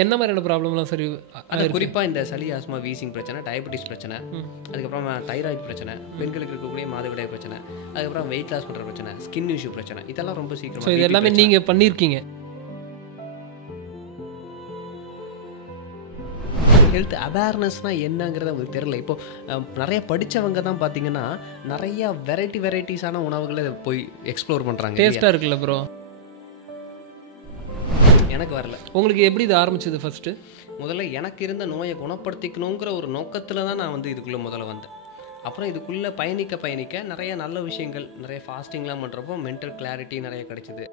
என்ன மாதிரியான ப்ராப்ளம்லாம் சரி? அது குறிப்பாக இந்த சளி, ஆஸ்மா, வீசிங் பிரச்சனை, டயபெட்டிஸ் பிரச்சனை, அதுக்கப்புறம் தைராய்டு பிரச்சனை, பெண்களுக்கு இருக்கக்கூடிய மாதவிடாய் பிரச்சனை, அதுக்கப்புறம் வெயிட் லாஸ் பண்ணுற பிரச்சனை, ஸ்கின் இஷ்யூ பிரச்சனை, இதெல்லாம் ரொம்ப சீக்கிரம். இது எல்லாமே நீங்கள் பண்ணியிருக்கீங்க. ஹெல்த் அவேர்னஸ்னால் என்னங்கிறது அவங்களுக்கு தெரியல. இப்போது நிறைய படித்தவங்க தான் பார்த்தீங்கன்னா நிறையா வெரைட்டிஸான உணவுகளை போய் எக்ஸ்ப்ளோர் பண்ணுறாங்க. டேஸ்ட்டாக இருக்குல்ல ப்ரோ? எனக்கு வரல. உங்களுக்கு எப்படி இது ஆரம்பிச்சது? ஃபஸ்ட்டு முதல்ல எனக்கு இருந்த நோயை குணப்படுத்திக்கணுங்கிற ஒரு நோக்கத்தில் தான் நான் இதுக்குள்ளே முதல்ல வந்தேன். அப்புறம் இதுக்குள்ளே பயணிக்க நிறைய நல்ல விஷயங்கள், நிறைய ஃபாஸ்டிங்லாம் பண்ணுறப்போ மென்டல் கிளாரிட்டி நிறைய கிடைச்சிது.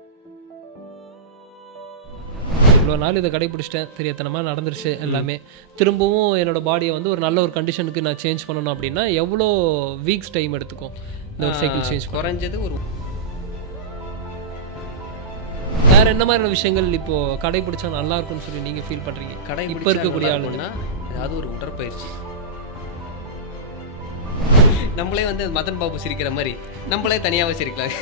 இவ்வளோ நாள் இதை கடைபிடிச்சிட்டேன், தெரியத்தனமாக நடந்துருச்சு எல்லாமே. திரும்பவும் என்னோடய பாடியை ஒரு நல்ல ஒரு கண்டிஷனுக்கு நான் சேஞ்ச் பண்ணணும் அப்படின்னா எவ்வளோ வீக்ஸ் டைம் எடுத்துக்கும் இந்த ஒரு சைக்கிள் சேஞ்ச்? குறைஞ்சது ஒரு வேறு என்ன மாதிரியான விஷயங்கள் இப்போது கடைபிடிச்சா நல்லா இருக்கும்னு சொல்லி நீங்கள் ஃபீல் பண்ணுறீங்க? இப்போ இருக்கக்கூடிய ஆளுன்னா ஏதாவது ஒரு உடற்பயிற்சி. நம்மளே மதன் பாபு சிரிக்கிற மாதிரி நம்மளே தனியாக சிரிக்கலாம்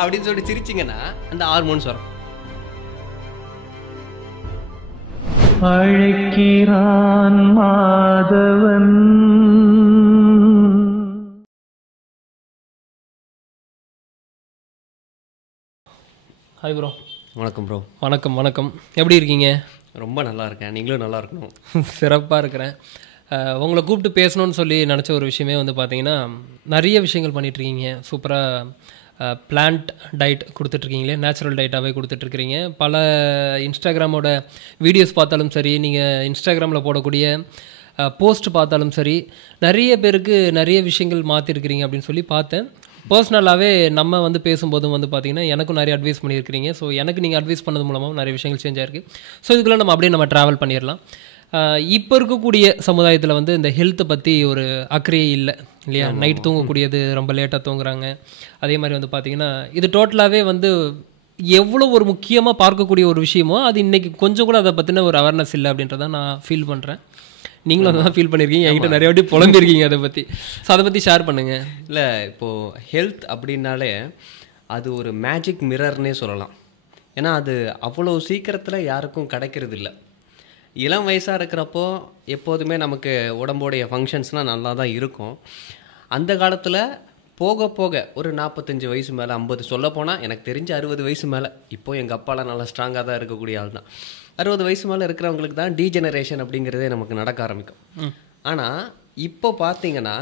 அப்படின்னு சொல்லிட்டு சிரிச்சிங்கன்னா அந்த ஹார்மோன்ஸ் வரும். அழைக்கிறான் மாதவன். Hi bro. வணக்கம் ப்ரோ. வணக்கம். எப்படி இருக்கீங்க? ரொம்ப நல்லா இருக்கேன். நீங்களும் நல்லா இருக்கணும். சிறப்பாக இருக்கிறேன். உங்களை கூப்பிட்டு பேசணும்னு சொல்லி நினச்ச ஒரு விஷயமே பார்த்தீங்கன்னா நிறைய விஷயங்கள் பண்ணிகிட்ருக்கீங்க. சூப்பராக பிளான்ட் டயட் கொடுத்துட்ருக்கீங்களே, நேச்சுரல் டயட்டாகவே கொடுத்துட்ருக்கிறீங்க. பல இன்ஸ்டாகிராமோட வீடியோஸ் பார்த்தாலும் சரி, நீங்கள் இன்ஸ்டாகிராமில் போடக்கூடிய போஸ்ட் பார்த்தாலும் சரி, நிறைய பேருக்கு நிறைய விஷயங்கள் மாற்றிருக்கிறீங்க அப்படின்னு சொல்லி பார்த்தேன். பர்சனலாகவே நம்ம பேசும்போதும் பார்த்தீங்கன்னா எனக்கும் நிறைய அட்வைஸ் பண்ணியிருக்கிறீங்க. ஸோ எனக்கு நீங்கள் அட்வைஸ் பண்ணது மூலமாக நிறைய விஷயங்கள் சேஞ்ச் ஆயிருக்கு. ஸோ இதுக்குள்ளே நம்ம ட்ராவல் பண்ணிடலாம். இப்போ இருக்கக்கூடிய சமுதாயத்தில் இந்த ஹெல்த்தை பற்றி ஒரு அக்கறையே இல்லை இல்லையா? நைட் தூங்கக்கூடியது ரொம்ப லேட்டாக தூங்குறாங்க. அதே மாதிரி பார்த்தீங்கன்னா இது டோட்டலாகவே எவ்வளோ ஒரு முக்கியமாக பார்க்கக்கூடிய ஒரு விஷயமோ அது இன்றைக்கி கொஞ்சம் கூட அதை பற்றின ஒரு அவேர்னஸ் இல்லை அப்படின்றத நான் ஃபீல் பண்ணுறேன். நீங்களும் அதை தான் ஃபீல் பண்ணியிருக்கீங்க, என்கிட்ட நிறைய வாட்டி புலம்பிருக்கீங்க அதை பற்றி. ஸோ அதை பற்றி ஷேர் பண்ணுங்கள். இல்லை, இப்போது ஹெல்த் அப்படின்னாலே அது ஒரு மேஜிக் மிரர்னே சொல்லலாம். ஏன்னா அது அவ்வளோ சீக்கிரத்தில் யாருக்கும் கிடைக்கிறது இல்லை. இளம் வயசாக இருக்கிறப்போ எப்போதுமே நமக்கு உடம்போடைய ஃபங்க்ஷன்ஸ்லாம் நல்லா தான் இருக்கும். அந்த காலத்தில் போக போக ஒரு 45 வயசு மேலே, 50, சொல்லப்போனால் எனக்கு தெரிஞ்ச 60 வயசு மேலே, இப்போது எங்கள் அப்பாலாம் நல்லா ஸ்ட்ராங்காக தான் இருக்கக்கூடிய ஆள் தான். 60 வயசு மேலே இருக்கிறவங்களுக்கு தான் டீஜெனரேஷன் அப்படிங்கிறதே நமக்கு நடக்க ஆரம்பிக்கும். ஆனால் இப்போ பார்த்தீங்கன்னா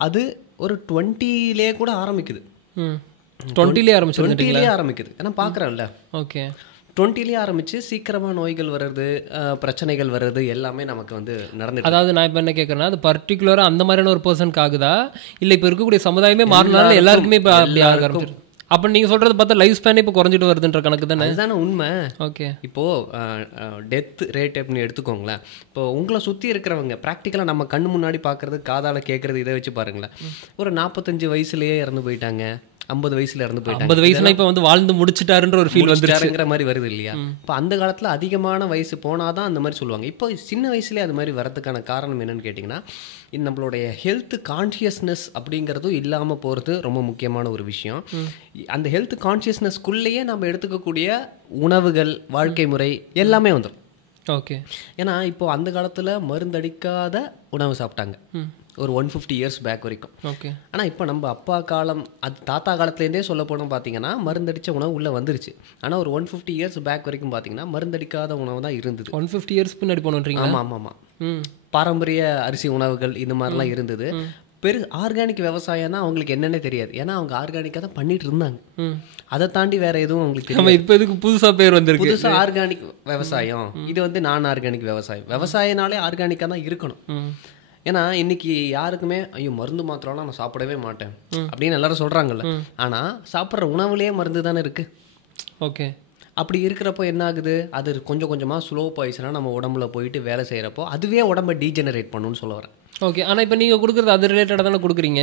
அது ஒரு 20லே கூட ஆரம்பிக்குது. 20லே ஆரம்பிக்குது. ஏன்னா பார்க்குறேன்ல. ஓகே, 20லே ஆரம்பித்து சீக்கிரமாக நோய்கள் வர்றது, பிரச்சனைகள் வர்றது எல்லாமே நமக்கு நடந்து. அதாவது நான் இப்போ என்ன கேட்குறேன்னா, அது பர்டிகுலராக அந்த மாதிரியான ஒரு பர்சனுக்கு ஆகுதா, இல்லை இப்போ இருக்கக்கூடிய சமுதாயமே மாறினாலும் எல்லாருக்குமே இப்போ அப்படி ஆக ஆரம்பிச்சிருக்கு? அப்போ நீங்கள் சொல்கிறது பார்த்தா லைஃப் ஸ்பேனே இப்போ குறைஞ்சிட்டு வருதுன்ற கணக்கு தானே? அதுதானே உண்மை. ஓகே, இப்போது டெத் ரேட் அப்படின்னு எடுத்துக்கோங்களேன். இப்போ உங்களை சுற்றி இருக்கிறவங்க ப்ராக்டிக்கலாக நம்ம கண்ணு முன்னாடி பார்க்குறது, காதால் கேட்குறது, இதை வச்சு பாருங்களேன். ஒரு 45 வயசுலேயே இறந்து போயிட்டாங்க, 50 வயசுல இறந்து போயிட்டாங்க. 50 வயசுல இப்போ வாழ்ந்து முடிச்சுட்டாருன்ற ஒரு ஃபீல் வந்துருச்சுங்கிற மாதிரி வருது இல்லையா? இப்போ அந்த காலத்தில் அதிகமான வயசு போனாதான் அந்த மாதிரி சொல்லுவாங்க. இப்போ சின்ன வயசுலேயே அது மாதிரி வரதுக்கான காரணம் என்னன்னு கேட்டிங்கன்னா, நம்மளுடைய ஹெல்த் கான்ஷியஸ்னஸ் அப்படிங்கிறதும் இல்லாமல் போகிறது ரொம்ப முக்கியமான ஒரு விஷயம். அந்த ஹெல்த் கான்ஷியஸ்னஸ்க்குள்ளேயே நம்ம எடுத்துக்கக்கூடிய உணவுகள், வாழ்க்கை முறை எல்லாமே வந்துடும். ஓகே, ஏன்னா இப்போது அந்த காலத்தில் மருந்தடிக்காத உணவு சாப்பிட்டாங்க ஒரு 150 இயர்ஸ் பேக் வரைக்கும். ஓகே, ஆனால் இப்போ நம்ம அப்பா காலம், அது தாத்தா காலத்துலேருந்தே சொல்ல போனோம் பார்த்தீங்கன்னா மருந்தடித்த உணவு உள்ளே வந்துருச்சு. ஆனால் ஒரு 150 இயர்ஸ் பேக் வரைக்கும் பார்த்தீங்கன்னா மருந்தடிக்காத உணவு தான் இருந்தது. 150 இயர்ஸ் பின்னாடி போனோன்றீங்க? ஆமாம். பாரம்பரிய அரிசி உணவுகள் இந்த மாதிரிலாம் இருந்தது. ஆர்கானிக் விவசாயம்னா அவங்களுக்கு என்னன்னே தெரியாது. ஏன்னா அவங்க ஆர்கானிக்காக தான் பண்ணிட்டு இருந்தாங்க. அதை தாண்டி வேற எதுவும் அவங்களுக்கு தெரியும். இப்போ இதுக்கு புதுசாக பேர் வந்திருக்கு, புதுசாக ஆர்கானிக் விவசாயம். இது நான் ஆர்கானிக் விவசாயம். விவசாயனாலே ஆர்கானிக்காக தான் இருக்கணும். ஏன்னா இன்னைக்கு யாருக்குமே ஐயோ மருந்து மாத்திரம்லாம் நான் சாப்பிடவே மாட்டேன் அப்படின்னு எல்லாரும் சொல்கிறாங்கல்ல. ஆனால் சாப்பிட்ற உணவுலேயே மருந்து தானே இருக்குது. ஓகே, அப்படி இருக்கிறப்போ என்ன ஆகுது, அது கொஞ்சம் கொஞ்சமாக ஸ்லோ பாய்ஸ்னா நம்ம உடம்புல போயிட்டு வேலை செய்கிறப்போ அதுவே உடம்பை டீஜெனரேட் பண்ணுன்னு சொல்ல வரேன். ஓகே, ஆனால் இப்போ நீங்கள் கொடுக்குறது அது ரிலேட்டடாக தானே கொடுக்குறீங்க?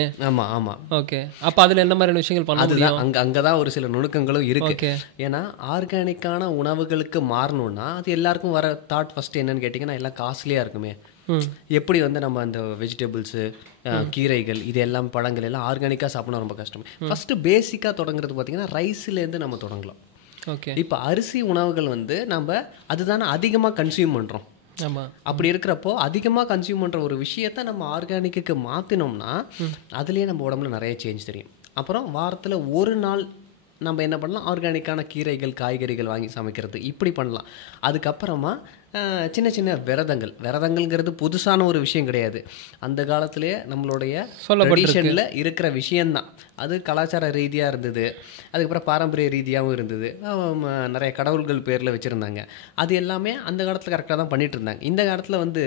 ஆமாம். ஓகே, அப்போ அதில் என்ன மாதிரியான விஷயங்கள் பண்ண முடியும்? அங்கே தான் ஒரு சில நுணுக்கங்களும் இருக்குது. ஏன்னா ஆர்கானிக்கான உணவுகளுக்கு மாறணும்னா அது எல்லாருக்கும் வர தாட் ஃபஸ்ட்டு என்னன்னு கேட்டிங்கன்னா, எல்லாம் காஸ்ட்லியாக இருக்குமே. எப்படி நம்ம அந்த வெஜிடபிள்ஸு, கீரைகள், இது எல்லாம் பழங்கள் எல்லாம் ஆர்கானிக்காக சாப்பிட்னா ரொம்ப கஷ்டம். ஃபஸ்ட்டு பேசிக்காக தொடங்குறது பார்த்திங்கன்னா ரைஸ்லேருந்து நம்ம தொடங்கலாம். ஓகே. இப்போ அரிசி உணவுகள் வந்து நம்ம அதுதானே அதிகமாக கன்சியூம் பண்ணுறோம். ஆமாம். அப்படி இருக்கிறப்போ அதிகமாக கன்சியூம் பண்ணுற ஒரு விஷயத்த நம்ம ஆர்கானிக்கு மாற்றினோம்னா அதுலேயே நம்ம உடம்புல நிறைய சேஞ்ச் தெரியும். அப்புறம் வாரத்தில் ஒரு நாள் நம்ம என்ன பண்ணலாம், ஆர்கானிக்கான கீரைகள் காய்கறிகள் வாங்கி சமைக்கிறது இப்படி பண்ணலாம். அதுக்கப்புறமா சின்ன சின்ன விரதங்கள்ங்கிறது புதுசான ஒரு விஷயம் கிடையாது. அந்த காலத்திலேயே நம்மளுடைய ட்ரெடிஷனில் இருக்கிற விஷயந்தான். அது கலாச்சார ரீதியாக இருந்தது, அதுக்கப்புறம் பாரம்பரிய ரீதியாகவும் இருந்தது, நிறைய கடவுள்கள் பேரில் வச்சுருந்தாங்க. அது எல்லாமே அந்த காலத்தில் கரெக்டாக தான் பண்ணிகிட்டு இருந்தாங்க. இந்த காலத்தில் வந்து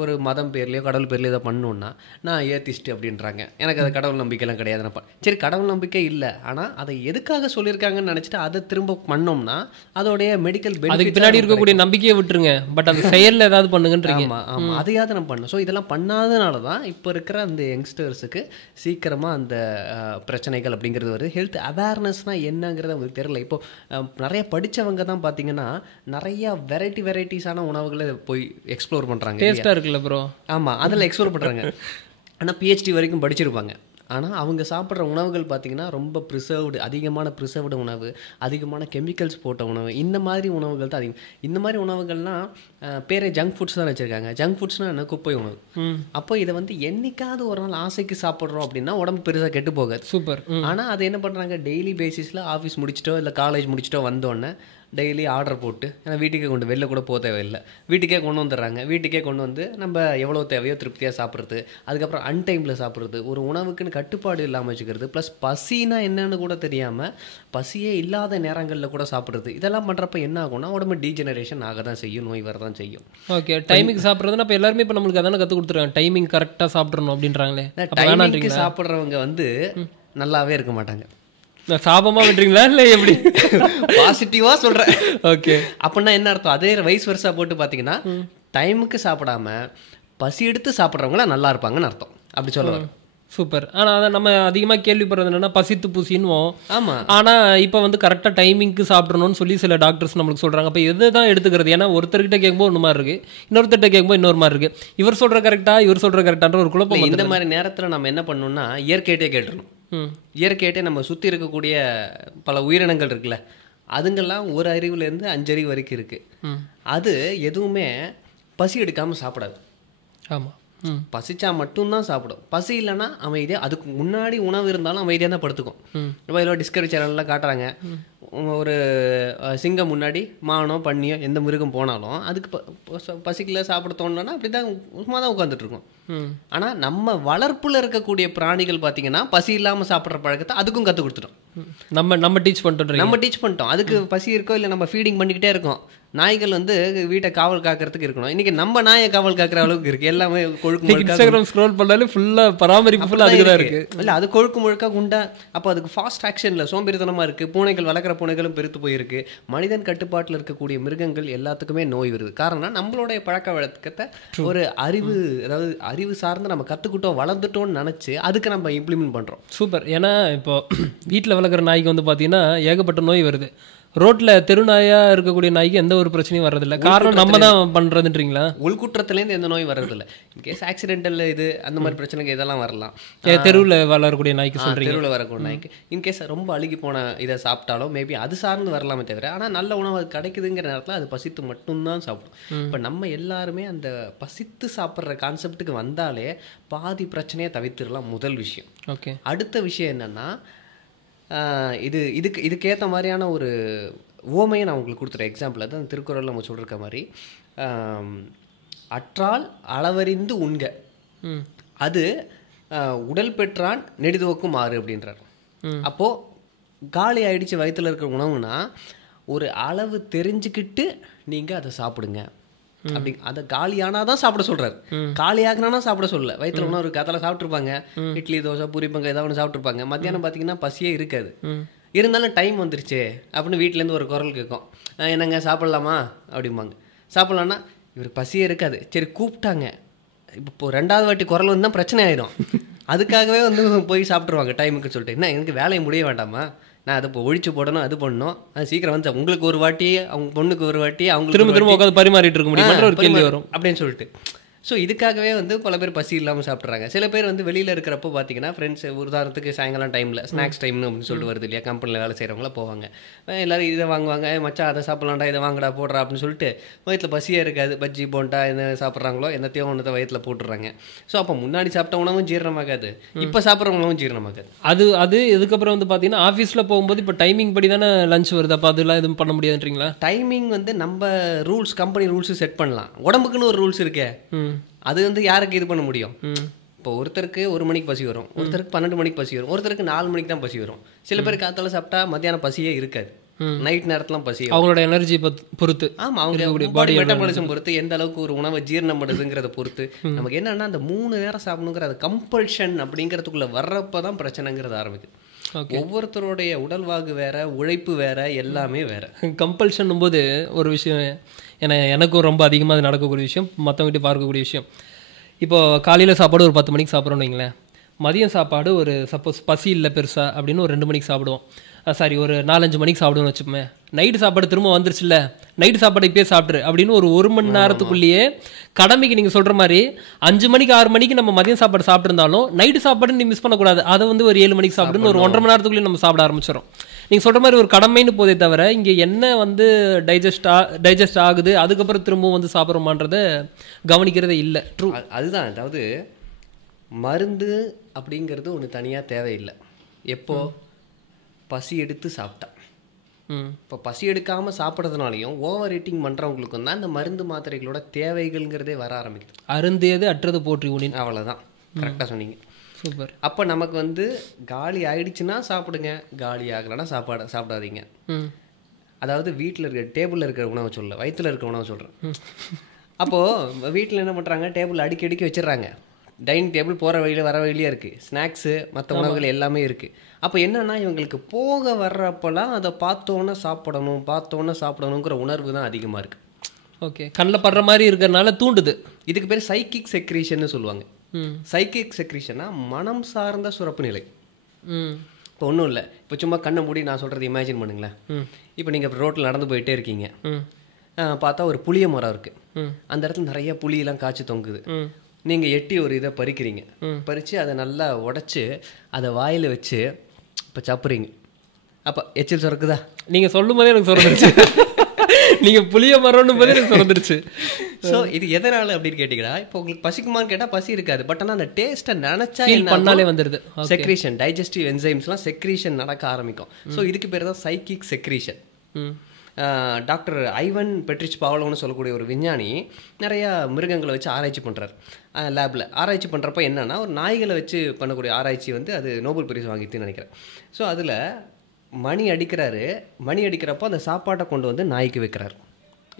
ஒரு மதம் பேர்லையோ கடவுள் பேர்லையோ இதை பண்ணணுன்னா நான் ஏத்திஸ்ட் அப்படின்றாங்க. எனக்கு அது கடவுள் நம்பிக்கைலாம் கிடையாது. சரி, கடவுள் நம்பிக்கை இல்லை, ஆனால் அதை எதுக்காக சொல்லியிருக்காங்கன்னு நினச்சிட்டு அதை திரும்ப பண்ணோம்னா அதோடைய மெடிக்கல் அதுக்கு பின்னாடி இருக்கக்கூடிய நம்பிக்கையை விட்டுருங்க, பட் அந்த செயலில் ஏதாவது பண்ணுங்கன்றீங்க. ஆமாம், அதையாவது நம்ம பண்ணோம். ஸோ இதெல்லாம் பண்ணாதனால தான் இப்போ இருக்கிற அந்த யங்ஸ்டர்ஸுக்கு சீக்கிரமாக அந்த பிரச்சனைகள் அப்படிங்கிறது வருது. ஹெல்த் அவேர்னஸ்னால் என்னங்கிறது அவங்களுக்கு தெரியல. இப்போ நிறைய படித்தவங்க தான் பார்த்தீங்கன்னா நிறைய வெரைட்டிஸான உணவுகளை போய் எக்ஸ்ப்ளோர் பண்ணுறாங்க. டேஸ்ட்டாக இருக்குல்ல ப்ரோ? ஆமாம், அதில் எக்ஸ்ப்ளோர் பண்ணுறாங்க. ஆனால் PhD வரைக்கும் படிச்சிருப்பாங்க. ஆனால் அவங்க சாப்பிட்ற உணவுகள் பார்த்திங்கன்னா ரொம்ப அதிகமான ப்ரிசர்வ்டு உணவு, அதிகமான கெமிக்கல்ஸ் போட்ட உணவு, இந்த மாதிரி உணவுகள் தான் அதிகம். இந்த மாதிரி உணவுகள்லாம் பேரே ஜங்க் ஃபுட்ஸ் தான் வச்சுருக்காங்க. ஜங்க் ஃபுட்ஸ்னால் என்ன, குப்பை உணவு. அப்போ இதை வந்து என்னைக்காவது ஒரு நாள் ஆசைக்கு சாப்பிட்றோம் அப்படின்னா உடம்பு பெருசாக கெட்டு போகாது. சூப்பர். ஆனால் அதை என்ன பண்ணுறாங்க, டெய்லி பேசிஸில் ஆஃபீஸ் முடிச்சிட்டோ இல்லை காலேஜ் முடிச்சிட்டோ வந்தோடனே டெய்லி ஆர்டர் போட்டு, ஏன்னா வீட்டுக்கே கொண்டு வெளில கூட போக தேவையில்லை, வீட்டுக்கே கொண்டு வந்துடுறாங்க. வீட்டுக்கே கொண்டு வந்து நம்ம எவ்வளோ தேவையோ திருப்தியாக சாப்பிட்றது, அதுக்கப்புறம் அன்டைமில் சாப்பிட்றது, ஒரு உணவுக்குன்னு கட்டுப்பாடு இல்லாமல் வச்சுக்கிறது, ப்ளஸ் பசினா என்னன்னு கூட தெரியாமல் பசியே இல்லாத நேரங்களில் கூட சாப்பிட்றது. இதெல்லாம் பண்ணுறப்ப என்ன ஆகும்னா உடம்பு டீஜெனரேஷன் ஆக தான் செய்யும், நோய் வர தான் செய்யும். ஓகே. டைமிங் சாப்பிட்றதுன்னா இப்போ எல்லாருமே இப்போ நம்மளுக்கு அதானே கற்றுக் கொடுத்துருக்காங்க, டைமிங் கரெக்டாக சாப்பிட்றணும் அப்படின்றாங்களே. டைமிங்க்கு சாப்பிட்றவங்க வந்து நல்லாவே இருக்க மாட்டாங்க. சாபமாக விட்டுறீங்களா இல்லை எப்படி? பாசிட்டிவாக சொல்கிறேன். ஓகே. அப்படின்னா என்ன அர்த்தம், அதே வயசு வருஷா போட்டு பார்த்தீங்கன்னா டைமுக்கு சாப்பிடாம பசி எடுத்து சாப்பிட்றவங்களாம் நல்லா இருப்பாங்கன்னு அர்த்தம். அப்படி சொல்லுவாங்க. சூப்பர். ஆனால் அதை நம்ம அதிகமாக கேள்விப்படுறது என்னென்னா பசித்து பூசின்னுவோம். ஆமாம். ஆனால் இப்போ வந்து கரெக்டாக டைமிங்க்கு சாப்பிட்றணும்னு சொல்லி சில டாக்டர்ஸ் நம்மளுக்கு சொல்கிறாங்க. அப்போ எது தான் எடுத்துக்கிறது? ஏன்னா ஒருத்தர்கிட்ட கேட்கும்போது ஒன்று மாதிரி இருக்குது, இன்னொருத்தர்கிட்ட கேட்கும்போது இன்னொரு மாதிரி இருக்குது. இவர் சொல்கிற கரெக்டாக இவர் சொல்கிற கரெக்டான்ற ஒரு குழப்பம். இந்த மாதிரி நேரத்தில் நம்ம என்ன பண்ணணும்னா இயற்கையிட்டே கேட்டுடணும். இயற்கையிட்டே நம்ம சுற்றி இருக்கக்கூடிய பல உயிரினங்கள் இருக்குல்ல, அதுங்கெல்லாம் ஒரு அறிவுலேருந்து 5 அறிவு வரைக்கும் இருக்குது. அது எதுவுமே பசி எடுக்காமல் சாப்பிடாது. ஆமாம். பசிச்சா மட்டும்தான் சாப்பிடும். பசி இல்லைன்னா அமைதியாக, அதுக்கு முன்னாடி உணவு இருந்தாலும் அமைதியாக தான் படுத்துக்கும். இப்போ இதில் டிஸ்கவரி சேனல்லாம் காட்டுறாங்க, ஒரு சிங்கம் முன்னாடி மானோ பன்னியோ எந்த மிருகம் போனாலும் அதுக்கு பசிக்கல சாப்பிட தோணுன்னா அப்படி தான் சும்மா தான் உட்காந்துட்ருக்கோம். ஆனால் நம்ம வளர்ப்பில் இருக்கக்கூடிய பிராணிகள் பார்த்தீங்கன்னா பசி இல்லாமல் சாப்பிட்ற பழக்கத்தை அதுக்கும் கற்றுக் கொடுத்துட்டோம். நம்ம டீச் பண்ணிட்டோம். அதுக்கு பசி இருக்கோ இல்லை நம்ம ஃபீடிங் பண்ணிக்கிட்டே இருக்கோம். நாய்கள் வந்து வீட்டை காவல் காக்கிறதுக்கு இருக்கணும். இன்னைக்கு நம்ம நாயை காவல் காக்கிற அளவுக்கு இருக்கு. எல்லாமே கொழுக்கு இன்ஸ்டாகிராம் ஸ்க்ரோல் பண்ணாலே ஃபுல்லாக பராமரிப்பு ஃபுல்லாக அதுக்கு தான் இருக்கு. இல்லை, அது கொழுக்கு முழுக்க குண்டா. அப்போ அதுக்கு ஃபாஸ்ட் ஆக்ஷனில் சோம்பேறித்தனமாக இருக்குது. பூனைகள் வளர்க்குற பூனைகளும் பெருத்து போயிருக்கு. மனிதன் கட்டுப்பாட்டில் இருக்கக்கூடிய மிருகங்கள் எல்லாத்துக்குமே நோய் வருது. காரணம் நம்மளுடைய பழக்க வழக்கத்தை ஒரு அறிவு சார்ந்து நம்ம கற்றுக்கிட்டோம், வளர்ந்துட்டோம்னு நினச்சி அதுக்கு நம்ம இம்ப்ளிமெண்ட் பண்ணுறோம். சூப்பர். ஏன்னா இப்போ வீட்டில் வளர்க்குற நாய்க்கு வந்து பார்த்தீங்கன்னா ஏகப்பட்ட நோய் வருது. ரோட்ல தெருநாயாக இருக்கக்கூடிய நாய்க்கு எந்த ஒரு பிரச்சனையும் வர்றதில்ல. காரணம் நம்ம தான் பண்ணுறதுன்றீங்களா? உள்குற்றத்துலேருந்து எந்த நோய் வர்றதில்லை. இன்கேஸ் ஆக்சிடென்டல் இது அந்த மாதிரி பிரச்சனைக்கு இதெல்லாம் வரலாம். தெருவில் வளரக்கூடிய நாய்க்கு சொல்கிறீங்க? தெருவில் வரக்கூடிய நாய்க்கு இன்கேஸ் ரொம்ப அழுகி போன இதை சாப்பிட்டாலும் மேபி அது சார்ந்து வரலாமே தவிர, ஆனால் நல்ல உணவு அது கிடைக்குதுங்கிற நேரத்தில் அது பசித்து மட்டும்தான் சாப்பிடும். இப்போ நம்ம எல்லாருமே அந்த பசித்து சாப்பிட்ற கான்செப்டுக்கு வந்தாலே பாதி பிரச்சனையை தவிர்த்துடலாம். முதல் விஷயம். ஓகே. அடுத்த விஷயம் என்னென்னா, இதுக்கேற்ற மாதிரியான ஒரு ஓமையை நான் உங்களுக்கு கொடுத்துறேன். எக்ஸாம்பிள் அது அந்த திருக்குறளில் நம்ம சொல்லிருக்க மாதிரி, அற்றால் அளவறிந்து உண்க, அது உடல் பெற்றான் நெடிதுவக்கும் ஆறு அப்படின்றார். அப்போது காலி ஆயிடுச்சு வயிற்றில் இருக்கிற உணவுனா ஒரு அளவு தெரிஞ்சுக்கிட்டு நீங்கள் அதை சாப்பிடுங்க. அப்படி அதை காலியானா தான் சாப்பிட சொல்கிறார். காலியாகினா சாப்பிட சொல்லல. வயிற்றுல உணவு இருக்குது, அதெல்லாம் சாப்பிட்ருப்பாங்க. இட்லி தோசை பூரி பங்கு ஏதாவது ஒன்று சாப்பிட்ருப்பாங்க. மத்தியானம் பார்த்தீங்கன்னா பசியே இருக்காது. இருந்தாலும் டைம் வந்துருச்சு அப்படின்னு வீட்டிலேருந்து ஒரு குரல் கேட்கும், என்னங்க சாப்பிட்லாமா அப்படிம்பாங்க. சாப்பிட்லான்னா இவருக்கு பசியே இருக்காது. சரி கூப்பிட்டாங்க, இப்போ 2வது வாட்டி குரல் வந்து தான் பிரச்சனை ஆயிடும். அதுக்காகவே வந்து போய் சாப்பிட்ருவாங்க டைமுக்கு சொல்லிட்டு. என்ன எனக்கு வேலையை முடிய வேண்டாமா, நான் அதை இப்போ ஒழிச்சு போடணும், அது பண்ணணும், அது சீக்கிரம் வந்து உங்களுக்கு ஒரு வாட்டி அவங்க பொண்ணுக்கு ஒரு வாட்டி அவங்க திரும்ப உட்காந்து பரிமாறிட்டு இருக்க முடியும் ஒரு கேள்வி வரும் அப்படின்னு சொல்லிட்டு. ஸோ இதுக்காகவே வந்து பல பேர் பசி இல்லாமல் சாப்பிட்றாங்க. சில பேர் வந்து வெளியில் இருக்கிறப்போ பார்த்தீங்கன்னா ஃப்ரெண்ட்ஸ் உதாரணத்துக்கு சாயங்காலம் டைமில் ஸ்நாக்ஸ் டைம்னு அப்படின்னு சொல்லிட்டு வருது இல்லையா, கம்பெனியில் வேலை செய்கிறவங்களாம் போவாங்க. எல்லோரும் இதை வாங்குவாங்க, மச்சான் அதை சாப்பிட்லாம்டா, இதை வாங்கடா போடுறா அப்படின்னு சொல்லிட்டு வயிற்றில் பசியே இருக்காது. பஜ்ஜி போண்டா என்ன சாப்பிட்றாங்களோ என்னத்தையும் ஒன்றத்தை வயிற்றில் போட்டுடுறாங்க. ஸோ அப்போ முன்னாடி சாப்பிட்ட உணவும் ஜீரணமாகாது, இப்போ சாப்பிட்ற உணவும் ஜீரணமாகாது. அது இதுக்கப்புறம் வந்து பார்த்தீங்கன்னா ஆஃபீஸில் போகும்போது இப்போ டைமிங் படி தானே லஞ்ச் வருது, அப்போ அதெல்லாம் எதுவும் பண்ண முடியாதுன்றீங்களா? டைமிங் வந்து நம்ம ரூல்ஸ், கம்பெனி ரூல்ஸு செட் பண்ணலாம். உடம்புக்குன்னு ஒரு ரூல்ஸ் இருக்கே, அது வந்து யாருக்கு இது பண்ண முடியும்? இப்போ ஒருத்தருக்கு 1 மணிக்கு பசி வரும், ஒருத்தருக்கு 12 மணிக்கு பசி வரும், ஒருத்தருக்கு 4 மணிக்கு தான் பசி வரும். சில பேர் காத்தால சாப்பிட்டா மத்தியானம் பசியே இருக்காது, நைட் நேரத்துலாம் பசி, அவங்களோட எனர்ஜி பொறுத்து. ஆமாம், அவங்க பாடி மெட்டபாலிசம் பொறுத்து, எந்த அளவுக்கு ஒரு உணவை ஜீரணம் பண்ணுதுங்கிறத பொறுத்து. நமக்கு என்னன்னா அந்த 3 நேரம் சாப்பிடணுங்கிற அது கம்பல்ஷன் அப்படிங்கிறதுக்குள்ள வர்றப்ப தான் பிரச்சனைங்கிறது ஆரம்பிக்குது. ஒவ்வொருத்தருடைய உடல்வாகு வேற, உழைப்பு வேற, எல்லாமே வேற. கம்பல்ஷன் போது ஒரு விஷயம், ஏன்னா எனக்கும் ரொம்ப அதிகமாக நடக்கக்கூடிய விஷயம், மற்றவங்ககிட்ட பார்க்கக்கூடிய விஷயம். இப்போது காலையில் சாப்பாடு ஒரு 10 மணிக்கு சாப்பிட்றோன்னு வைங்களேன், மதியம் சாப்பாடு ஒரு சப்போஸ் பசி இல்லை பெருசாக அப்படின்னு ஒரு 2 மணிக்கு சாப்பிடுவோம், சாரி ஒரு 4-5 மணிக்கு சாப்பிடுவோம்னு வச்சுப்போமே. நைட்டு சாப்பாடு திரும்ப வந்துருச்சுல்ல, நைட்டு சாப்பாடு இப்போயே சாப்பிட்ரு அப்படின்னு ஒரு 1 மணி நேரத்துக்குள்ளேயே கடமைக்கு நீங்கள் சொல்கிற மாதிரி 5 மணிக்கு 6 மணிக்கு நம்ம மதியம் சாப்பாடு சாப்பிட்ருந்தாலும் நைட்டு சாப்பாடு நீ மிஸ் பண்ணக்கூடாது, அதை வந்து ஒரு 7 மணிக்கு சாப்பிடுன்னு ஒரு 1.5 மணி நேரத்துக்குள்ளேயே நம்ம சாப்பிட ஆரம்பிச்சிடும். நீங்கள் சொல்கிற மாதிரி ஒரு கடமைன்னு போதே தவிர இங்கே என்ன வந்து டைஜஸ்ட் ஆகுது அதுக்கப்புறம் திரும்பவும் வந்து சாப்பிட்றோமான்றதை கவனிக்கிறதே இல்லை. ட்ரூ, அதுதான். அதாவது மருந்து அப்படிங்கிறது ஒன்று தனியாக தேவையில்லை. எப்போ பசி எடுத்து சாப்பிட்டா. இப்போ பசி எடுக்காமல் சாப்பிட்றதுனாலையும் ஓவர் ஈட்டிங் பண்ணுறவங்களுக்கும் தான் இந்த மருந்து மாத்திரைகளோட தேவைகள்ங்கிறதே வர ஆரம்பிக்குது. அருந்தியது அற்றது போற்றி உனின், அவ்வளோதான். கரெக்டாக சொன்னீங்க. சூப்பர். அப்போ நமக்கு வந்து காலி ஆயிடுச்சுன்னா சாப்பிடுங்க, காலி ஆகலைன்னா சாப்பிடாதீங்க. அதாவது வீட்டில் இருக்கிற டேபிளில் இருக்கிற உணவை சொல்ல, வயிற்றில் இருக்கிற உணவை சொல்கிறேன். அப்போது வீட்டில் என்ன பண்ணுறாங்க, டேபிள் அடுக்கி வச்சிடுறாங்க. டைனிங் டேபிள் போகிற வழியில் வர வழியிலே இருக்குது, ஸ்நாக்ஸு மற்ற உணவுகள் எல்லாமே இருக்குது. அப்போ என்னென்னா இவங்களுக்கு போக வர்றப்பெல்லாம் அதை பார்த்தோன்னே சாப்பிடணுங்கிற உணர்வு தான் அதிகமாக இருக்குது. ஓகே, கண்ணில் படுற மாதிரி இருக்கிறதுனால தூண்டுது. இதுக்கு பேர் சைக்கிக் செக்ரீஷன்னு சொல்லுவாங்க. சைக்கிக் செக்ரீஷன்னா மனம் சார்ந்த சுரப்பு நிலை. இப்போ ஒன்றும் இல்லை, இப்போ சும்மா கண்ணை மூடி நான் சொல்கிறது இமேஜின் பண்ணுங்களேன். இப்போ நீங்கள் ரோட்டில் நடந்து போயிட்டே இருக்கீங்க, பார்த்தா ஒரு புளிய மரம் இருக்குது, அந்த இடத்துல நிறைய புளியெல்லாம் காய்ச்சி தொங்குது. நீங்கள் எட்டி ஒரு இதை பறிக்கிறீங்க, பறித்து அதை நல்லா உடச்சி அதை வாயில் வச்சு இப்போ சாப்பிட்றீங்க. அப்போ எச்சில் சுரக்குதா? நீங்கள் சொல்லும் போதே எனக்கு சுரந்துருச்சு. நீங்கள் புளிய மரம்னு போதே எனக்கு சுரந்துருச்சு. ஸோ இது எதனால் அப்படின்னு கேட்டிங்கன்னா, இப்போ உங்களுக்கு பசிக்குமான்னு கேட்டால் பசி இருக்காது, பட் ஆனால் அந்த டேஸ்ட்டை நினச்சா பண்ணாலே வந்துடுது. செக்ரீஷன், டைஜஸ்டிவ் என்சைம்ஸ்லாம் செக்ரீஷன் நடக்க ஆரம்பிக்கும். ஸோ இதுக்கு பேர் தான் சைக்கிக் செக்ரீஷன். டாக்டர் ஐவன் பெட்ரிச் பாவலோன்னு சொல்லக்கூடிய ஒரு விஞ்ஞானி நிறையா மிருகங்களை வச்சு ஆராய்ச்சி பண்ணுறாரு. லேபில் ஆராய்ச்சி பண்ணுறப்ப என்னென்னா, ஒரு நாய்களை வச்சு பண்ணக்கூடிய ஆராய்ச்சி வந்து அது நோபல் பரிசு வாங்கிட்டுன்னு நினைக்கிறேன். ஸோ அதில் மணி அடிக்கிறப்போ அந்த சாப்பாட்டை கொண்டு வந்து நாய்க்கு வைக்கிறார்.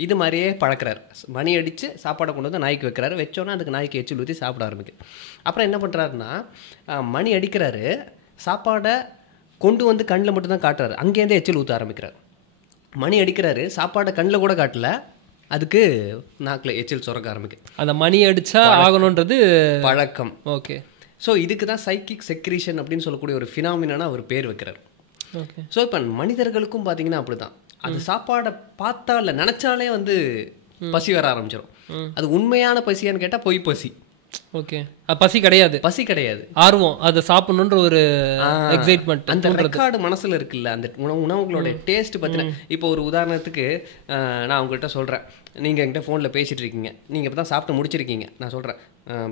இது மாதிரியே பழக்கிறார். மணி அடித்து சாப்பாடை கொண்டு வந்து நாய்க்கு வைக்கிறாரு. வச்சோன்னா அதுக்கு நாய்க்கு எச்சில் ஊற்றி சாப்பிட ஆரம்பிக்குது. அப்புறம் என்ன பண்ணுறாருன்னா, மணி அடிக்கிறாரு, சாப்பாடை கொண்டு வந்து கண்ணில் மட்டும்தான் காட்டுறாரு, அங்கேருந்தே எச்சில் ஊற்ற ஆரம்பிக்கிறார். மணி அடிக்கிறாரு, சாப்பாடை கண்ணில் கூட காட்டல, அதுக்கு நாக்கில் எச்சில் சுரக்க ஆரம்பிக்குது. அந்த மணி அடித்தா ஆகணுன்றது பழக்கம். ஓகே. ஸோ இதுக்கு தான் சைக்கிக் செக்ரீஷன் அப்படின்னு சொல்லக்கூடிய ஒரு ஃபினாமினான அவர் பேர் வைக்கிறார். ஓகே. ஸோ இப்போ மனிதர்களுக்கும் பார்த்தீங்கன்னா அப்படி தான். அது சாப்பாடை பார்த்தா இல்லை நினச்சாலே வந்து பசி வர ஆரம்பிச்சிடும். அது உண்மையான பசியான்னு கேட்டால் பொய் பசி. ஓகே, பசி கிடையாது, ஆர்வம், அதை சாப்பிடணுன்ற ஒரு எக்ஸைட்மெண்ட், அந்த ரெக்கார்டு மனசுல இருக்குல்ல, அந்த உணவுகளோட டேஸ்ட் பத்தின. இப்போ ஒரு உதாரணத்துக்கு நான் உங்கள்கிட்ட சொல்றேன், நீங்க என்கிட்ட ஃபோனில் பேசிட்டு இருக்கீங்க, நீங்க இப்போ தான் சாப்பிட்டு முடிச்சிருக்கீங்க, நான் சொல்றேன்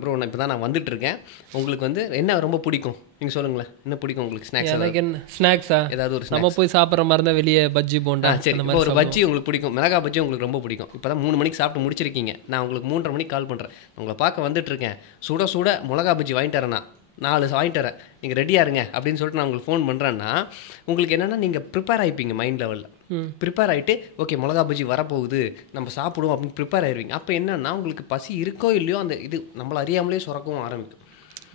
ப்ரோ நான் இப்போ தான் நான் வந்துட்டு இருக்கேன், உங்களுக்கு வந்து என்ன ரொம்ப பிடிக்கும் நீங்கள் சொல்லுங்களேன், என்ன பிடிக்கும் உங்களுக்கு? ஸ்நாக்ஸா ஏதாவது ஒரு நம்ம போய் சாப்பிட்ற மாதிரி இருந்தால் வெளியே பஜ்ஜி போண்டா. சரி, இப்போ ஒரு பஜ்ஜி உங்களுக்கு பிடிக்கும், மிளகா பஜ்ஜி உங்களுக்கு ரொம்ப பிடிக்கும். இப்போ தான் 3 மணிக்கு சாப்பிட்டு முடிச்சிருக்கீங்க, நான் உங்களுக்கு 3:30 மணிக்கு கால் பண்ணுறேன், உங்களை பார்க்க வந்துட்டு இருக்கேன், சுட சுட மிளகா பஜ்ஜி வாங்கிட்டு வரேன்னா 4 வாங்கிட்டு வரேன், நீங்கள் ரெடியாக இருங்க அப்படின்னு சொல்லிட்டு நான் உங்களுக்கு ஃபோன் பண்ணுறேன்னா, உங்களுக்கு என்னென்னா நீங்கள் ப்ரிப்பேர் ஆகிப்பீங்க மைண்ட் லெவலில். ப்ரிப்பேர் ஆகிட்டு ஓகே மிளகா பஜ்ஜி வரப்போகுது நம்ம சாப்பிடுவோம் அப்படின்னு ப்ரிப்பேர் ஆயிடுவீங்க. அப்போ என்னென்னா உங்களுக்கு பசி இருக்கோ இல்லையோ அந்த இது நம்மளை அறியாமலே சுரக்கவும் ஆரம்பிக்கும்.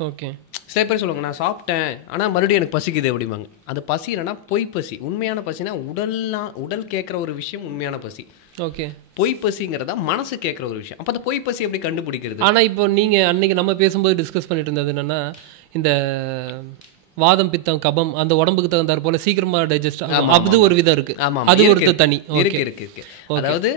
ஓகே. சில பேர் சொல்லுவாங்க நான் சாப்பிட்டேன் ஆனால் மறுபடியும் எனக்கு பசிக்குது அப்படிம்பாங்க. அது பசி என்னன்னா பொய் பசி. உண்மையான பசினா உடல் கேட்குற ஒரு விஷயம் உண்மையான பசி. ஓகே. பொய் பசிங்கிறதா மனசு கேட்குற ஒரு விஷயம். அப்போ அந்த பொய் பசி எப்படி கண்டுபிடிக்கிறது? ஆனால் இப்போ நீங்கள் அன்னைக்கு நம்ம பேசும்போது டிஸ்கஸ் பண்ணிட்டு இருந்தது என்னென்னா, இந்த வாதம் பித்தம் கபம் அந்த உடம்புக்கு தகுந்தாற் போல சீக்கிரமா டைஜஸ்ட் ஆகும், அது ஒரு விதம் இருக்கு. ஆமாம், அது ஒரு தனி இருக்கு. அதாவது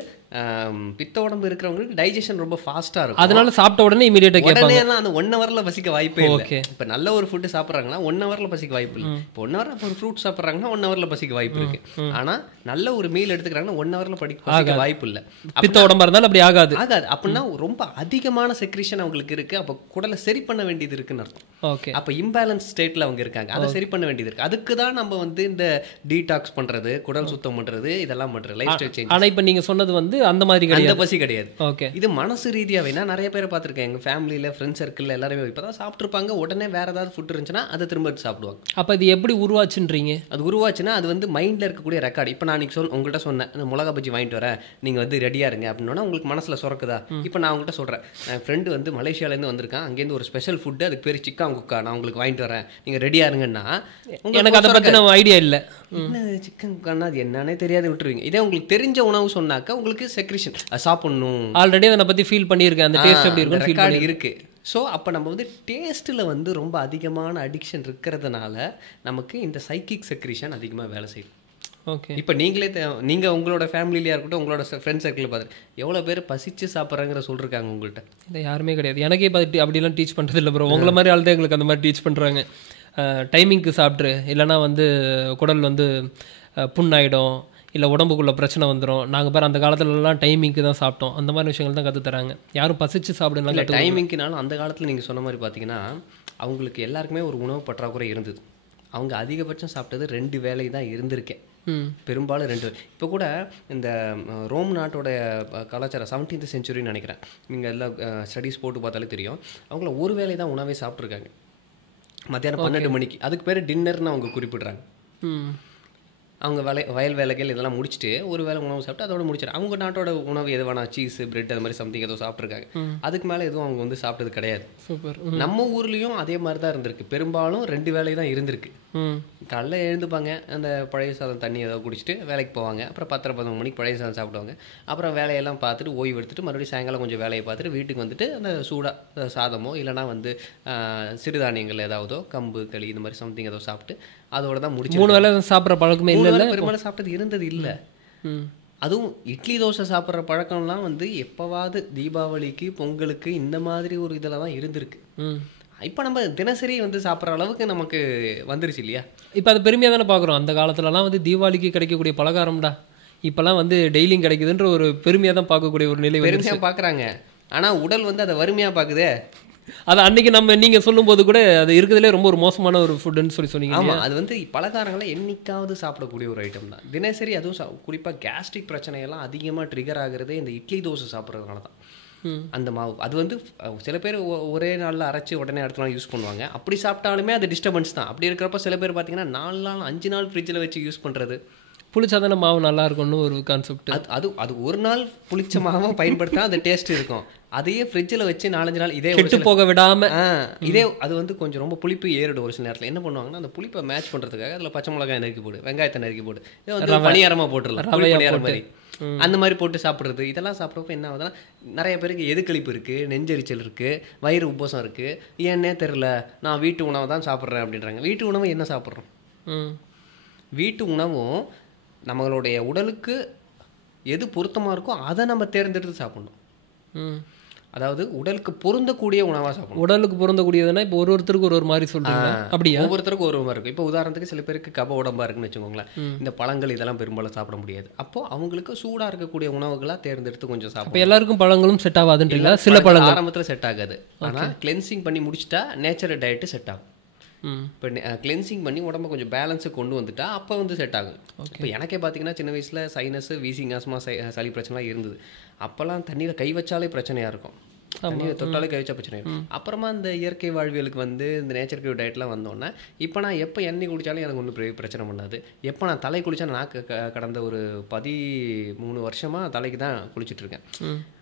பித்த உடம்பு இருக்கிறவங்களுக்கு டைஜஷன் ரொம்ப ஃபாஸ்ட்டாக இருக்கும். அதனால சாப்பிட்ட உடனே இமீடியட்டாக கேட்பாங்க. உடனேலாம் அந்த 1 ஹவரில் பசிக்க வாய்ப்பே இல்லை. ஓகே. இப்போ நல்ல ஒரு ஃபுட்டு சாப்பிட்றாங்கன்னா 1 ஹவரில் பசிக்க வாய்ப்பு இல்லை. இப்போ 1 ஹவர் இப்போ ஒரு ஃப்ரூட் சாப்பிட்றாங்கன்னா 1 ஹவரில் பசிக்க வாய்ப்பு இருக்கு. ஆனால் நல்ல ஒரு மீல் எடுத்துக்கிறாங்கன்னா 1 ஹவரில் பசிக்க வாய்ப்பு இல்லை. பித்த உடம்பா இருந்தாலும் அப்படி ஆகாது. அப்படின்னா ரொம்ப அதிகமான செக்ரீஷன் அவங்களுக்கு இருக்கு. அப்போ குடலை சரி பண்ண வேண்டியது இருக்குன்னு அர்த்தம். ஓகே. அப்போ இம்பேலன்ஸ் ஸ்டேட்ல அவங்க இருக்காங்க. அதை சரி பண்ண வேண்டியது இருக்கு. அதுக்கு தான் நம்ம வந்து இந்த டீடாக்ஸ் பண்றது, குடல் சுத்தம் பண்றது, இதெல்லாம் பண்றது, லைஃப் ஸ்டைல் சேஞ்ச். ஆனா இப்போ நீங்க சொன்னது வந்து அந்த மாதிரி அந்த கிடையாது. பசி கிடையாது. ஓகே. இது மனசு ரீதியாவே நான் நிறைய பேரை பார்த்துருக்கேன். எங்க ஃபேமிலியில ஃப்ரெண்ட்ஸ் சர்க்கிள்ல எல்லாருமே இப்பதான் சாப்பிட்டுருப்பாங்க. உடனே வேற ஏதாவது ஃபுட் இருந்துச்சுன்னா அதை திரும்ப எடுத்து சாப்பிடுவாங்க. அப்ப இது எப்படி உருவாச்சுன்றீங்க? அது உருவாச்சுன்னா அது வந்து மைண்ட்ல இருக்கக்கூடிய ரெக்கார்டு. இப்போ நான் உங்கள்கிட்ட சொன்னேன், இந்த மிளகா பஜ்ஜி வாங்கிட்டு வரேன், நீங்க வந்து ரெடியா இருங்க அப்படின்னா உங்களுக்கு மனசுல சுரக்குதா? இப்போ நான் உங்கள்கிட்ட சொல்றேன், என் ஃப்ரெண்டு வந்து மலேசியாலேருந்து வந்திருக்கான், அங்கேருந்து ஒரு ஸ்பெஷல் ஃபுட்டு, அதுக்கு பேர் சிக்கன் குக்கா, நான் உங்களுக்கு வாங்கிட்டு வரேன், நீங்க ரெடியா இருங்கன்னா எனக்கு அதை பத்தின ஐடியா இல்லை. என்ன சிக்கன் குக்கானா அது என்னன்னே தெரியாது விட்டுருவீங்க. இதே உங்களுக்கு தெரிஞ்ச உணவு சொன்னாக்கா உங்களுக்கு செக்ரிஷன் சாப்பிடணும், ஆல்ரெடி அதை பற்றி ஃபீல் பண்ணியிருக்கேன், அந்த டேஸ்ட் எப்படி இருக்குன்னு ஃபீல் ரெக்கார்டு இருக்கு. ஸோ அப்போ நம்ம வந்து டேஸ்ட்டில் வந்து ரொம்ப அதிகமான அடிக்ஷன் இருக்கிறதுனால நமக்கு இந்த சைக்கிக் செக்ரிஷன் அதிகமாக வேலை செய்யும். ஓகே. இப்போ நீங்கள் உங்களோட ஃபேமிலியாக இருக்கட்டும், உங்களோட ஃப்ரெண்ட்ஸ் சர்க்கிளில் பார்த்துட்டு எவ்வளோ பேர் பசிச்சு சாப்பிட்றாங்கிற சொல்லிருக்காங்க உங்கள்கிட்ட? இல்லை, யாருமே கிடையாது. எனக்கே பார்த்து அப்படிலாம் டீச் பண்ணுறது இல்லை ப்ரோ. உங்களை மாதிரி ஆள் தான் எங்களுக்கு அந்த மாதிரி டீச் பண்ணுறாங்க. டைமிங்க்கு சாப்பிட்ரு, இல்லைனா வந்து குடல் வந்து புண்ணாயிடும், இல்லை உடம்புக்குள்ளே பிரச்சனை வந்துடும். நாங்கள் பேர் அந்த காலத்துலலாம் டைமிங்க்கு தான் சாப்பிட்டோம். அந்த மாதிரி விஷயங்கள் தான் கற்றுத்தராங்க. யாரும் பசிச்சு சாப்பிடுனால இல்லை டைமிங்க்குனாலும் அந்த காலத்தில் நீங்கள் சொன்ன மாதிரி பார்த்தீங்கன்னா அவங்களுக்கு எல்லாருக்குமே ஒரு உணவு பற்றாக்குறை இருந்தது. அவங்க அதிகபட்சம் சாப்பிட்டது 2 வேளை தான் இருந்திருக்கேன். பெரும்பாலும் 2. இப்போ கூட இந்த ரோம் நாட்டோட கலாச்சாரம் 17th செஞ்சுரின்னு நினைக்கிறேன், நீங்கள் எல்லாம் ஸ்டடீஸ் போட்டு பார்த்தாலே தெரியும், அவங்கள ஒரு வேளை தான் உணவே சாப்பிட்ருக்காங்க, மத்தியானம் 12 மணிக்கு. அதுக்கு பேர் டின்னர்னு அவங்க குறிப்பிடுறாங்க. அவங்க வயல் வேலைகள் இதெல்லாம் முடிச்சுட்டு ஒரு வேளை உணவு சாப்பிட்டு அதோட முடிச்சிடும். அவங்க நாட்டோட உணவு எது வேணா, சீஸ், பிரெட், அது மாதிரி சம்திங் ஏதோ சாப்பிட்ருக்காங்க. அதுக்கு மேலே எதுவும் அவங்க வந்து சாப்பிட்டது கிடையாது. சூப்பர். நம்ம ஊர்லேயும் அதே மாதிரி தான் இருந்திருக்கு. பெரும்பாலும் 2 வேளை தான் இருந்திருக்கு. காலைல எழுந்துப்பாங்க, அந்த பழைய சாதம் தண்ணி ஏதோ குடிச்சிட்டு வேலைக்கு போவாங்க. அப்புறம் 10-11 மணிக்கு பழைய சாதம் சாப்பிடுவாங்க. அப்புறம் வேலையெல்லாம் பார்த்துட்டு ஓய்வு எடுத்துட்டு மறுபடியும் சாயங்காலம் கொஞ்சம் வேலையை பார்த்துட்டு வீட்டுக்கு வந்துட்டு அந்த சூடாக சாதமோ இல்லைனா வந்து சிறுதானியங்கள் ஏதாவதோ, கம்பு, களி, இந்த மாதிரி சம்திங் ஏதோ சாப்பிட்டு அதோட தான் முடிச்சு. 3 வேளை சாப்பிட்ற பழக்கமே இல்லை. பெரும்பாலும் சாப்பிட்டது இருந்தது இல்லை. அதுவும் இட்லி தோசை சாப்பிட்ற பழக்கம்லாம் வந்து எப்போவாது தீபாவளிக்கு, பொங்கலுக்கு, இந்த மாதிரி ஒரு இதில் தான் இருந்திருக்கு. இப்போ நம்ம தினசரி வந்து சாப்பிட்ற அளவுக்கு நமக்கு வந்துருச்சு இல்லையா? இப்போ அது பெருமையாக தானே பார்க்குறோம். அந்த காலத்துலலாம் வந்து தீபாவளிக்கு கிடைக்கக்கூடிய பலகாரம்டா இப்போல்லாம் வந்து டெய்லியும் கிடைக்குதுன்ற ஒரு பெருமையாக தான் பார்க்கக்கூடிய ஒரு நிலை. பெருமையாக பார்க்குறாங்க, ஆனால் உடல் வந்து அதை வறுமையாக பார்க்குதே. அது அன்னைக்கு நீங்கள் சொல்லும்போது கூட அது இருக்கிறதுலே ரொம்ப ஒரு மோசமான ஒரு ஃபுட்டுன்னு சொன்னீங்க. ஆமாம், அது வந்து பலகாரங்களை என்னைக்காவது சாப்பிடக்கூடிய ஒரு ஐட்டம் தான். தினசரி அதுவும் குறிப்பாக கேஸ்ட்ரிக் பிரச்சனையெல்லாம் அதிகமாக ட்ரிகர் ஆகுறதே இந்த இட்லி தோசை சாப்பிட்றதுனால தான். அந்த மாவு அது வந்து சில பேர் ஒரே நாளில் அரைச்சி உடனே அடுத்த நாள் யூஸ் பண்ணுவாங்க. அப்படி சாப்பிட்டாலுமே அது டிஸ்டர்பன்ஸ் தான். அப்படி இருக்கிறப்ப சில பேர் பார்த்தீங்கன்னா 4 நாள் 5 நாள் ஃப்ரிட்ஜில் வச்சு யூஸ் பண்ணுறது. புளிச்சாதான மாவு நல்லா இருக்கும்னு ஒரு கான்செப்ட். அது ஒரு நாள் புளிச்ச மாவை பயன்படுத்தினா அது டேஸ்ட் இருக்கும். அதையே ஃப்ரிட்ஜில் வச்சு 4-5 நாள் இதே கெட்டு போக விடாம இதே அது வந்து கொஞ்சம் ரொம்ப புளிப்பு ஏறிடும். ஒரு சில நேரத்தில் என்ன பண்ணுவாங்கன்னா அந்த புளிப்பை மேட்ச் பண்ணுறதுக்காக அதில் பச்சை மிளகாய் நறுக்கி போடு, வெங்காயத்தை நறுக்கி போடு, இதை வந்து பணியாரமாக போட்டுடலாம், பணியாரம் மாதிரி அந்த மாதிரி போட்டு சாப்பிட்றது. இதெல்லாம் சாப்பிட்றப்ப என்ன ஆகுதுன்னா நிறைய பேருக்கு எதுக்களிப்பு இருக்குது, நெஞ்சரிச்சல் இருக்குது, வயிறு உப்பசம் இருக்குது. ஏன்னே தெரில, நான் வீட்டு உணவை தான் சாப்பிட்றேன் அப்படின்றாங்க. வீட்டு உணவு என்ன சாப்பிட்றோம்? வீட்டு உணவும் நம்மளுடைய உடலுக்கு எது பொருத்தமாக இருக்கோ அதை நம்ம தேர்ந்தெடுத்து சாப்பிடணும். அதாவது உடலுக்கு பொருந்தக்கூடிய உணவாக சாப்பிடணும். உடலுக்கு பொருந்தக்கூடியதுன்னா இப்போ ஒருத்தருக்கு ஒரு மாதிரி சொல்றீங்க. அப்படியே ஒவ்வொருத்தருக்கும் ஒரு மாதிரி இருக்கும். இப்போ உதாரணத்துக்கு சில பேருக்கு கப உடம்பா இருக்குன்னு வச்சுக்கோங்களேன், இந்த பழங்கள் இதெல்லாம் பெரும்பாலும் சாப்பிட முடியாது. அப்போ அவங்களுக்கு சூடாக இருக்கக்கூடிய உணவுகளாக தேர்ந்தெடுத்து கொஞ்சம் சாப்பிடும். இப்போ எல்லாருக்கும் பழங்களும் செட் ஆகாதுன்றீங்களா? சில பழங்கள் ஆரம்பத்தில் செட் ஆகாது, ஆனால் கிளென்சிங் பண்ணி முடிச்சுட்டா நேச்சுரல் டயட்டு செட் ஆகும். இப்போ கிளென்சிங் பண்ணி உடம்பை கொஞ்சம் பேலன்ஸை கொண்டு வந்துட்டா அப்போ வந்து செட் ஆகும். இப்போ எனக்கே பார்த்தீங்கன்னா சின்ன வயசில் சைனஸ், வீசிங், ஆஸ்மா, சளி பிரச்சனைலாம் இருந்தது. அப்போல்லாம் தண்ணியில் கை வச்சாலே பிரச்சனையாக இருக்கும், தண்ணியில் தொட்டாலே கை வச்சா பிரச்சனை இருக்கும். அப்புறமா இந்த இயற்கை வாழ்வியலுக்கு வந்து இந்த நேச்சர் கியூ டயட்லாம் வந்தோடனே இப்போ நான் எப்போ எண்ணெய் குடித்தாலும் எனக்கு ஒன்றும் பிரச்சனை பண்ணாது. எப்போ நான் தலை குளித்தா நான் கடந்த ஒரு 13 வருஷமாக தலைக்கு தான் குளிச்சுட்ருக்கேன்.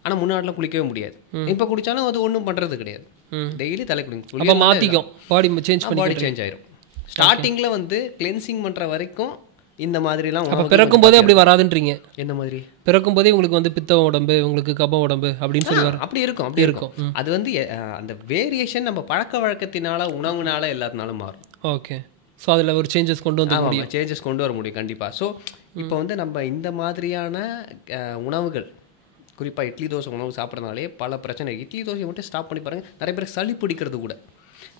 ஆனால் முன்னாடிலாம் குளிக்கவே முடியாது. இப்போ குடித்தாலும் அது ஒன்றும் பண்ணுறது கிடையாது. டெய்லி தலை குளிக்கும், மாற்றிக்கும், பாடி சேஞ்ச் ஆயிரும். ஸ்டார்டிங்கில் வந்து கிளென்சிங் பண்ணுற வரைக்கும் இந்த மாதிரிலாம் பிறக்கும் போதே அப்படி வராதுன்றீங்க. எந்த மாதிரி? பிறக்கும் போதே உங்களுக்கு வந்து பித்த உடம்பு, உங்களுக்கு கப உடம்பு அப்படின்னு சொல்லி அப்படி இருக்கும். அது வந்து அந்த வேரியேஷன் நம்ம பழக்க வழக்கத்தினால, உணவுனால எல்லாத்தினாலும் மாறும். ஓகே. ஸோ அதில் ஒரு சேஞ்சஸ் கொண்டு வர முடியும் கண்டிப்பாக. ஸோ இப்போ வந்து நம்ம இந்த மாதிரியான உணவுகள் குறிப்பாக இட்லி தோசை உணவு சாப்பிட்றதுனாலே பல பிரச்சனை. இட்லி தோசையை மட்டும் ஸ்டாப் பண்ணி பாருங்கள், நிறைய பேருக்கு சளி பிடிக்கிறது கூட.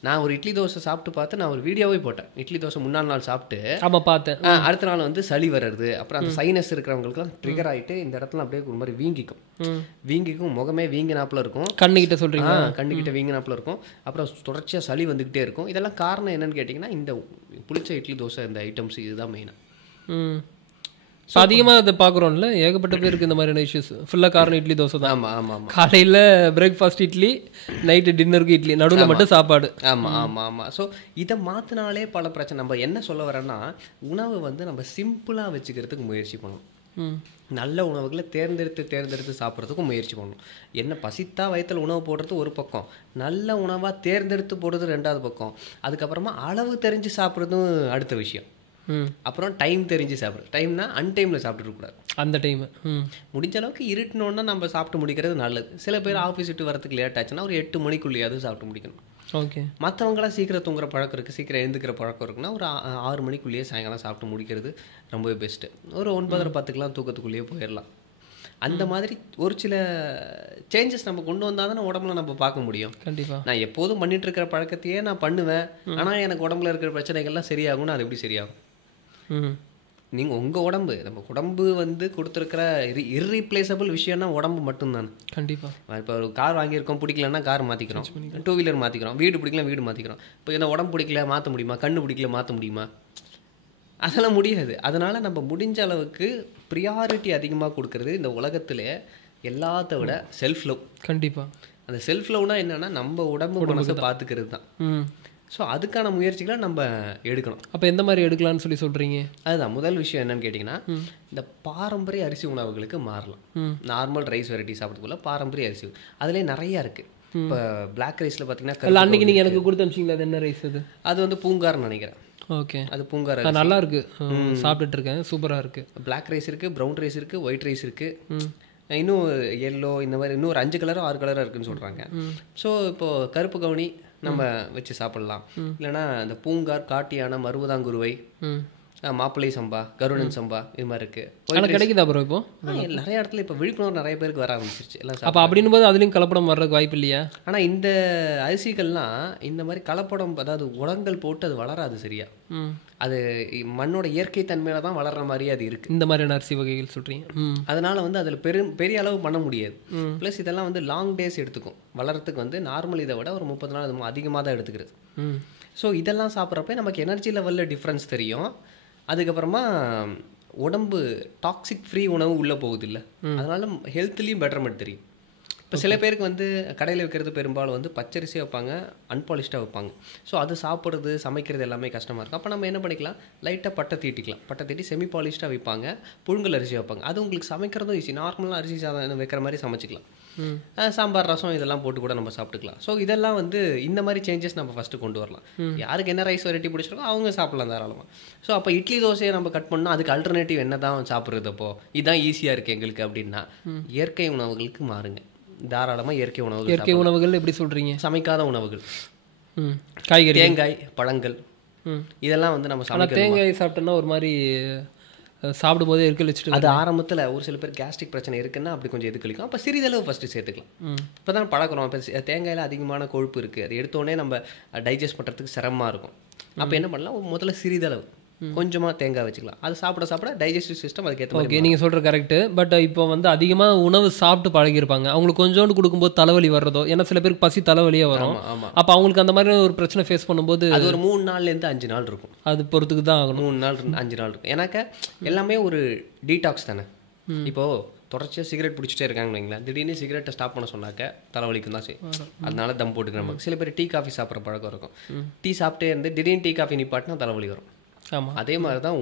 நான் ஒரு இட்லி தோசை சாப்பிட்டு பார்த்து நான் ஒரு வீடியோவே போட்டேன். இட்லி தோசை முன்னாள் நாள் சாப்பிட்டு ஆமாம் பார்த்தேன். அடுத்த நாள் வந்து சளி வர்றது, அப்புறம் அந்த சைனஸ் இருக்கிறவங்களுக்குலாம் ட்ரிகர் ஆகிட்டு இந்த இடத்துல அப்படியே ஒரு மாதிரி வீங்கிக்கும், முகமே வீங்கினாப்புல இருக்கும், கண்ணுக்கிட்ட சொல்கிறீங்க, கண்ணுக்கிட்ட வீங்கினாப்புல இருக்கும், அப்புறம் தொடர்ச்சியாக சளி வந்துக்கிட்டே இருக்கும். இதெல்லாம் காரணம் என்னன்னு கேட்டிங்கன்னா இந்த புளிச்ச இட்லி தோசை இந்த ஐட்டம்ஸ் இதுதான் மெயினாக. ஸோ அதிகமாக அதை பார்க்குறோம்ல, ஏகப்பட்ட பேருக்கு இந்த மாதிரியான இஷ்யூஸ். ஃபுல்லாக காரணம் இட்லி தோசை தான். ஆமாம் ஆமாம் ஆமாம். காலையில் பிரேக்ஃபாஸ்ட் இட்லி, நைட்டு டின்னருக்கு இட்லி, நடுவில் மட்டும் சாப்பாடு. ஆமாம் ஆமாம் ஆமாம். ஸோ இதை மாற்றினாலே பல பிரச்சனை. நம்ம என்ன சொல்ல வரேன்னா, உணவை வந்து நம்ம சிம்பிளாக வச்சுக்கிறதுக்கு முயற்சி பண்ணணும். நல்ல உணவுகளை தேர்ந்தெடுத்து சாப்பிட்றதுக்கும் முயற்சி பண்ணணும். என்ன பசித்தா வயிற்றில் உணவு போடுறது ஒரு பக்கம், நல்ல உணவாக தேர்ந்தெடுத்து போடுறது ரெண்டாவது பக்கம், அதுக்கப்புறமா அளவு தெரிஞ்சு சாப்பிட்றதும் அடுத்த விஷயம். அப்புறம் டைம் தெரிஞ்சு சாப்பிட்றது. டைம்னா அன்டைமில் சாப்பிட்டுருக்கூடாது. அந்த டைம் முடிஞ்ச அளவுக்கு இருட்டினோன்னா நம்ம சாப்பிட்டு முடிக்கிறது நல்லது. சில பேர் ஆஃபீஸ் விட்டு வரதுக்கு லேட் ஆச்சுன்னா ஒரு 8 மணிக்குள்ளேயாவது சாப்பிட்டு முடிக்கணும். ஓகே. மற்றவங்களாம் சீக்கிரம் தூங்குற பழக்கம் இருக்குது, சீக்கிரம் எழுந்துக்கிற பழக்கம் இருக்குன்னா ஒரு 6 மணிக்குள்ளேயே சாயங்காலம் சாப்பிட்டு முடிக்கிறது ரொம்பவே பெஸ்ட்டு. ஒரு 9:30-10க்கெலாம் தூக்கத்துக்குள்ளேயே போயிடலாம். அந்த மாதிரி ஒரு சில சேஞ்சஸ் நம்ம கொண்டு வந்தால் தானே உடம்புல நம்ம பார்க்க முடியும். கண்டிப்பாக. நான் எப்போதும் பண்ணிட்டு இருக்கிற பழக்கத்தையே நான் பண்ணுவேன், ஆனால் எனக்கு உடம்புல இருக்கிற பிரச்சனைகள்லாம் சரியாகும்னு அது எப்படி சரியாகும்? நீங்கள் உங்கள் உடம்பு, நம்ம உடம்பு வந்து கொடுத்துருக்கிற இர்ரீப்ளேசபிள் விஷயம்னா உடம்பு மட்டும்தானே. கண்டிப்பாக. இப்போ ஒரு கார் வாங்கியிருக்கோம், பிடிக்கலன்னா கார் மாற்றிக்கிறோம், 2 வீலர் மாற்றிக்கிறோம், வீடு பிடிக்கல வீடு மாற்றிக்கிறோம். இப்போ என்ன உடம்பு பிடிக்கல மாற்ற முடியுமா? கண்ணு பிடிக்கல மாற்ற முடியுமா? அதெல்லாம் முடியாது. அதனால் நம்ம முடிஞ்ச அளவுக்கு ப்ரியாரிட்டி அதிகமாக கொடுக்கறது இந்த உலகத்தில் எல்லாத்த விட செல்ஃப் லவ். கண்டிப்பாக. அந்த செல்ஃப் லவ்னா என்னென்னா நம்ம உடம்பு மனசை பார்த்துக்கிறது தான். ஸோ அதுக்கான முயற்சிகளை நம்ம எடுக்கணும். அப்போ எந்த மாதிரி எடுக்கலாம்னு சொல்கிறீங்க? அதுதான் முதல் விஷயம் என்னன்னு கேட்டிங்கன்னா, இந்த பாரம்பரிய அரிசி உணவுகளுக்கு மாறலாம். நார்மல் ரைஸ் வெரைட்டி சாப்பிட்றதுக்குள்ள பாரம்பரிய அரிசி அதுலேயே நிறையா இருக்குது. இப்போ பிளாக் ரைஸில் பார்த்தீங்கன்னா, அன்றைக்கி நீங்கள் எனக்கு கொடுத்து அனுப்பிச்சிங்களா, அது என்ன ரைஸ்? அது வந்து பூங்கார்னு நினைக்கிறேன். ஓகே. அது பூங்கார் நல்லா இருக்கு, சாப்பிட்டுட்டு இருக்கேன், சூப்பராக இருக்குது. பிளாக் ரைஸ் இருக்குது, ப்ரௌன் ரைஸ் இருக்குது, ஒயிட் ரைஸ் இருக்குது, இன்னும் எல்லோ, இந்த மாதிரி இன்னும் ஒரு 5 கலரோ 6 கலரோ இருக்குன்னு சொல்கிறாங்க. ஸோ இப்போது கருப்பு கவுனி நம்ம வச்சு சாப்பிட்லாம். இல்லைனா இந்த பூங்கார், காட்டு யானை, மருவதாங்குருவை, மாப்பிள்ளை சம்பா, கருடன் சம்பா, இது மாதிரி இருக்குது. கிடைக்குதா ப்ரோ? இப்போ நிறைய இடத்துல இப்போ விழிப்புணர்வு நிறைய பேருக்கு வர ஆரம்பிச்சிருச்சு எல்லாம். அப்போ அப்படின்னும் போது அதுலேயும் கலப்படம் வர்றதுக்கு வாய்ப்பு இல்லையா? ஆனால் இந்த அரிசிகள்லாம் இந்த மாதிரி கலப்படம், அதாவது உரங்கள் போட்டு அது வளராது சரியா. அது மண்ணோட இயற்கை தன்மையில தான் வளர்ற மாதிரி அது இருக்குது. இந்த மாதிரியான அரிசி வகைகள் சொல்கிறீங்க. அதனால வந்து அதில் பெரிய அளவு பண்ண முடியாது. ப்ளஸ் இதெல்லாம் வந்து லாங் டேஸ் எடுத்துக்கும் வளர்கிறதுக்கு. வந்து நார்மல் இதை விட ஒரு 30 நாள் அதிகமாக தான் எடுத்துக்கிறது. ஸோ இதெல்லாம் சாப்பிட்றப்ப நமக்கு எனர்ஜி லெவலில் டிஃப்ரென்ஸ் தெரியும். அதுக்கப்புறமா உடம்பு டாக்ஸிக் ஃப்ரீ உணவு உள்ளே போகுது இல்லை, அதனால ஹெல்த்லேயும் பெட்டர்மெண்ட் தெரியும். இப்போ சில பேருக்கு வந்து கடையில் வைக்கிறது பெரும்பாலும் வந்து பச்சரிசியாக வைப்பாங்க, அன்பாலிஷ்டாக வைப்பாங்க. ஸோ அது சாப்பிட்றது சமைக்கிறது எல்லாமே கஷ்டமாக இருக்கும். அப்போ நம்ம என்ன பண்ணிக்கலாம், லைட்டாக பட்டை தீட்டி செமி பாலிஷ்டாக வைப்பாங்க, புழுங்கல் அரிசி வைப்பாங்க. அது உங்களுக்கு சமைக்கிறதும் ஈஸி. நார்மலாக அரிசி சாதம் வைக்கிற மாதிரி சமைச்சிக்கலாம். சாம்பார், ரசம் இதெல்லாம் போட்டு கூட நம்ம சாப்பிட்டுக்கலாம். ஸோ இதெல்லாம் வந்து இந்த மாதிரி சேஞ்சஸ் நம்ம ஃபஸ்ட்டு கொண்டு வரலாம். யாருக்கு என்ன ரைஸ் வெரைட்டி பிடிச்சிருக்கோ அவங்க சாப்பிடலாம் தாராளமாக. ஸோ அப்போ இட்லி தோசையை நம்ம கட் பண்ணால் அதுக்கு அல்டர்னேட்டிவ் என்ன தான் சாப்பிட்றது? அப்போது இதுதான் ஈஸியாக இருக்குது எங்களுக்கு அப்படின்னா இயற்கை உணவுகளுக்கு மாறுங்க. தாராளமாக இயற்கை உணவுகள். இயற்கை உணவுகள் எப்படி சொல்கிறீங்க? சமைக்காத உணவுகள், காய்கறி, தேங்காய், பழங்கள், இதெல்லாம் வந்து நம்ம சமைக்கலாம். தேங்காய் சாப்பிட்டோன்னா ஒரு மாதிரி சாப்பிடும் போதே எதுக்கழிச்சிட்டு, அது ஆரம்பத்தில் ஒரு சில பேர் கேஸ்ட்ரிக் பிரச்சனை இருக்குன்னா அப்படி கொஞ்சம் எதுக்கழிக்கும். அப்போ சிறிதளவு ஃபஸ்ட்டு சேர்த்துக்கலாம். இப்போ தான் பழக்கிறோம். இப்போ தேங்காயில் அதிகமான கொழுப்பு இருக்குது, அது எடுத்தோடனே நம்ம டைஜஸ்ட் பண்ணுறதுக்கு சிரமமாக இருக்கும். அப்போ என்ன பண்ணலாம், முதல்ல சிறிதளவு கொஞ்சமாக தேங்காய் வச்சுக்கலாம். அது சாப்பிட டைஜஸ்டிவ் சிஸ்டம் அதுக்கேற்ற மாதிரி. ஓகே, நீங்கள் சொல்கிற கரெக்டு. பட் இப்போ வந்து அதிகமாக உணவு சாப்பிட்டு பழகிருப்பாங்க, அவங்களுக்கு கொஞ்சோண்டு கொடுக்கும்போது தலைவலி வர்றதோ, ஏன்னா சில பேருக்கு பசி தலைவலியே வரும். அப்போ அவங்களுக்கு அந்த மாதிரி ஒரு பிரச்சனை ஃபேஸ் பண்ணும்போது அது ஒரு 3 நாள்லேருந்து 5 நாள் இருக்கும். அது பொறுத்துக்கு தான் ஆகணும். 3 நாள் 5 நாள் இருக்கும். ஏன்னாக்கா எல்லாமே ஒரு டீடாக்ஸ் தானே. இப்போது தொடர்ச்சியாக சிகரெட் பிடிச்சிட்டே இருக்காங்கன்னு வைங்களேன், திடீர்னு சிகரெட்டை ஸ்டாப் பண்ண சொன்னாக்க தலைவலிக்கும் தான் செய்யும். அதனால தம் போட்டுக்கிற மாதிரி. சில பேர் டீ காஃபி சாப்பிட்ற பழக்கம் இருக்கும். டீ சாப்பிட்டே இருந்து திடீர்னு டீ காஃபி நிப்பாட்டினா தலைவலி வரும். ஆமாம், அதே மாதிரி தான்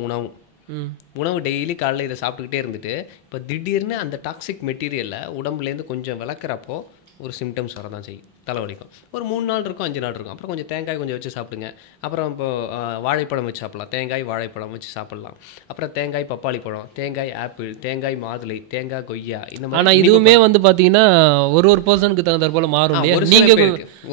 உணவு டெய்லி காலையில் இதை சாப்பிட்டுக்கிட்டே இருந்துட்டு இப்போ திடீர்னு அந்த டாக்ஸிக் மெட்டீரியலை உடம்புலேருந்து கொஞ்சம் விளக்குறப்போ ஒரு சிம்டம்ஸ் வரதான் செய்யும். தலை வலிக்கும். ஒரு 3 நாள் இருக்கும், 5 நாள் இருக்கும். அப்புறம் கொஞ்சம் தேங்காய் கொஞ்சம் வச்சு சாப்பிடுங்க. அப்புறம் இப்போ வாழைப்பழம் வச்சு சாப்பிடலாம். தேங்காய் வாழைப்பழம் வச்சு சாப்பிடலாம். அப்புறம் தேங்காய் பப்பாளி பழம், தேங்காய் ஆப்பிள், தேங்காய் மாதுளை, தேங்காய் கொய்யா, இந்த மாதிரி. ஆனால் இதுவுமே வந்து பார்த்தீங்கன்னா ஒரு பர்சனுக்கு தகுந்தாற் போல மாறும் இல்லையா?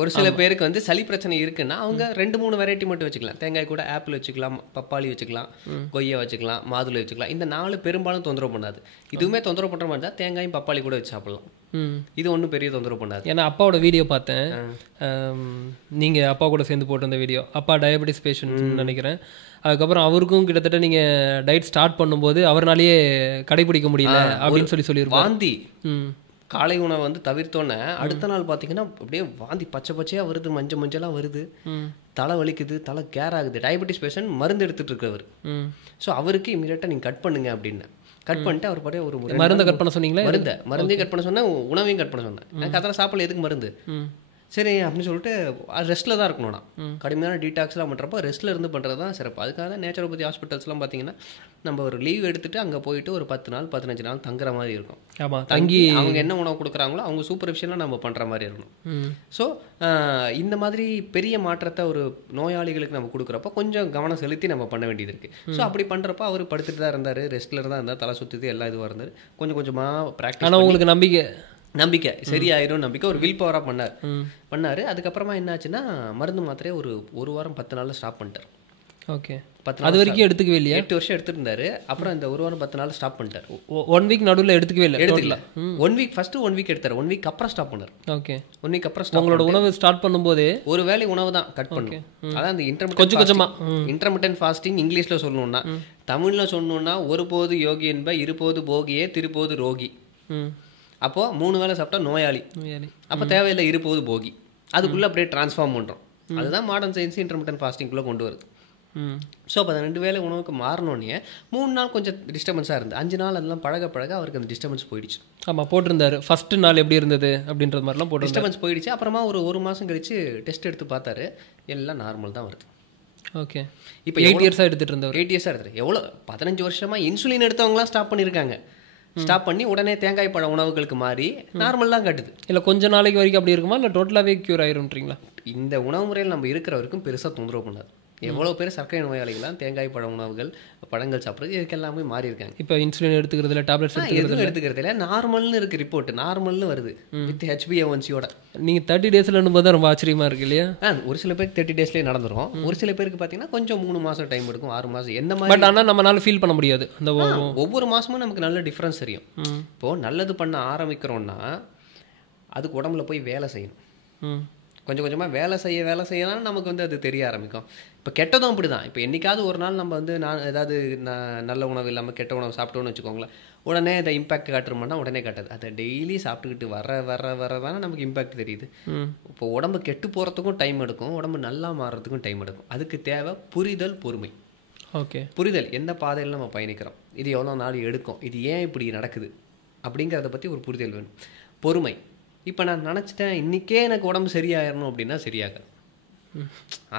ஒரு சில பேருக்கு வந்து சளி பிரச்சனை இருக்குன்னா அவங்க 2-3 வெரைட்டி மட்டும் வச்சுக்கலாம். தேங்காய் கூட ஆப்பிள் வச்சுக்கலாம், பப்பாளி வச்சுக்கலாம், கொய்யா வச்சுக்கலாம், மாதுளை வச்சுக்கலாம். இந்த 4 பெரும்பாலும் தொந்தரவு பண்ணாது. இதுவுமே தொந்தரவு பண்ணுற மாதிரி தான் தேங்காயும் பப்பாளி கூட வச்சு சாப்பிடலாம். இது ஒன்றும் பெரிய தொந்தரவு பண்ணாது. ஏன்னா அப்பாவோட வீடியோ பார்த்தேன், நீங்கள் அப்பா கூட சேர்ந்து போட்டிருந்த வீடியோ. அப்பா டயபெட்டிஸ் பேஷண்ட்னு நினைக்கிறேன். அதுக்கப்புறம் அவருக்கும் கிட்டத்தட்ட நீங்கள் டயட் ஸ்டார்ட் பண்ணும்போது அவராலேயே கடைபிடிக்க முடியல அப்படின்னு சொல்லியிருப்பாங்க. வாந்தி, காலை உணவை வந்து தவிர்த்தோன்னே அடுத்த நாள் பார்த்தீங்கன்னா அப்படியே வாந்தி பச்சை பச்சையாக வருது, மஞ்சளாக வருது, தலை வலிக்குது, தலை கேர் ஆகுது. டயபெட்டிஸ் பேஷண்ட் மருந்து எடுத்துகிட்டு இருக்கவர். ஸோ அவருக்கு இமீடியட்டாக நீங்கள் கட் பண்ணுங்க அப்படின்னு கட் பண்ணிட்டு அவர் பாரு ஒரு மருந்தை கட் பண்ண சொன்னீங்களா? மருந்தையும் கட் பண்ண சொன்னேன், உணவையும் கட் பண்ண சொன்னேன். எனக்கு அதெல்லாம் சாப்பிடல, எதுக்கு மருந்து, சரி அப்படின்னு சொல்லிட்டு ரெஸ்ட்டில் தான் இருக்கணும். நான் கடுமையான டீடாக்ஸ்லாம் பண்ணுறப்போ ரெஸ்ட்டில் இருந்து பண்ணுறது தான் சிறப்பு. அதுக்காக தான் நேச்சுரோபதி ஹாஸ்பிட்டல்ஸ்லாம் பார்த்தீங்கன்னா நம்ம ஒரு லீவ் எடுத்துகிட்டு அங்கே போயிட்டு ஒரு 10 நாள் 15 நாள் தங்குற மாதிரி இருக்கும். ஆமாம், தங்கி அவங்க என்ன உணவு கொடுக்குறாங்களோ அவங்க சூப்பர்விஷனாக நம்ம பண்ணுற மாதிரி இருக்கணும். ஸோ இந்த மாதிரி பெரிய மாற்றத்தை ஒரு நோயாளிகளுக்கு நம்ம கொடுக்குறப்போ கொஞ்சம் கவனம் செலுத்தி நம்ம பண்ண வேண்டியது இருக்குது. ஸோ அப்படி பண்ணுறப்போ அவர் படுத்துட்டு தான் இருந்தார், ரெஸ்ட்டில் தான் இருந்தார், தலை சுற்றுது, எல்லாம் இதுவாக இருந்தார். கொஞ்சம் கொஞ்சமாக ப்ராக்டிஸ். ஆனால் உங்களுக்கு நம்பிக்கை சரியாயிரும் நம்பிக்கை, ஒரு வில் பவராக பண்ணார். அதுக்கப்புறமா என்னாச்சுன்னா மருந்து மாத்திரையே ஒரு வாரம் 10 நாளில் ஸ்டாப் பண்ணிட்டார். ஓகே, 10 நாள் அது வரைக்கும் எடுத்துக்கவே இல்லையா? 8 வருஷம் எடுத்துருந்தாரு. அப்புறம் இந்த ஒரு வாரம் 10 நாள் ஸ்டாப் பண்ணிட்டார். 1 வீக் நடுவில் எடுத்துக்கவே இல்லை? எடுத்துக்கல. 1 வீக் ஃபர்ஸ்ட் 1 வீக் எடுத்தார், 1 வீக் அப்புறம் ஸ்டாப் பண்ணார். ஓகே, 1 வீக் அப்புறம் ஸ்டாப். உங்களோட உணவு ஸ்டார்ட் பண்ணும்போது ஒரு வேளை உணவு தான் கட் பண்ணும். அதான் அந்த இன்டர்மிட்டன்ட் ஃபாஸ்டிங் இங்கிலீஷில் சொல்லணும்னா, தமிழில் சொல்லணும்னா ஒருபோது யோகி என்ப, இருபோது போகியே, திருப்போது ரோகி. அப்போ 3 வேளை சாப்பிட்டா நோயாளி, அப்போ தேவையில்லை இருப்போது போகி. அதுக்குள்ளே அப்படியே டிரான்ஸ்ஃபார்ம் பண்ணுறோம். அதுதான் மாடர்ன் சயின்ஸ் இன்டர்மிட்டன்ட் ஃபாஸ்டிங்குள்ளே கொண்டு வருது. ஸோ அப்போ அந்த 2 வேளை உணவுக்கு மாறினோடனே 3 நாள் கொஞ்சம் டிஸ்டர்பன்ஸாக இருந்து 5 நாள் அதெல்லாம் பழக அவருக்கு அந்த டிஸ்டர்பன்ஸ் போயிடுச்சு. ஆமாம், போட்டிருந்தாரு ஃபஸ்ட்டு நாள் எப்படி இருந்தது அப்படின்றது மாதிரிலாம் போட்டு டிஸ்டர்பன்ஸ் போயிடுச்சு. அப்புறமா ஒரு மாதம் கழிச்சு டெஸ்ட் எடுத்து பார்த்தாரு, எல்லாம் நார்மல் தான் வருது. ஓகே, இப்போ 8 இயர்ஸாக எடுத்துகிட்டு இருந்தவர். 8 இயர்ஸாக எடுத்துரு. எவ்வளோ 15 வருஷமாக இன்சுலின் எடுத்தவங்களாம் ஸ்டாப் பண்ணியிருக்காங்க. ஸ்டாப் பண்ணி உடனே தேங்காய் பழ உணவுகளுக்கு மாறி நார்மல் தான் காட்டுது. இல்லை கொஞ்ச நாளைக்கு வரைக்கும் அப்படி இருக்குமா, இல்லை டோட்டலாகவே க்யூர் ஆயிரும்ன்றீங்களா? இந்த உணவு முறையில் நம்ம இருக்கிற வரைக்கும் பெருசாக தொந்தரவு பண்ணாது. எவ்வளோ பேர் சர்க்கரை நோயாளிகள்லாம் தேங்காய் பழ உணவுகள், பழங்கள் சாப்பிட்றது, இதுக்கு எல்லாமே மாறி இருக்காங்க. இப்போ இன்சுலின் எடுத்துக்கிறது இல்லை, டேப்லெட்ஸ் எடுத்துக்கிறது இல்லை, நார்மல்னு இருக்குது ரிப்போர்ட், நார்மல்னு வருது வித் HbA1c-யோட. நீங்கள் 30 டேஸில் போது ரொம்ப ஆச்சரியமாக இருக்கு இல்லையா? ஒரு சில பேருக்கு 30 டேஸ்லேயே நடந்துடும். ஒரு சில பேருக்கு பார்த்தீங்கன்னா கொஞ்சம் 3 மாதம் டைம் எடுக்கும், 6 மாதம், எந்த மாதிரி. பட் ஆனால் நம்மளால ஃபீல் பண்ண முடியாது. அந்த ஒவ்வொரு மாதமும் நமக்கு நல்ல டிஃப்ரென்ஸ் தெரியும். இப்போது நல்லது பண்ண ஆரம்பிக்கிறோன்னா அதுக்கு உடம்புல போய் வேலை செய்யணும். கொஞ்சம் கொஞ்சமாக வேலை செய்ய தான் நமக்கு வந்து அது தெரிய ஆரம்பிக்கும். இப்போ கெட்டதும் அப்படி தான். இப்போ என்றைக்காவது ஒரு நாள் நம்ம வந்து ஏதாவது நல்ல உணவு இல்லாமல் கெட்ட உணவு சாப்பிட்டோன்னு வச்சுக்கோங்களேன், உடனே அதை இம்பாக்ட் காட்டுறோம்னா உடனே காட்டாது. அதை டெய்லி சாப்பிட்டுக்கிட்டு வர தானே நமக்கு இம்பாக்ட் தெரியுது. இப்போ உடம்பு கெட்டு போகிறதுக்கும் டைம் எடுக்கும், உடம்பு நல்லா மாறுறதுக்கும் டைம் எடுக்கும். அதுக்கு தேவை புரிதல், பொறுமை. ஓகே, புரிதல். எந்த பாதையில் நம்ம பயணிக்கிறோம், இது எவ்வளோ நாள் எடுக்கும், இது ஏன் இப்படி நடக்குது அப்படிங்கிறத பற்றி ஒரு புரிதல் வேணும். பொறுமை. இப்போ நான் நினச்சிட்டேன் இன்றைக்கே எனக்கு உடம்பு சரியாயிடணும் அப்படின்னா சரியாகாது.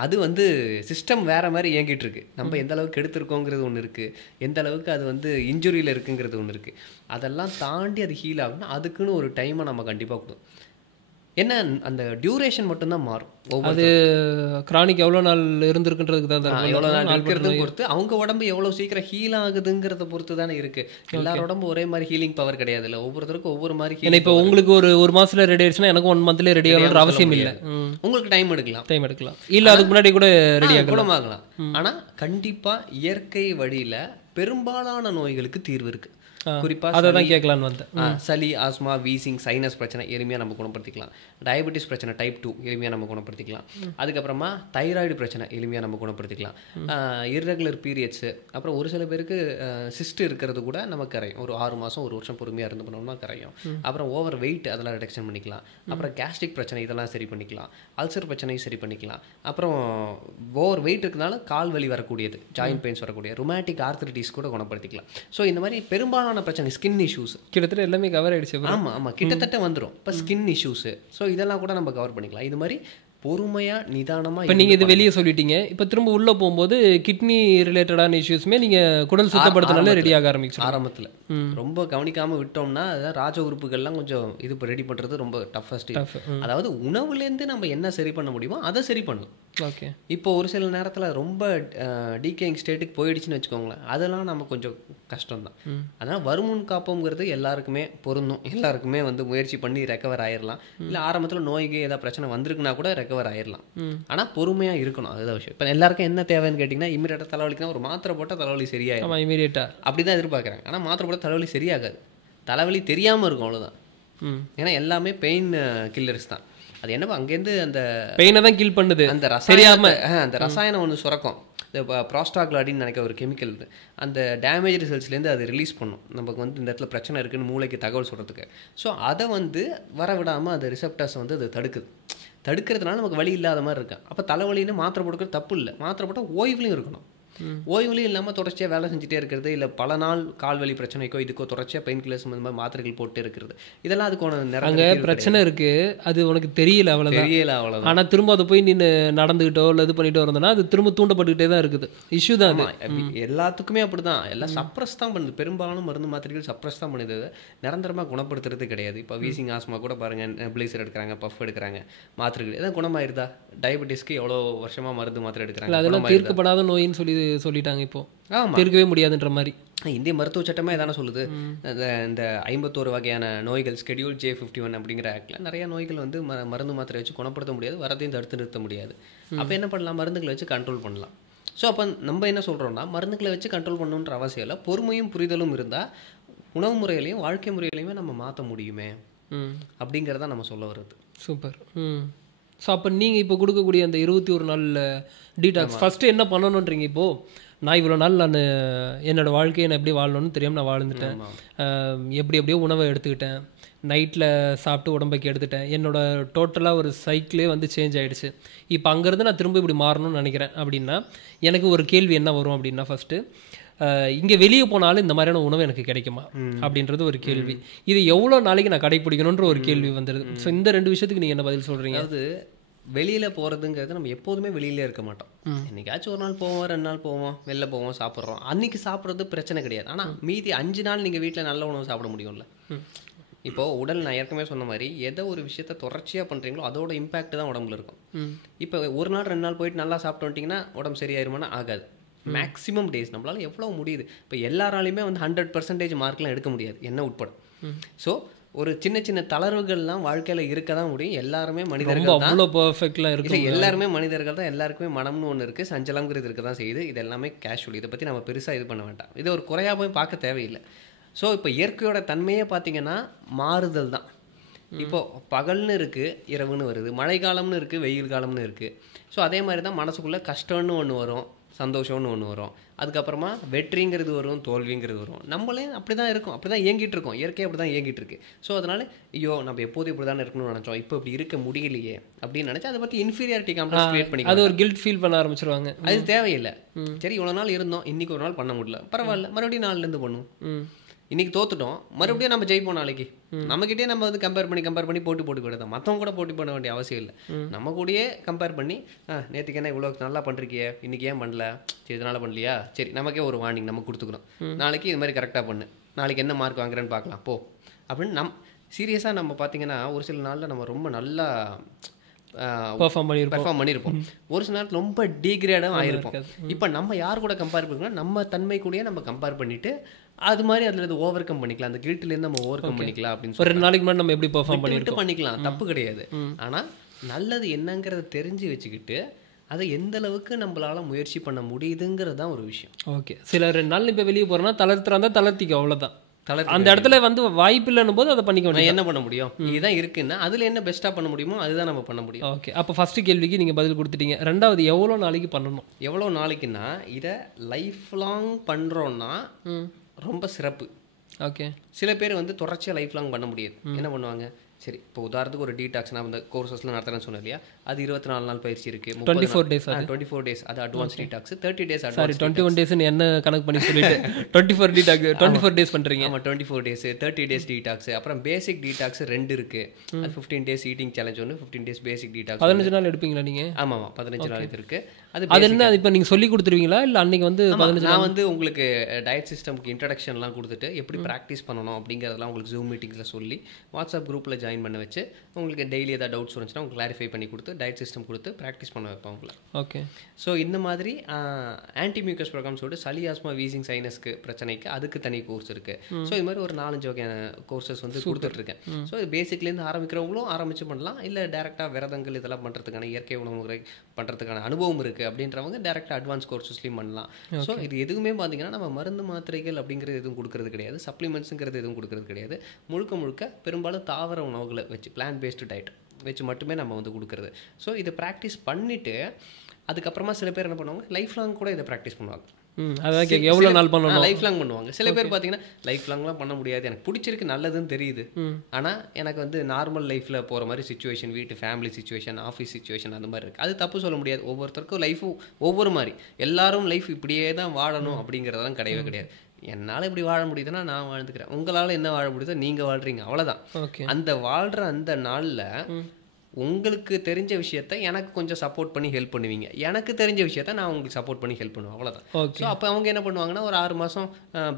அது வந்து சிஸ்டம் வேறு மாதிரி இயங்கிட்டு இருக்கு. நம்ம எந்த அளவுக்கு எடுத்துருக்கோங்கிறது ஒன்று இருக்குது, எந்த அளவுக்கு அது வந்து இன்ஜுரியில் இருக்குங்கிறது ஒன்று இருக்குது. அதெல்லாம் தாண்டி அது ஹீல் ஆகுனா அதுக்குன்னு ஒரு டைமை நம்ம கண்டிப்பாக கொடுக்கும். என்ன அந்த டியூரேஷன் மட்டும்தான் மாறும். அது கிரானிக் எவ்வளோ நாள் இருந்திருக்குன்றதுக்கு தான், எவ்வளோ நாள் இருக்கிறத பொறுத்து, அவங்க உடம்பு எவ்வளோ சீக்கிரம் ஹீல் ஆகுதுங்கிறத பொறுத்து தானே இருக்குது. எல்லாரோட உடம்பு ஒரே மாதிரி ஹீலிங் பவர் கிடையாது இல்லை, ஒவ்வொருத்தருக்கும் ஒவ்வொரு மாதிரி. இப்போ உங்களுக்கு ஒரு மாதத்துல ரெடி ஆயிடுச்சுன்னா எனக்கு 1 மந்த்லேயே ரெடி ஆகணுன்ற அவசியம் இல்லை. உங்களுக்கு டைம் எடுக்கலாம், இல்லை அதுக்கு முன்னாடி கூட ரெடி குணமாகலாம். ஆனால் கண்டிப்பாக இயற்கை வழியில் பெரும்பாலான நோய்களுக்கு தீர்வு இருக்குது. குறிப்பாக அதை தான் கேட்கலான்னு வந்தேன். சளி, ஆஸ்மா, வீசிங், சைனஸ் பிரச்சனை எளிமையாக நம்ம குணப்படுத்திக்கலாம். டயபெட்டிஸ் பிரச்சனை டைப் 2 எளிமையாக நம்ம குணப்படுத்திக்கலாம். அதுக்கப்புறமா தைராய்டு பிரச்சனை எளிமையாக நம்ம குணப்படுத்திக்கலாம். இர்ரெகுலர் பீரியட்ஸு, அப்புறம் ஒரு சில பேருக்கு சிஸ்ட் இருக்கிறது கூட நமக்கு கரையும். ஒரு 6 மாதம் 1 வருஷம் பொறுமையாக இருந்து பண்ணோம்னா கரையும். அப்புறம் ஓவர் வெயிட் அதெல்லாம் ரிடக்ஷன் பண்ணிக்கலாம். அப்புறம் கேஸ்ட்ரிக் பிரச்சனை இதெல்லாம் சரி பண்ணிக்கலாம். அல்சர் பிரச்சனையும் சரி பண்ணிக்கலாம். அப்புறம் ஓவர் வெயிட் இருக்கிறதுனால கால் வலி வரக்கூடியது, ஜாயின்ட் பெயின்ஸ் வரக்கூடிய ருமேட்டிக் ஆர்த்ரைட்டிஸ் கூட குணப்படுத்திக்கலாம். ஸோ இந்த மாதிரி பெரும்பாலான பிரச்சனை, ஸ்கின் இஷ்யூஸ் கிட்டத்தட்ட எல்லாமே கவர் ஆயிடுச்சு. ஆமாம், கிட்டத்தட்ட வந்துடும். இப்போ ஸ்கின் இஷ்யூஸு, ஸோ இதெல்லாம் கூட நம்ம கவர் பண்ணிக்கலாம். இது மாதிரி பொறுமையாக நிதானமாக இப்போ நீங்கள் இது வெளியே சொல்லிட்டீங்க, இப்போ திரும்ப உள்ளே போகும்போது கிட்னி ரிலேட்டடான இஷ்யூஸுமே நீங்கள் குடல் சுத்தப்படுத்தினாலே ரெடி ஆக ஆரம்பிச்சிடும். ஆரம்பத்தில் ரொம்ப கவனிக்காமல் விட்டோம்னா அதான் ராஜ உறுப்புகள்லாம் கொஞ்சம் இது ரெடி பண்ணுறது ரொம்ப டஃபஸ்ட். அதாவது உணவுலேருந்து நம்ம என்ன சரி பண்ண முடியுமோ அதை சரி பண்ணணும். ஓகே. இப்போ ஒரு சில நேரத்தில் ரொம்ப டீகேயிங் ஸ்டேட்டுக்கு போயிடுச்சுன்னு வச்சுக்கோங்களேன், அதெல்லாம் நம்ம கொஞ்சம் கஷ்டம்தான். அதனால் வருமுன் காப்போங்கிறது எல்லாருக்குமே பொருந்தும். எல்லாருக்குமே வந்து முயற்சி பண்ணி ரெக்கவர் ஆயிடலாம். இல்லை ஆரம்பத்தில் நோய்க்கு ஏதாவது பிரச்சனை வந்திருக்குன்னா கூட ரெக்கவர் ஆயிடலாம். ஆனால் பொறுமையாக இருக்கணும், அதுதான் விஷயம். இப்போ எல்லாருக்கும் என்ன தேவைன்னு கேட்டிங்கன்னா, இமீடியட்டாக தலைவலிக்குன்னா ஒரு மாத்திரை போட்டால் தலைவலி சரியாயிடும். ஆமாம், இமீடியட்டாக அப்படி தான் எதிர்பார்க்குறாங்க. ஆனால் மாத்திரை போட்டால் தலைவலி சரியாகாது, தலைவலி தெரியாமல் இருக்கும், அவ்வளோதான். ஏன்னா எல்லாமே பெயின் கில்லர்ஸ் தான். அது என்னப்பா அங்கேருந்து அந்த பெயினை தான் கில் பண்ணுது, அந்த ரசாயனம் ஒன்று சுரக்கும், இந்த ப்ராஸ்டாக்லாடின்னு நினைக்க ஒரு கெமிக்கல். அந்த டேமேஜ் செல்ஸ்லேருந்து அது ரிலீஸ் பண்ணும், நமக்கு வந்து இந்த இடத்துல பிரச்சனை இருக்குன்னு மூளைக்கு தகவல் சொல்கிறதுக்கு. ஸோ அதை வந்து வர விடாமல் அந்த ரிசெப்டர்ஸ் வந்து அது தடுக்கிறதுனால நமக்கு வலி இல்லாத மாதிரி இருக்கு. அப்போ தலைவலின்னு மாத்திரை போடுறது தப்பு இல்லை, மாத்திரை போட்டால் ஓய்வுலையும் இருக்கணும். ஓய்வுலையும் இல்லாமல் தொடர்ச்சியாக வேலை செஞ்சுட்டே இருக்கிறது, இல்லை பல நாள் கால்வலி பிரச்சனைக்கோ இதுக்கோ தொடர்ச்சியாக பெயின் கில்லர்ஸ் இந்த மாதிரி மாத்திரைகள் போட்டு இருக்கிறது, இதெல்லாம் அதுக்கு நிறைய பிரச்சனை இருக்கு. அது உனக்கு தெரியல, அவ்வளோதான். ஆனால் திரும்ப அதை போய் நீ நடந்துகிட்டோ இல்லை இது பண்ணிட்டோ இருந்தோன்னா அது திரும்ப தூண்டப்பட்டுக்கிட்டே தான் இருக்குது. இஷ்யூ தான் எல்லாத்துக்குமே அப்படிதான். எல்லாம் சப்ரஸ் தான் பண்ணுது, பெரும்பாலான மருந்து மாத்திரைகள் சப்ரஸ் தான் பண்ணுது, நிரந்தரமாக குணப்படுத்துறது கிடையாது. இப்போ வீசிங் ஆஸ்மா கூட பாருங்க, நெபுலைசர் எடுக்கிறாங்க, பஃப் எடுக்கிறாங்க, மாத்திரைகள் எதாவது குணமாயிருதா? டயபெட்டிஸ்க்கு எவ்வளோ வருஷமாக மருந்து மாத்திரை எடுக்கிறாங்க, அதெல்லாம் தீர்க்கப்படாத நோயின்னு சொல்லிட்டாங்க. இப்போ தீர்க்கவே முடியாதுன்ற மாதிரி இந்திய மருத்துவ சட்டமே தானே சொல்லுது. இந்த 51 வகையான நோய்கள் ஸ்கெடியூல் J51 அப்படிங்கிற ஆக்டில் நிறைய நோய்கள் வந்து மருந்து மாத்திரை வச்சு குணப்படுத்த முடியாது, வரதையும் தடுத்து நிறுத்த முடியாது. அப்போ என்ன பண்ணலாம்? மருந்துகளை வச்சு கண்ட்ரோல் பண்ணலாம். ஸோ அப்போ நம்ம என்ன சொல்கிறோம்னா, மருந்துகளை வச்சு கண்ட்ரோல் பண்ணணுன்ற அவசியம் இல்லை, பொறுமையும் புரிதலும் இருந்தால் உணவு முறைகளையும் வாழ்க்கை முறைகளையுமே நம்ம மாற்ற முடியுமே அப்படிங்கிறத நம்ம சொல்ல வருது. சூப்பர். ஸோ அப்போ நீங்கள் இப்போ கொடுக்கக்கூடிய அந்த 21 நாள் டீடாக்ஸ் ஃபஸ்ட்டு என்ன பண்ணணுன்றீங்க? இப்போது நான் இவ்வளோ நாள் என்னோடய வாழ்க்கையை நான் எப்படி வாழணும்னு தெரியாமல் நான் வாழ்ந்துட்டேன், எப்படியோ உணவை எடுத்துக்கிட்டேன், நைட்டில் சாப்பிட்டு உடம்பைக்கு எடுத்துட்டேன், என்னோடய டோட்டலாக ஒரு சைக்கிளே வந்து சேஞ்ச் ஆகிடுச்சு. இப்போ அங்கேருந்து நான் திரும்ப இப்படி மாறணும்னு நினைக்கிறேன் அப்படின்னா எனக்கு ஒரு கேள்வி என்ன வரும் அப்படின்னா, ஃபஸ்ட்டு இங்கே வெளியே போனாலும் இந்த மாதிரியான உணவு எனக்கு கிடைக்குமா அப்படின்றது ஒரு கேள்வி. இது எவ்வளோ நாளைக்கு நான் கடைப்பிடிக்கணுன்ற ஒரு கேள்வி வந்துடுது. ஸோ இந்த 2 விஷயத்துக்கு நீங்கள் என்ன பதில் சொல்கிறீங்க? அதாவது வெளியில் போகிறதுங்கிறது நம்ம எப்போதுமே வெளியிலே இருக்க மாட்டோம். என்னைக்காச்சும் ஒரு நாள் போவோம், 2 நாள் போவோம், வெளில போவோம், சாப்பிட்றோம். அன்றைக்கி சாப்பிட்றது பிரச்சனை கிடையாது. ஆனால் மீதி 5 நாள் நீங்கள் வீட்டில் நல்ல உணவு சாப்பிட முடியும்ல. இப்போது உடல், நான் ஏற்கனவே சொன்ன மாதிரி எதோ ஒரு விஷயத்த தொடர்ச்சியாக பண்ணுறீங்களோ அதோட இம்பேக்ட் தான் உடம்புல இருக்கும். இப்போ ஒரு நாள் 2 நாள் போயிட்டு நல்லா சாப்பிட்டு வந்துட்டிங்கன்னா உடம்பு சரியாயிருமானா ஆகாது. மேக்ஸிமம் டேஸ் நம்மளால் எவ்வளோ முடியுது. இப்போ எல்லாராலையுமே வந்து 100% மார்க்லாம் எடுக்க முடியாது, என்ன உட்பட. ஸோ ஒரு சின்ன சின்ன தளர்வுகள்லாம் வாழ்க்கையில் இருக்க தான் முடியும். எல்லாருமே மனிதர்கள் தான், அவ்வளோ பர்ஃபெக்ட்லாம் இருக்கு. எல்லாருமே மனிதர்கள் தான், எல்லாருக்குமே மனம்னு ஒன்று இருக்குது, சஞ்சலங்கிறது இருக்க தான் செய்யுது. இது எல்லாமே கேஷுவல், இதை பற்றி நம்ம பெருசாக இது பண்ண வேண்டாம், இதை ஒரு குறையாக போய் பார்க்க தேவையில்லை. ஸோ இப்போ இயற்கையோட தன்மையே பார்த்தீங்கன்னா மாறுதல் தான். இப்போது பகல்னு இருக்குது, இரவுன்னு வருது, மழை காலம்னு இருக்குது, வெயில் காலம்னு இருக்குது. ஸோ அதே மாதிரி தான் மனசுக்குள்ளே கஷ்டம்னு ஒன்று வரும், சந்தோஷம்னு ஒன்று வரும், அதுக்கப்புறமா வெற்றிங்கிறது வரும், தோல்விங்கிறது வரும். நம்மளே அப்படி தான் இருக்கும், அப்படி தான் இயங்கிட்டு இருக்கோம், இயற்கையை அப்படி தான் இயங்கிட்டு இருக்கு. ஸோ அதனால ஐயோ நம்ம எப்போதும் இப்படி தானே இருக்கணும்னு நினச்சோம், இப்போ இப்படி இருக்க முடியலையே அப்படின்னு நினச்சி அதை பற்றி இன்ஃபீரியாரிட்டி காம்ப்ளெக்ஸ் கிரியேட் பண்ணி அது ஒரு கில்ட் ஃபீல் பண்ண ஆரம்பிச்சிருவாங்க. அது தேவையில்லை. சரி இவ்வளோ நாள் இருந்தோம், இன்றைக்கி ஒரு நாள் பண்ண முடியல, பரவாயில்ல, மறுபடியும் நாள்லேருந்து பண்ணுவோம். இன்றைக்கி தோத்துட்டோம், மறுபடியும் நம்ம ஜெயிப்போம் நாளைக்கு. நம்மக்கிட்டே நம்ம வந்து கம்பேர் பண்ணி போட்டு கொடுத்தோம். மற்றவங்க கூட போட்டி பண்ண வேண்டிய அவசியம் இல்லை. நம்ம கூடயே கம்பேர் பண்ணி நேற்றுக்கு என்ன இவ்வளோ நல்லா பண்ணுறீங்க, இன்றைக்கி ஏன் பண்ணல, சரி இதனால் பண்ணலையா, சரி நமக்கே ஒரு வார்னிங் நம்ம கொடுத்துக்கணும், நாளைக்கு இது மாதிரி கரெக்டாக பண்ணு, நாளைக்கு என்ன மார்க் வாங்குறேன்னு பார்க்கலாம் போ அப்படின்னு சீரியஸாக நம்ம பார்த்தீங்கன்னா ஒரு சில நாளில் நம்ம ரொம்ப நல்லா பெர்ஃபார்ம் பண்ணியிருப்போம், ஒரு சில நேரத்தில் ரொம்ப டீக்ரேடாக ஆகிருப்போம். இப்போ நம்ம யார் கூட கம்பேர் பண்ணிக்கலாம், நம்ம தன்மை கூடயே நம்ம கம்பேர் பண்ணிவிட்டு அது மாதிரி அதில் ஓவர் கம் பண்ணிக்கலாம், அந்த கில்ட்லேருந்து நம்ம ஓவர் கம் பண்ணிக்கலாம் அப்படின்னு சொல்லி 2 நாளைக்கு முன்னாடி நம்ம எப்படி பெர்ஃபார்ம் பண்ணிக்கலாம், தப்பு கிடையாது. ஆனால் நல்லது என்னங்கிறத தெரிஞ்சு வச்சுக்கிட்டு அதை எந்த அளவுக்கு நம்மளால முயற்சி பண்ண முடியுதுங்கிறது தான் ஒரு விஷயம். ஓகே, சில 2 நாள் இப்போ வெளியே போகிறோன்னா தளர்த்துறாந்தா தளர்த்திக்க, அவ்வளோதான். அந்த இடத்துல வந்து வாய்ப்பு இல்லைன்னும் போது அதை பண்ணிக்க முடியும். என்ன பண்ண முடியும், இதுதான் இருக்குன்னா அதில் என்ன பெஸ்ட்டாக பண்ண முடியுமோ அதுதான் நம்ம பண்ண முடியும். ஓகே, அப்போ ஃபஸ்ட்டு கேள்விக்கு நீங்கள் பதில் கொடுத்துட்டீங்க. 2வது எவ்வளோ நாளைக்கு பண்ணணும்? எவ்வளோ நாளைக்குன்னா இதை லைஃப் லாங் பண்ணுறோன்னா ரொம்ப சிறப்பு. ஓகே, சில பேர் வந்து தொடர்ச்சியாக லைஃப் லாங் பண்ண முடியாது. என்ன பண்ணுவாங்க, சரி, இப்போ உதாரணத்துக்கு ஒரு டீடாக்ஸ் நான் இந்த கோர்சஸ்லாம் நடத்துறேன்னு சொன்னேன் இல்லையா, அது 24 நாள் பயிற்சி இருக்குது, 24 days 24 டேஸ் அது advance detox, 30 days sorry advance 21 டேஸ்ன்னு என்ன கணக்கு பண்ணி சொல்லிட்டு 24 days பண்ணுறீங்க. ஆமாம் 24 days 30 days டீடாக்ஸ். அப்புறம் பேசிக் டீடாக்ஸ் 2 இருக்குது. அது 15 days ஈட்டிங் சேலஞ்ச் ஒன்று, 15 days பேசிக் டீடாக்ஸ். 15 நாள் எடுப்பீங்களா நீங்கள்? ஆமாம் 15 நாள் இது இருக்குது. அது என்ன இப்போ நீங்கள் சொல்லி கொடுத்துருவீங்களா இல்லை அன்றைக்கி வந்து 15 நான் வந்து உங்களுக்கு டயட் சிஸ்டம்க்கு இன்ட்ரடக்ஷன்லாம் கொடுத்துட்டு எப்படி ப்ராக்டிஸ் பண்ணணும் அப்படிங்கிறதெல்லாம் உங்களுக்கு ஜூம் மீட்டிங்ஸில் சொல்லி வாட்ஸ்அப் குரூப்பில் ஜாயின் பண்ண வச்சு உங்களுக்கு டெய்லி ஏதாவது டவுட்ஸ் வந்துச்சுன்னா உங்களுக்கு கிளாரிஃபை பண்ணி கொடுத்து டயட் சிஸ்டம் கொடுத்து ப்ராக்டிஸ் பண்ண வைப்பேன் உங்களை. ஓகே. ஸோ இந்த மாதிரி ஆன்டி மியூக்கஸ் ப்ரோக்ராம் சொல்லிட்டு சளி ஆஸ்மா வீசிங் சைனஸ்க்கு பிரச்சனைக்கு அதுக்கு தனி கோர்ஸ் இருக்குது. ஸோ இது மாதிரி ஒரு 4-5 வகையான கோர்சஸ் வந்து கொடுத்துட்ருக்கேன். ஸோ இது பேசிக்லேருந்து ஆரம்பிக்கிறவங்களும் ஆரம்பிச்சு பண்ணலாம், இல்லை டேரெக்டாக விரதங்கள் இதெல்லாம் பண்ணுறதுக்கான இயற்கை உணவு முறை பண்ணுறதுக்கான அனுபவம் இருக்குது அப்படின்றவங்க டேரெக்டாக அட்வான்ஸ் கோர்சஸ்லையும் பண்ணலாம். ஸோ இது எதுவுமே பார்த்தீங்கன்னா நம்ம மருந்து மாத்திரைகள் அப்படிங்கிறது எதுவும் கொடுக்கறது கிடையாது, சப்ளிமெண்ட்ஸுங்கிறது எதுவும் கொடுக்கறது கிடையாது. முழுக்க முழுக்க பெரும்பாலும் தாவர உணவுகளை வச்சு பிளான்ட் பேஸ்டு டயட் வச்சு மட்டுமே நம்ம வந்து கொடுக்குறது. ஸோ இதை ப்ராக்டிஸ் பண்ணிவிட்டு அதுக்கப்புறமா சில பேர் என்ன பண்ணுவாங்க, லைஃப் லாங் கூட இதை ப்ராக்டிஸ் பண்ணுவாங்க. அதான் எவ்வளோ நாள் பண்ணணும், லைஃப் லாங் பண்ணுவாங்க. சில பேர் பார்த்தீங்கன்னா லைஃப் லாங்லாம் பண்ண முடியாது, எனக்கு பிடிச்சிருக்கு நல்லதுன்னு தெரியுது, ஆனால் எனக்கு வந்து நார்மல் லைஃப்பில் போகிற மாதிரி சுச்சுவேஷன், வீட்டு ஃபேமிலி சுச்சுவேஷன், ஆஃபீஸ் சுச்சுவேஷன் அந்த மாதிரி இருக்குது. அது தப்பு சொல்ல முடியாது, ஒவ்வொருத்தருக்கும் லைஃபும் ஒவ்வொரு மாதிரி. எல்லாரும் லைஃப் இப்படியே தான் வாழணும் அப்படிங்கிறதெல்லாம் கிடையவே கிடையாது. என்னால் இப்படி வாழ முடியுதுன்னா நான் வாழ்ந்துக்கிறேன், உங்களால் என்ன வாழ முடியுதோ நீங்கள் வாழ்கிறீங்க, அவ்வளோதான். அந்த வாழ்கிற அந்த நாளில் உங்களுக்கு தெரிஞ்ச விஷயத்த எனக்கு கொஞ்சம் சப்போர்ட் பண்ணி ஹெல்ப் பண்ணுவீங்க, எனக்கு தெரிஞ்ச விஷயத்த நான் உங்களுக்கு சப்போர்ட் பண்ணி ஹெல்ப் பண்ணுவேன், அவ்வளோதான். ஸோ அப்போ அவங்க என்ன பண்ணுவாங்கன்னா ஒரு 6 மாதம்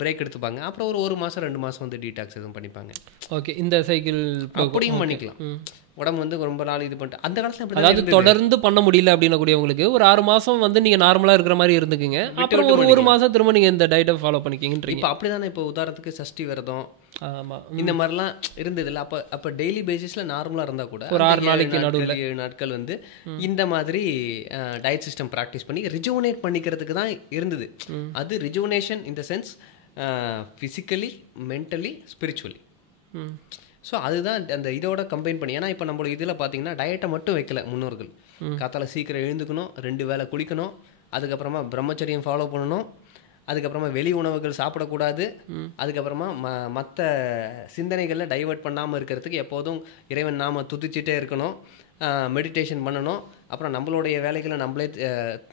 பிரேக் எடுத்துப்பாங்க, அப்புறம் ஒரு 1 மாதம் 2 மாதம் வந்து டீடாக்ஸ் எதுவும் பண்ணிப்பாங்க. ஓகே. இந்த சைக்கிள் அப்படியும் பண்ணிக்கலாம். உடம்பு வந்து ரொம்ப நாள் இது பண்ணிட்டு அந்த காலத்தில் அதாவது தொடர்ந்து பண்ண முடியல அப்படின்னக்கூடியவங்களுக்கு ஒரு 6 மாதம் வந்து நீங்கள் நார்மலாக இருக்கிற மாதிரி இருந்துக்குங்க, அப்புறம் ஒரு மாதம் திரும்ப நீங்கள் இந்த டயட்டை ஃபாலோ பண்ணிக்கிங்கன்றீங்க. இப்போ அப்படி தானே. இப்போ உதாரணத்துக்கு சஷ்டி விரதம் இந்த மாதிரிலாம் இருந்தது இல்லை, அப்போ டெய்லி பேசிஸில் நார்மலாக இருந்தால் கூட ஒரு 6 நாளைக்கு நடுவில் 7 நாட்கள் வந்து இந்த மாதிரி டயட் சிஸ்டம் ப்ராக்டிஸ் பண்ணி ரிஜுவனேட் பண்ணிக்கிறதுக்கு தான் இருந்தது. அது rejuvenation in the sense physically, mentally, spiritually. So அதுதான் அந்த இதோட கம்பைன் பண்ணி. ஏன்னா இப்போ நம்மளோட இதில் பார்த்தீங்கன்னா டயட்டை மட்டும் வைக்கல முன்னோர்கள். காத்தால சீக்கிரம் எழுந்துக்கணும், 2 வேளை குளிக்கணும், அதுக்கப்புறமா பிரம்மச்சரியம் ஃபாலோ பண்ணணும், அதுக்கப்புறமா வெளி உணவுகள் சாப்பிடக்கூடாது, அதுக்கப்புறமா மற்ற சிந்தனைகளில் டைவெர்ட் பண்ணாமல் இருக்கிறதுக்கு எப்போதும் இறைவன் நாம துதிச்சிட்டே இருக்கணும், மெடிடேஷன் பண்ணணும், அப்புறம் நம்மளுடைய வேலைகளை நம்மளே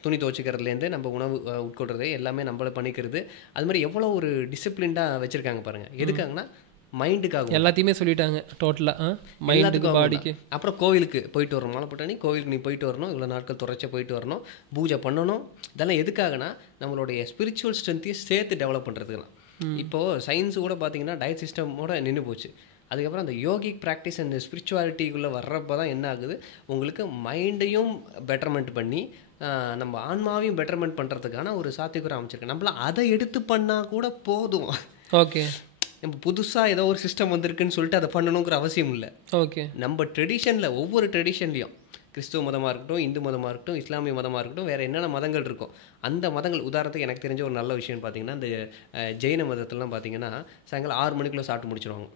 துணி துவச்சிக்கிறதுலேருந்து நம்ம உணவு உட்கொள்றது எல்லாமே நம்மளே பண்ணிக்கிறது. அது மாதிரி எவ்வளோ ஒரு டிசிப்ளின்டாக வச்சுருக்காங்க பாருங்கள். எதுக்காங்கன்னா மைண்டுக்காக எல்லாத்தையுமே சொல்லிட்டாங்க டோட்டலாக, மைண்டுக்கு பாடிக்கு. அப்புறம் கோவிலுக்கு போயிட்டு வரணும், மாலை போட்டானி கோவிலுக்கு நீ போயிட்டு வரணும், இவ்வளோ நாட்கள் தொடர்ச்சியாக போயிட்டு வரணும், பூஜை பண்ணணும். இதெல்லாம் எதுக்காகனா நம்மளுடைய ஸ்பிரிச்சுவல் ஸ்ட்ரென்த்தையும் சேர்த்து டெவலப் பண்ணுறதுக்குலாம். இப்போது சயின்ஸு கூட பார்த்தீங்கன்னா டயட் சிஸ்டமோட நின்று போச்சு. அதுக்கப்புறம் அந்த யோகிக் ப்ராக்டிஸ் அந்த ஸ்பிரிச்சுவாலிட்டிக்குள்ளே வர்றப்போ தான் என்ன ஆகுது, உங்களுக்கு மைண்டையும் பெட்டர்மெண்ட் பண்ணி நம்ம ஆன்மாவையும் பெட்டர்மெண்ட் பண்ணுறதுக்கான ஒரு சாத்தியக்கூற அமைச்சிருக்கு. நம்மளாம் அதை எடுத்து பண்ணால் கூட போதும். ஓகே. நம்ம புதுசாக ஏதோ ஒரு சிஸ்டம் வந்திருக்குன்னு சொல்லிட்டு அதை பண்ணணுங்கிற அவசியம் இல்லை. ஓகே. நம்ம ட்ரெடிஷனில் ஒவ்வொரு ட்ரெடிஷன்லையும் கிறிஸ்துவ மதமாக இருக்கட்டும், இந்து மதமாக இருக்கட்டும், இஸ்லாமிய மதமாக இருக்கட்டும், வேறு என்னென்ன மதங்கள் இருக்கும் அந்த மதங்கள். உதாரணத்துக்கு எனக்கு தெரிஞ்ச ஒரு நல்ல விஷயம் பார்த்தீங்கன்னா இந்த ஜெயின மதத்துலலாம் பார்த்தீங்கன்னா சாயங்காலம் 6 மணிக்குள்ளே சாப்பிட்டு முடிச்சிடுவாங்க,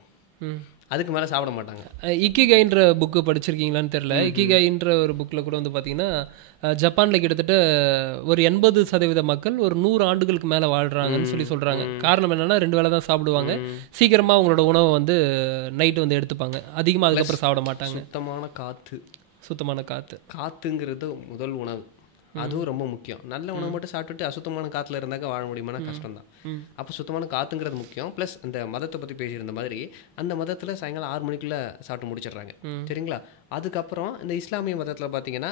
அதுக்கு மேலே சாப்பிட மாட்டாங்க. இக்கிகைன்ற புக்கு படிச்சிருக்கீங்களான்னு தெரில. இக்கிகைன்ற ஒரு புக்கில் கூட வந்து பார்த்தீங்கன்னா ஜப்பானில் கிட்டத்தட்ட ஒரு 80% மக்கள் ஒரு 100 ஆண்டுகளுக்கு மேலே வாழ்கிறாங்கன்னு சொல்லி சொல்கிறாங்க. காரணம் என்னென்னா 2 வேளை தான் சாப்பிடுவாங்க, சீக்கிரமாக அவங்களோட உணவை வந்து நைட்டு வந்து எடுத்துப்பாங்க, அதிகமாக அதுக்கப்புறம் சாப்பிட மாட்டாங்க. சுத்தமான காற்றுங்கிறது முதல் உணவு, அதுவும் ரொம்ப முக்கியம். நல்ல உணவு மட்டும் சாப்பிட்டுட்டு அசுத்தமான காற்றுல இருந்தாக்க வாழ முடியுமானா கஷ்டம் தான். அப்போ சுத்தமான காற்றுங்கிறது முக்கியம். ப்ளஸ் அந்த மதத்தை பற்றி பேசியிருந்த மாதிரி அந்த மதத்தில் சாயங்காலம் 6 மணிக்குள்ளே சாப்பிட்டு முடிச்சிடுறாங்க, சரிங்களா. அதுக்கப்புறம் இந்த இஸ்லாமிய மதத்தில் பார்த்தீங்கன்னா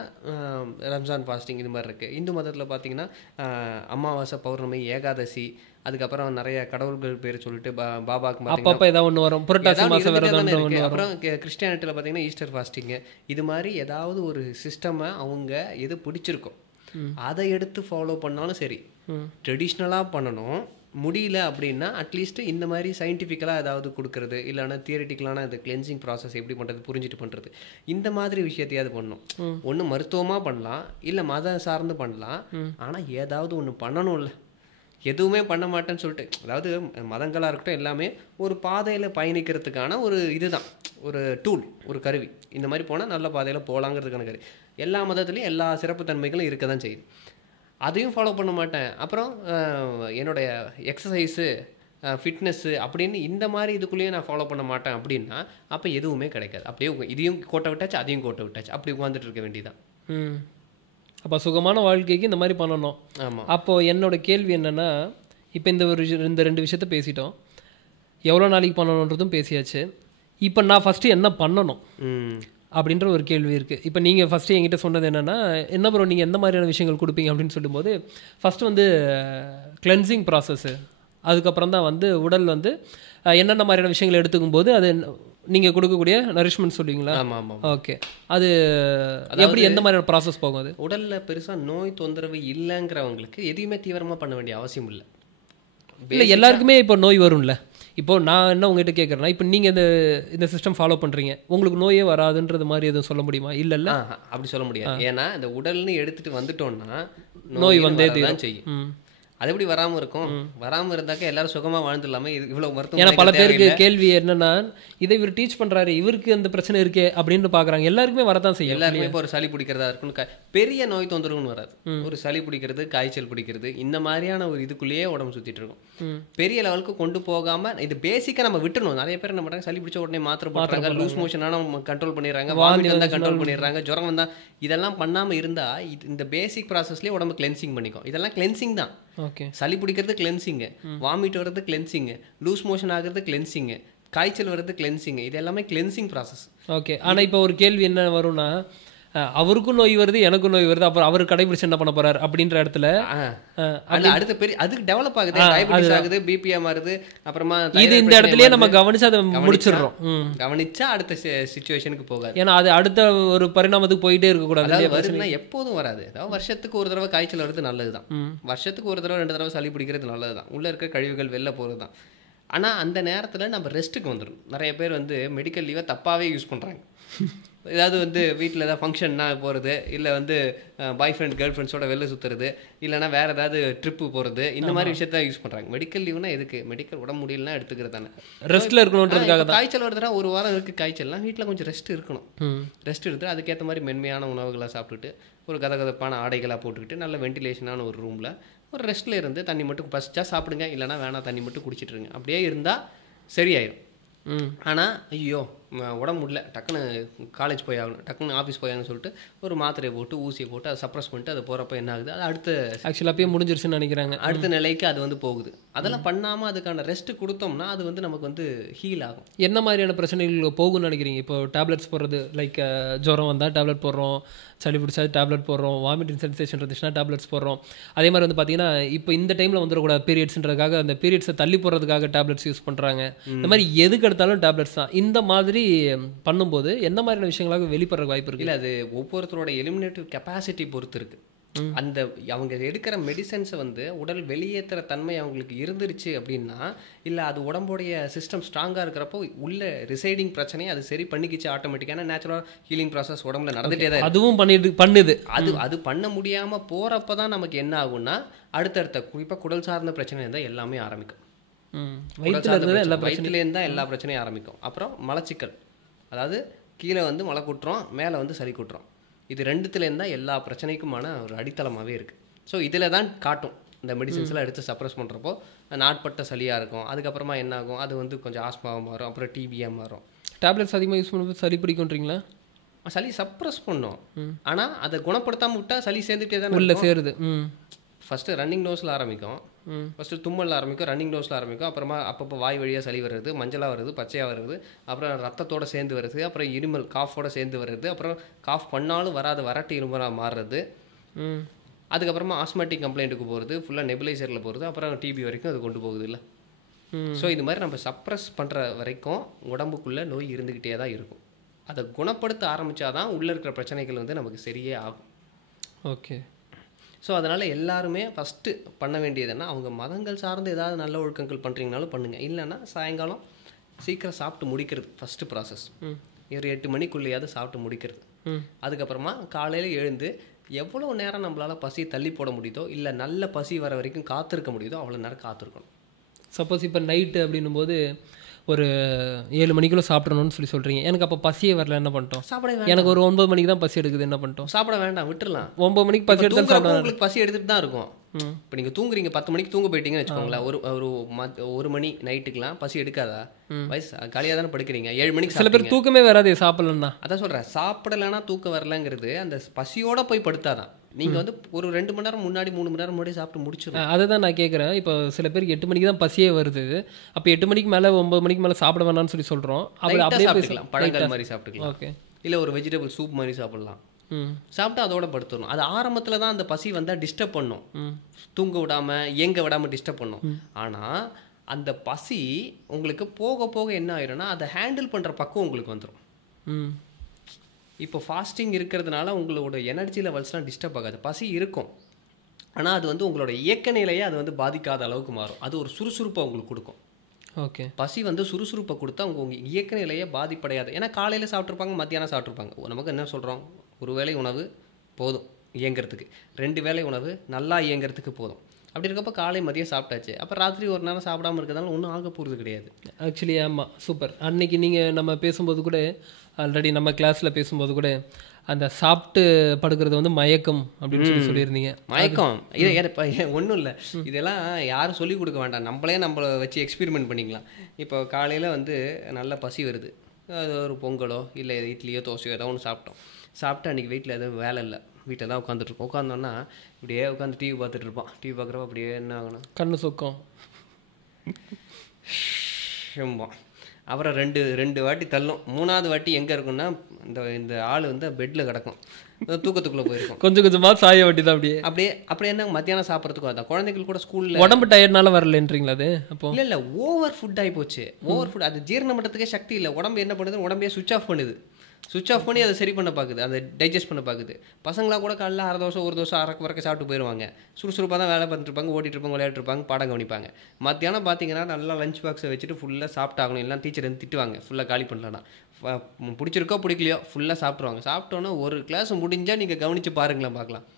ரம்ஜான் ஃபாஸ்டிங் இது மாதிரி இருக்குது. இந்து மதத்தில் பார்த்தீங்கன்னா அமாவாசை, பௌர்ணமி, ஏகாதசி, அதுக்கப்புறம் நிறைய கடவுள்கள் பேர் சொல்லிட்டு பாபாக்கு அப்பப்போ ஏதாவது ஒன்று வரும், புரட்டாசி மாதம் இருக்குது. அப்புறம் கிறிஸ்டியானிட்டியில் பார்த்தீங்கன்னா ஈஸ்டர் ஃபாஸ்டிங்கு, இது மாதிரி ஏதாவது ஒரு சிஸ்டமை அவங்க எது பிடிச்சிருக்கோம் அதை எடுத்து ஃபாலோ பண்ணாலும் சரி. ட்ரெடிஷ்னலாக பண்ணணும் முடியல அப்படின்னா அட்லீஸ்ட் இந்த மாதிரி சயின்டிஃபிக்கலாக ஏதாவது கொடுக்கறது, இல்லைன்னா தியரிட்டிக்கலான அது கிளென்சிங் ப்ராசஸ் எப்படி பண்ணுறது புரிஞ்சுட்டு பண்ணுறது, இந்த மாதிரி விஷயத்தையாவது பண்ணணும். ஒன்று மருத்துவமாக பண்ணலாம், இல்லை மதம் சார்ந்து பண்ணலாம், ஆனால் ஏதாவது ஒன்று பண்ணணும்ல. எதுவுமே பண்ண மாட்டேன்னு சொல்லிட்டு, அதாவது மதங்களாக இருக்கட்டும் எல்லாமே ஒரு பாதையில் பயணிக்கிறதுக்கான ஒரு இதுதான், ஒரு டூல், ஒரு கருவி. இந்த மாதிரி போனால் நல்ல பாதையில் போகலாங்கிறதுக்கான கருவி. எல்லா மதத்துலேயும் எல்லா சிறப்புத்தன்மைகளும் இருக்க தான் செய்யுது. அதையும் ஃபாலோ பண்ண மாட்டேன். அப்புறம் என்னுடைய எக்ஸசைஸு ஃபிட்னஸ்ஸு அப்படின்னு இந்த மாதிரி இதுக்குள்ளேயே நான் ஃபாலோ பண்ண மாட்டேன் அப்படின்னா அப்போ எதுவுமே கிடைக்காது. அப்படியே இதையும் கோட்டை விட்டாச்சு, அதையும் கோட்டை விட்டாச்சு, அப்படி உட்காந்துட்டு இருக்க வேண்டியதான். அப்போ சுகமான வாழ்க்கைக்கு இந்த மாதிரி பண்ணணும். ஆமாம். அப்போது என்னோட கேள்வி என்னென்னா, இப்போ இந்த 2 விஷயத்த பேசிட்டோம், எவ்வளோ நாளைக்கு பண்ணணுன்றதும் பேசியாச்சு. இப்போ நான் ஃபஸ்ட்டு என்ன பண்ணணும் அப்படின்ற ஒரு கேள்வி இருக்குது. இப்போ நீங்கள் ஃபஸ்ட்டு என்கிட்ட சொன்னது என்னென்னா, என்ன ப்ரோ நீங்கள் எந்த மாதிரியான விஷயங்கள் கொடுப்பீங்க அப்படின்னு சொல்லும்போது, ஃபஸ்ட்டு வந்து கிளென்சிங் ப்ராசஸ்ஸு, அதுக்கப்புறம் தான் வந்து உடல் வந்து என்னென்ன மாதிரியான விஷயங்கள் எடுத்துக்கும் போது அது நீங்கள் கொடுக்கக்கூடிய நரிஷ்மெண்ட் சொல்லுவீங்களா? ஆமாம் ஆமாம். ஓகே. அது எப்படி எந்த மாதிரியான ப்ராசஸ் போகும்? அது உடலில் பெருசாக நோய் தொந்தரவு இல்லைங்கிறவங்களுக்கு எதையுமே தீவிரமாக பண்ண வேண்டிய அவசியம் இல்லை. இல்லை, எல்லாருக்குமே இப்போ நோய் வரும்ல. இப்போது நான் என்ன உங்ககிட்ட கேட்குறேன்னா, இப்போ நீங்கள் இந்த சிஸ்டம் ஃபாலோ பண்ணுறீங்க, உங்களுக்கு நோயே வராதுன்றது மாதிரி எதுவும் சொல்ல முடியுமா? இல்லைல்ல, அப்படி சொல்ல முடியாது. ஏன்னா இந்த உடல்னு எடுத்துகிட்டு வந்துட்டோம்னா நோய் வந்தே தான் செய்யும். அது எப்படி வராமல் இருக்கும்? வராமல் இருந்தாக்க எல்லாரும் சுகமாக வாழ்ந்துடலாமே. இவ்வளோ மருத்துவம். ஏன்னா பல பேருக்கு கேள்வி என்னன்னா, இதை இவர் டீச் பண்ணுறாரு, இவருக்கு அந்த பிரச்சனை இருக்கே அப்படின்னு பார்க்குறாங்க. எல்லாருக்குமே வரதான் செய்யும். எல்லாருமே இப்போ ஒரு சளி பிடிக்கிறதா இருக்குன்னு பெரிய நோய் தொந்தரவுன்னு வராது. ஒரு சளி பிடிக்கிறது, காய்ச்சல் பிடிக்கிறது, இந்த மாதிரியான ஒரு இதுக்குள்ளேயே உடம்பு சுற்றிட்டு இருக்கும். பெரிய லெவலுக்கு கொண்டு போகாமல் இது பேசிக்காக நம்ம விட்டுணும். நிறைய பேர் என்ன பண்ணுறாங்க, சளி பிடிச்ச உடனே மாத்திரை போடுறாங்க, லூஸ் மோஷனான கண்ட்ரோல் பண்ணிடுறாங்க, வாமிட் வந்தால் கண்ட்ரோல் பண்ணிடுறாங்க, ஜுரம் வந்தால். இதெல்லாம் பண்ணாமல் இருந்தால் இந்த பேசிக் ப்ராசஸ்லேயே உடம்பு கிளென்சிங் பண்ணிக்கும். இதெல்லாம் கிளென்சிங் தான். ஓகே. சளி பிடிக்கிறது கிளென்சிங்கு, வாமிட் வர்றது கிளென்சிங்கு, லூஸ் மோஷன் ஆகிறது கிளென்சிங்கு, காய்ச்சல் வர்றது கிளென்சிங்கு, இது எல்லாமே கிளென்சிங் ப்ராசஸ். ஓகே. ஆனால் இப்போ ஒரு கேள்வி என்ன வரும்னா, அவருக்கும் நோய் வருது, எனக்கும் நோய் வருது, அப்புறம் அவர் கடைபிடிச்சு என்ன பண்ண போறாரு அப்படின்ற இடத்துல அடுத்த பெரிய அதுக்கு டெவலப் ஆகுது, டயபெட்டிஸ் ஆகுது, பிபியா மாறுது. அப்புறமா இது இந்த இடத்துலயே நம்ம கவனிச்சு அதை முடிச்சிடுறோம். கவனிச்சா அடுத்த சிச்சுவேஷனுக்கு போகாது. ஏன்னா அது அடுத்த ஒரு பரிணாமத்துக்கு போயிட்டே இருக்கக்கூடாது. வருதுன்னா எப்போதும் வராது. அதாவது வருஷத்துக்கு ஒரு தடவை காய்ச்சல் வருது, நல்லதுதான். வருஷத்துக்கு ஒரு தடவை 2 தடவை சளி பிடிக்கிறது நல்லதுதான். உள்ள இருக்க கழிவுகள் வெளில போகிறது தான். ஆனால் அந்த நேரத்தில் நம்ம ரெஸ்ட்டுக்கு வந்துடும். நிறைய பேர் வந்து மெடிக்கல் லீவை தப்பாகவே யூஸ் பண்ணுறாங்க. ஏதாவது வந்து வீட்டில் ஏதாவது ஃபங்க்ஷன்னா போகிறது, இல்லை வந்து பாய் ஃப்ரெண்ட் கேர்ள் ஃப்ரெண்ட்ஸோட வெளில சுற்றுறது, இல்லைனா வேறு ஏதாவது ட்ரிப்பு போகிறது, இந்த மாதிரி விஷயத்தான் யூஸ் பண்ணுறாங்க. மெடிக்கல் லீவ்னா எதுக்கு? மெடிக்கல் உடம்பு முடியலன்னா எடுத்துக்கிறது தானே, ரெஸ்ட்டில் இருக்கணுன்றதுக்காக தான். காய்ச்சல் வருதுன்னா 1 வாரம் இருக்குது காய்ச்சல்னா, வீட்டில் கொஞ்சம் ரெஸ்ட் இருக்கணும். ரெஸ்ட் எடுத்து அதுக்கேற்ற மாதிரி மென்மையான உணவுகளாக சாப்பிட்டுட்டு, ஒரு கதகதப்பான ஆடைகளாக போட்டுக்கிட்டு, நல்ல வென்டிலேஷனான ஒரு ரூமில் ஒரு ரெஸ்ட்டில் இருந்து தண்ணி மட்டும் பசிச்சா சாப்பிடுங்க, இல்லைனா வேணாம் தண்ணி மட்டும் குடிச்சிட்ருங்க. அப்படியே இருந்தால் சரியாயிடும். ஆனால் ஐயோ உடம்பு முடியல, டக்குன்னு காலேஜ் போய் ஆகணும், டக்குன்னு ஆஃபீஸ் போய் ஆகணும்னு சொல்லிட்டு ஒரு மாத்திரையை போட்டு ஊசியை போட்டு அதை சப்ரஸ் பண்ணிட்டு அது போகிறப்ப என்ன ஆகுது, அது அடுத்த ஆக்சுவலாக அப்பயே முடிஞ்சிருச்சுன்னு நினைக்கிறாங்க. அடுத்த நிலைக்கு அது வந்து போகுது. அதெல்லாம் பண்ணாமல் அதுக்கான ரெஸ்ட் கொடுத்தோம்னா அது வந்து நமக்கு வந்து ஹீல் ஆகும். என்ன மாதிரியான பிரச்சனைகள் போகும்னு நினைக்கிறீங்க? இப்போ டேப்லெட்ஸ் போடுறது, லைக் ஜுரம் வந்தால் டேப்லெட் போடுறோம், சளி பிடிச்சா டேப்லெட் போடுறோம், வாமிட்டிங் சென்சேஷன் இருந்துச்சுன்னா டேப்லெட்ஸ் போடுறோம். அதே மாதிரி வந்து பார்த்தீங்கன்னா இப்போ இந்த டைமில் வந்துடக்கூடாது பீரியட்ஸ்ன்றதுக்காக அந்த பீரியட்ஸை தள்ளி போடுறதுக்காக டேப்லெட்ஸ் யூஸ் பண்ணுறாங்க. இந்த மாதிரி எதுக்கு எடுத்தாலும் டேப்லெட்ஸ் தான். இந்த மாதிரி பண்ணும்போது என்ன மாதிரியான விஷயங்களாக வெளிப்படுற வாய்ப்பு இருக்குது? இல்லை, அது ஒவ்வொருத்தரோட எலிமினேட்டிவ் கெப்பாசிட்டி பொறுத்து இருக்குது. அந்த அவங்க எடுக்கிற மெடிசன்ஸை வந்து உடல் வெளியேற்றுற தன்மை அவங்களுக்கு இருந்துருச்சு அப்படின்னா, இல்லை அது உடம்புடைய சிஸ்டம் ஸ்ட்ராங்காக இருக்கிறப்போ உள்ள ரிசைடிங் பிரச்சனையை அது சரி பண்ணிக்கிச்சு ஆட்டோமேட்டிக்கான நேச்சுரல் ஹீலிங் ப்ராசஸ் உடம்புல நடந்துகிட்டே தான். அதுவும் பண்ணுது. அது பண்ண முடியாமல் போகிறப்ப தான் நமக்கு என்ன ஆகும்னா, அடுத்தடுத்த குறிப்பாக குடல் சார்ந்த பிரச்சனை இருந்தால் எல்லாமே ஆரம்பிக்கும். வயிற்றுலேருந்து தான் எல்லா பிரச்சனையும் ஆரம்பிக்கும். அப்புறம் மலச்சிக்கல், அதாவது கீழே வந்து மலை குட்டுறோம், மேலே வந்து சளி குட்டுறோம். இது 2த்துலேருந்து தான் எல்லா பிரச்சனைக்குமான ஒரு அடித்தளமாகவே இருக்குது. ஸோ இதில் தான் காட்டும் இந்த மெடிசன்ஸ்லாம் எடுத்து சப்ரஸ் பண்ணுறப்போ நாட்பட்ட சளியாக இருக்கும். அதுக்கப்புறமா என்ன ஆகும், அது வந்து கொஞ்சம் ஆஸ்மாவாக மாறும், அப்புறம் டிபியாக மாறும். டேப்லெட்ஸ் அதிகமாக யூஸ் பண்ணும்போது சளி பிடிக்கும்ன்றீங்களா? சளி சப்ரஸ் பண்ணும், ஆனால் அதை குணப்படுத்தாமல் விட்டால் சளி சேர்ந்துட்டே தான் உள்ள சேருது. ஃபஸ்ட்டு ரன்னிங் நோஸில் ஆரம்பிக்கும், ஃபஸ்ட்டு தும்மலில் ஆரம்பிக்கும், ரன்னிங் நோஸில் ஆரம்பிக்கும், அப்புறமா அப்பப்போ வாய் வழியாக சளி வருது, மஞ்சளாக வருது, பச்சையாக வருது, அப்புறம் ரத்தத்தோடு சேர்ந்து வருது, அப்புறம் இருமல் காஃபோடு சேர்ந்து வருது, அப்புறம் காஃப் பண்ணாலும் வராது வறட்டு இருமலாக மாறுறது, அதுக்கப்புறமா ஆஸ்மேட்டிக் கம்ப்ளைண்ட்டுக்கு போகிறது, ஃபுல்லாக நெபுலைசரில் போகிறது, அப்புறம் டிபி வரைக்கும் அது கொண்டு போகுது இல்லை. ஸோ இது மாதிரி நம்ம சப்ரஸ் பண்ணுற வரைக்கும் உடம்புக்குள்ளே நோய் இருந்துக்கிட்டே தான் இருக்கும். அதை குணப்படுத்த ஆரம்பித்தாதான் உள்ளே இருக்கிற பிரச்சனைகள் வந்து நமக்கு சரியே ஆகும். ஓகே. ஸோ அதனால் எல்லாருமே ஃபஸ்ட்டு பண்ண வேண்டியதுன்னா, அவங்க மதங்கள் சார்ந்து ஏதாவது நல்ல ஒழுக்கங்கள் பண்ணுறீங்கனாலும் பண்ணுங்கள், இல்லைன்னா சாயங்காலம் சீக்கிரம் சாப்பிட்டு முடிக்கிறது ஃபஸ்ட்டு ப்ராசஸ். ஒரு 8 மணிக்குள்ளேயாவது சாப்பிட்டு முடிக்கிறது. அதுக்கப்புறமா காலையில் எழுந்து எவ்வளோ நேரம் நம்மளால் பசி தள்ளி போட முடியுதோ, இல்லை நல்ல பசி வர வரைக்கும் காத்திருக்க முடியுதோ அவ்வளோ நேரம் காத்திருக்கணும். சப்போஸ் இப்போ நைட்டு அப்படின்னும் போது ஒரு 7 மணிக்குள்ள சாப்பிடணும்னு சொல்கிறீங்க, எனக்கு அப்போ பசியே வரல, என்ன பண்ணிட்டோம்? சாப்பிட, எனக்கு ஒரு 9 மணிக்கு தான் பசி எடுக்குது, என்ன பண்ணிட்டோம்? சாப்பிட வேண்டாம், விட்டுறலாம். 9 மணிக்கு பசி எடுத்தாலும் உங்களுக்கு பசி எடுத்துகிட்டு தான் இருக்கும். இப்போ நீங்கள் தூங்குறீங்க 10 மணிக்கு தூங்க போயிட்டீங்கன்னு வச்சுக்கோங்களேன், ஒரு மணி நைட்டுக்கெலாம் பசி எடுக்காதா? வயசு காலியாக தானே படுக்கிறீங்க. 7 மணிக்கு சில பேர் தூக்கமே வராது சாப்பிடலன்னா. அதான் சொல்கிறேன், சாப்பிடலைன்னா தூக்கம் வரலங்கிறது அந்த பசியோட போய் படுத்தாதான். நீங்கள் வந்து ஒரு 2 மணி நேரம் முன்னாடி 3 மணி நேரம் முன்னாடி சாப்பிட்டு முடிச்சிடும். அதை தான் நான் கேட்குறேன். இப்போ சில பேருக்கு 8 மணிக்கு தான் பசியே வருது. அப்போ 8 மணிக்கு மேலே 9 மணிக்கு மேலே சாப்பிட வேணாம்னு சொல்கிறோம். அப்படியே சாப்பிட்டுக்கலாம், பழங்கள் மாதிரி சாப்பிட்டுக்கலாம். ஓகே. இல்லை ஒரு வெஜிடபிள் சூப் மாதிரி சாப்பிடலாம். சாப்பிட்டு அதோட படுத்துடணும். அது ஆரம்பத்தில் தான் அந்த பசி வந்தால் டிஸ்டர்ப் பண்ணும், தூங்க விடாமல் இயங்க விடாமல் டிஸ்டர்ப் பண்ணும். ஆனால் அந்த பசி உங்களுக்கு போக போக என்ன ஆயிரும்னா அதை ஹேண்டில் பண்ணுற பக்கம் உங்களுக்கு வந்துடும். இப்போ ஃபாஸ்டிங் இருக்கிறதுனால உங்களோட எனர்ஜி லெவல்ஸ்லாம் டிஸ்டர்ப் ஆகாது. பசி இருக்கும், ஆனால் அது வந்து உங்களோட இயக்க நிலையை அது வந்து பாதிக்காத அளவுக்கு மாறும். அது ஒரு சுறுசுறுப்பை உங்களுக்கு கொடுக்கும். ஓகே. பசி வந்து சுறுசுறுப்பை கொடுத்தா உங்கள் இயக்க நிலையை பாதிப்படையாது. ஏன்னா காலையில் சாப்பிட்ருப்பாங்க, மத்தியானம் சாப்பிட்ருப்பாங்க. நமக்கு என்ன சொல்கிறோம், ஒரு வேளை உணவு போதும் இயங்கிறதுக்கு, 2 வேளை உணவு நல்லா இயங்கிறதுக்கு போதும். அப்படி இருக்கப்போ காலை மதியம் சாப்பிட்டாச்சு, அப்போ ராத்திரி ஒரு நேரம் சாப்பிடாம இருக்கிறதால ஒன்றும் ஆக போகிறது கிடையாது. ஆக்சுவலி ஆமாம், சூப்பர். அன்னைக்கு நீங்கள் நம்ம பேசும்போது கூட, ஆல்ரெடி நம்ம கிளாஸில் பேசும்போது கூட அந்த சாப்பிட்டு படுக்கிறது வந்து மயக்கம் அப்படின்னு சொல்லியிருந்தீங்க. மயக்கம் இது ஒன்றும் இல்லை, இதெல்லாம் யாரும் சொல்லிக் கொடுக்க வேண்டாம், நம்மளை வச்சு எக்ஸ்பெரிமெண்ட் பண்ணிக்கலாம். இப்போ காலையில் வந்து நல்ல பசி வருது, அது ஒரு பொங்கலோ இல்லை இட்லியோ தோசையோ ஏதோ ஒன்று சாப்பிட்டு அன்றைக்கி வீட்டில் எதுவும் வேலை இல்லை, வீட்டில் தான் உட்காந்துட்ருக்கோம். உட்காந்தோன்னா இப்படியே உட்காந்து டிவி பார்த்துட்டு இருப்பான். டிவி பார்க்குறப்ப அப்படியே என்ன ஆகணும், கண்ணு சொக்கம் ரொம்பம். அப்புறம் ரெண்டு வாட்டி தள்ளும். 3ஆவது வாட்டி எங்கே இருக்குன்னா இந்த ஆள் வந்து பெட்டில் கிடக்கும், தூக்கத்துக்குள்ளே போயிருக்கும். கொஞ்சம் கொஞ்சமாக சாய வட்டி தான் அப்படியே என்ன மத்தியானம் சாப்பிட்றதுக்கும் அதான். குழந்தைகள் கூட ஸ்கூலில் உடம்பு டயர்ட்னால வரலன்றீங்களா அது? அப்போ இல்லை ஓவர் ஃபுட் ஆகி போச்சு. ஓவர் ஃபுட் அது ஜீரணம் பண்ணுறதுக்கே சக்தி இல்லை. உடம்பு என்ன பண்ணுது, உடம்பே சுவிச் ஆஃப் பண்ணி அதை சரி பண்ண பார்க்குது, அதை டைஜஸ்ட் பண்ண பார்க்குது. பசங்களாக கூட காலைல 1/2 தோசை 1 தோசை அறக்க சாப்பிட்டு போயிடுவாங்க. சுறுசுறுப்பாக தான் வேலை பார்த்துருப்பாங்க, ஓடிட்டுருப்பாங்க, விளையாட்டுருப்பாங்க, பாடம் கவனிப்பாங்க. மத்தியானம் பார்த்தீங்கன்னா நல்லா லஞ்ச் பாக்ஸை வச்சுட்டு ஃபுல்லாக சாப்பிட்டாகணும். எல்லாம் டீச்சர் வந்து திட்டுவாங்க, ஃபுல்லாக காலி பண்ணலன்னா. பிடிச்சிருக்கோ பிடிக்கலையோ ஃபுல்லாக சாப்பிட்ருவாங்க. சாப்பிட்டோன்னா ஒரு கிளாஸ் முடிஞ்சால் நீங்கள் கவனித்து பாருங்களேன், பார்க்கலாம்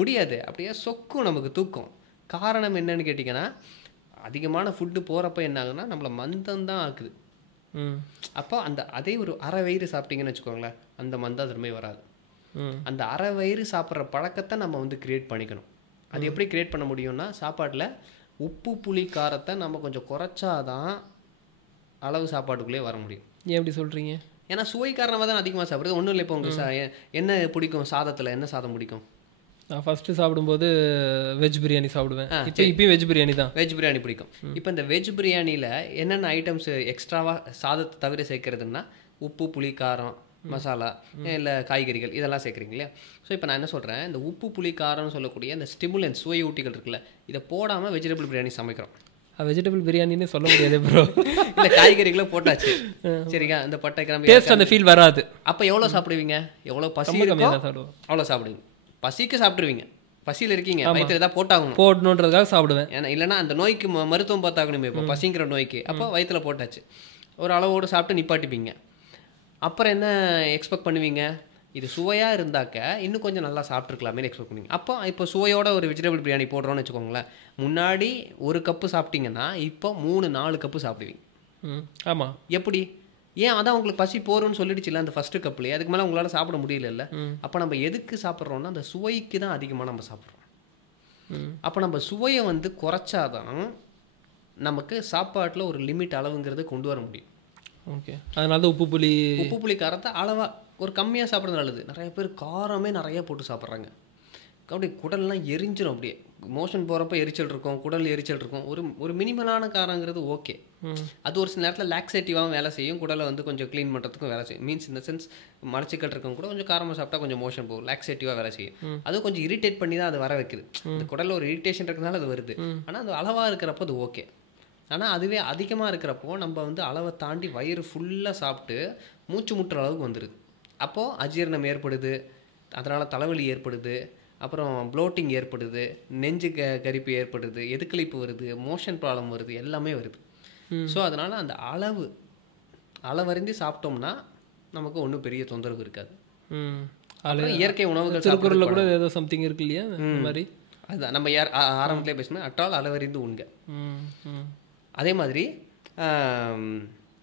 முடியாது. அப்படியே சொக்கும் நமக்கு தூக்கம். காரணம் என்னன்னு கேட்டிங்கன்னா, அதிகமான ஃபுட்டு போகிறப்ப என்ன ஆகுதுன்னா நம்மளை மந்தம் ஆக்குது. அப்போ அதே ஒரு அரை வயிறு சாப்பிட்டீங்கன்னு வச்சுக்கோங்களேன், அந்த மந்தம் திரும்ப வராது. அந்த அரை வயிறு சாப்பிட்ற பழக்கத்தை நம்ம வந்து கிரியேட் பண்ணிக்கணும். அது எப்படி கிரியேட் பண்ண முடியும்னா, சாப்பாட்டில் உப்பு புளி காரத்தை நம்ம கொஞ்சம் குறைச்சாதான் அளவு சாப்பாட்டுக்குள்ளே வர முடியும். ஏன் எப்படி சொல்கிறீங்க? ஏன்னா சுவை காரணமாக தான் அதிகமாக சாப்பிட்றது. ஒன்றும் இல்லை, இப்போ உங்களுக்கு என்ன பிடிக்கும், சாதத்தில் என்ன சாதம் பிடிக்கும்? நான் ஃபஸ்ட்டு சாப்பிடும்போது வெஜ் பிரியாணி சாப்பிடுவேன். இப்பயும் வெஜ் பிரியாணி தான். வெஜ் பிரியாணி பிடிக்கும். இப்போ இந்த வெஜ் பிரியாணியில் என்னென்ன ஐட்டம்ஸ் எக்ஸ்ட்ராவாக சாதத்தை தவிர சேர்க்கறதுன்னா, உப்பு புளி காரம் மசாலா இல்லை காய்கறிகள் இதெல்லாம் சேர்க்குறீங்க இல்லையா? ஸோ இப்போ நான் என்ன சொல்கிறேன், இந்த உப்பு புளி காரம்னு சொல்லக்கூடிய இந்த ஸ்டிமுலன்ஸ் சுவை ஊட்டிகள் இருக்குல்ல, இதை போடாமல் வெஜிடபிள் பிரியாணி சமைக்கிறோம். வெஜிடபிள் பிரியாணின்னு சொல்ல முடியாது ப்ரோ. இல்லை காய்கறிகளை போட்டாச்சு, சரிங்க, இந்த பட்டை கிராம்பு டேஸ்ட் அந்த ஃபீல் வராது. அப்போ எவ்வளோ சாப்பிடுவீங்க, எவ்வளோ பசி அவ்வளோ சாப்பிடுவீங்க. பசிக்கு சாப்பிட்ருவீங்க, பசியில் இருக்கீங்க, வயிற்றுல ஏதாவது போடணுன்றதுக்காக சாப்பிடுவேன். ஏன்னா இல்லைன்னா அந்த நோய்க்கு மருத்துவம் பார்த்தாக்கணுமே. இப்போ பசிங்கிற நோய்க்கு அப்போ வயிற்றுல போட்டாச்சு, ஒரு அளவோடு சாப்பிட்டு நிப்பாட்டிப்பீங்க. அப்புறம் என்ன எக்ஸ்பெக்ட் பண்ணுவீங்க, இது சுவையாக இருந்தாக்க இன்னும் கொஞ்சம் நல்லா சாப்பிட்ருக்கலாமே எக்ஸ்பெக்ட் பண்ணுவீங்க. அப்போ இப்போ சுவையோட ஒரு வெஜிடபிள் பிரியாணி போடுறோன்னு வச்சுக்கோங்களேன், முன்னாடி 1 கப்பு சாப்பிட்டீங்கன்னா இப்போ 3-4 கப்பு சாப்பிடுவீங்க. ஆமாம். எப்படி? ஏன், அதான் உங்களுக்கு பசி போகிறோன்னு சொல்லிடுச்சுல்ல அந்த ஃபஸ்ட்டு கப்புலேயே, அதுக்கு மேலே உங்களால் சாப்பிட முடியல. அப்போ நம்ம எதுக்கு சாப்பிட்றோன்னா அந்த சுவைக்கு தான் அதிகமாக நம்ம சாப்பிட்றோம். அப்போ நம்ம சுவையை வந்து குறைச்சாதான் நமக்கு சாப்பாட்டில் ஒரு லிமிட் அளவுங்கிறது கொண்டு வர முடியும். ஓகே, அதனால தான் உப்பு புளி காரத்தை அளவாக ஒரு கம்மியாக சாப்பிட்றது நல்லது. நிறைய பேர் காரமே நிறைய போட்டு சாப்பிட்றாங்க, அப்படியே குடல்லாம் எரிஞ்சிடும். அப்படியே மோஷன் போகிறப்ப எரிச்சல் இருக்கும், குடல் எரிச்சல் இருக்கும். ஒரு மினிமலான காரங்கிறது ஓகே, அது ஒரு சில நேரத்தில் லாக்ஸேட்டிவாகவும் வேலை செய்யும், குடலை வந்து கொஞ்சம் க்ளீன் பண்ணுறதுக்கும் வேலை செய்யும். மீன்ஸ் இந்த சென்ஸ் மலச்சிக்கல் இருக்கவங்க கூட கொஞ்சம் காரமாக சாப்பிட்டா கொஞ்சம் மோஷன் போகும், லாக்ஸேட்டிவாக வேலை செய்யும். அதுவும் கொஞ்சம் இரிட்டேட் பண்ணி தான் அது வர வைக்குது. இந்த குடலில் ஒரு இரிட்டேஷன் இருக்கிறதுனால அது வருது. ஆனால் அது அளவாக இருக்கிறப்போ அது ஓகே. ஆனால் அதுவே அதிகமாக இருக்கிறப்போ நம்ம வந்து அளவை தாண்டி வயிறு ஃபுல்லாக சாப்பிட்டு மூச்சு முட்டுற அளவுக்கு வந்துடுது. அப்போது அஜீரணம் ஏற்படுது, அதனால் தலைவலி ஏற்படுது, அப்புறம் ப்ளோட்டிங் ஏற்படுது, நெஞ்சு கரிப்பு ஏற்படுது, எதுக்களிப்பு வருது, மோஷன் ப்ராப்ளம் வருது, எல்லாமே வருது. ஸோ அதனால் அந்த அளவறிந்து சாப்பிட்டோம்னா நமக்கு ஒன்றும் பெரிய தொந்தரவு இருக்காது. இயற்கை உணவுகள் திருக்குறளில் கூட ஏதோ சம்திங் இருக்கு இல்லையா, அந்த மாதிரி. அதுதான் நம்ம ஆரம்பத்திலே பேசணும், அற்றால் அளவறிந்து உண்க. அதே மாதிரி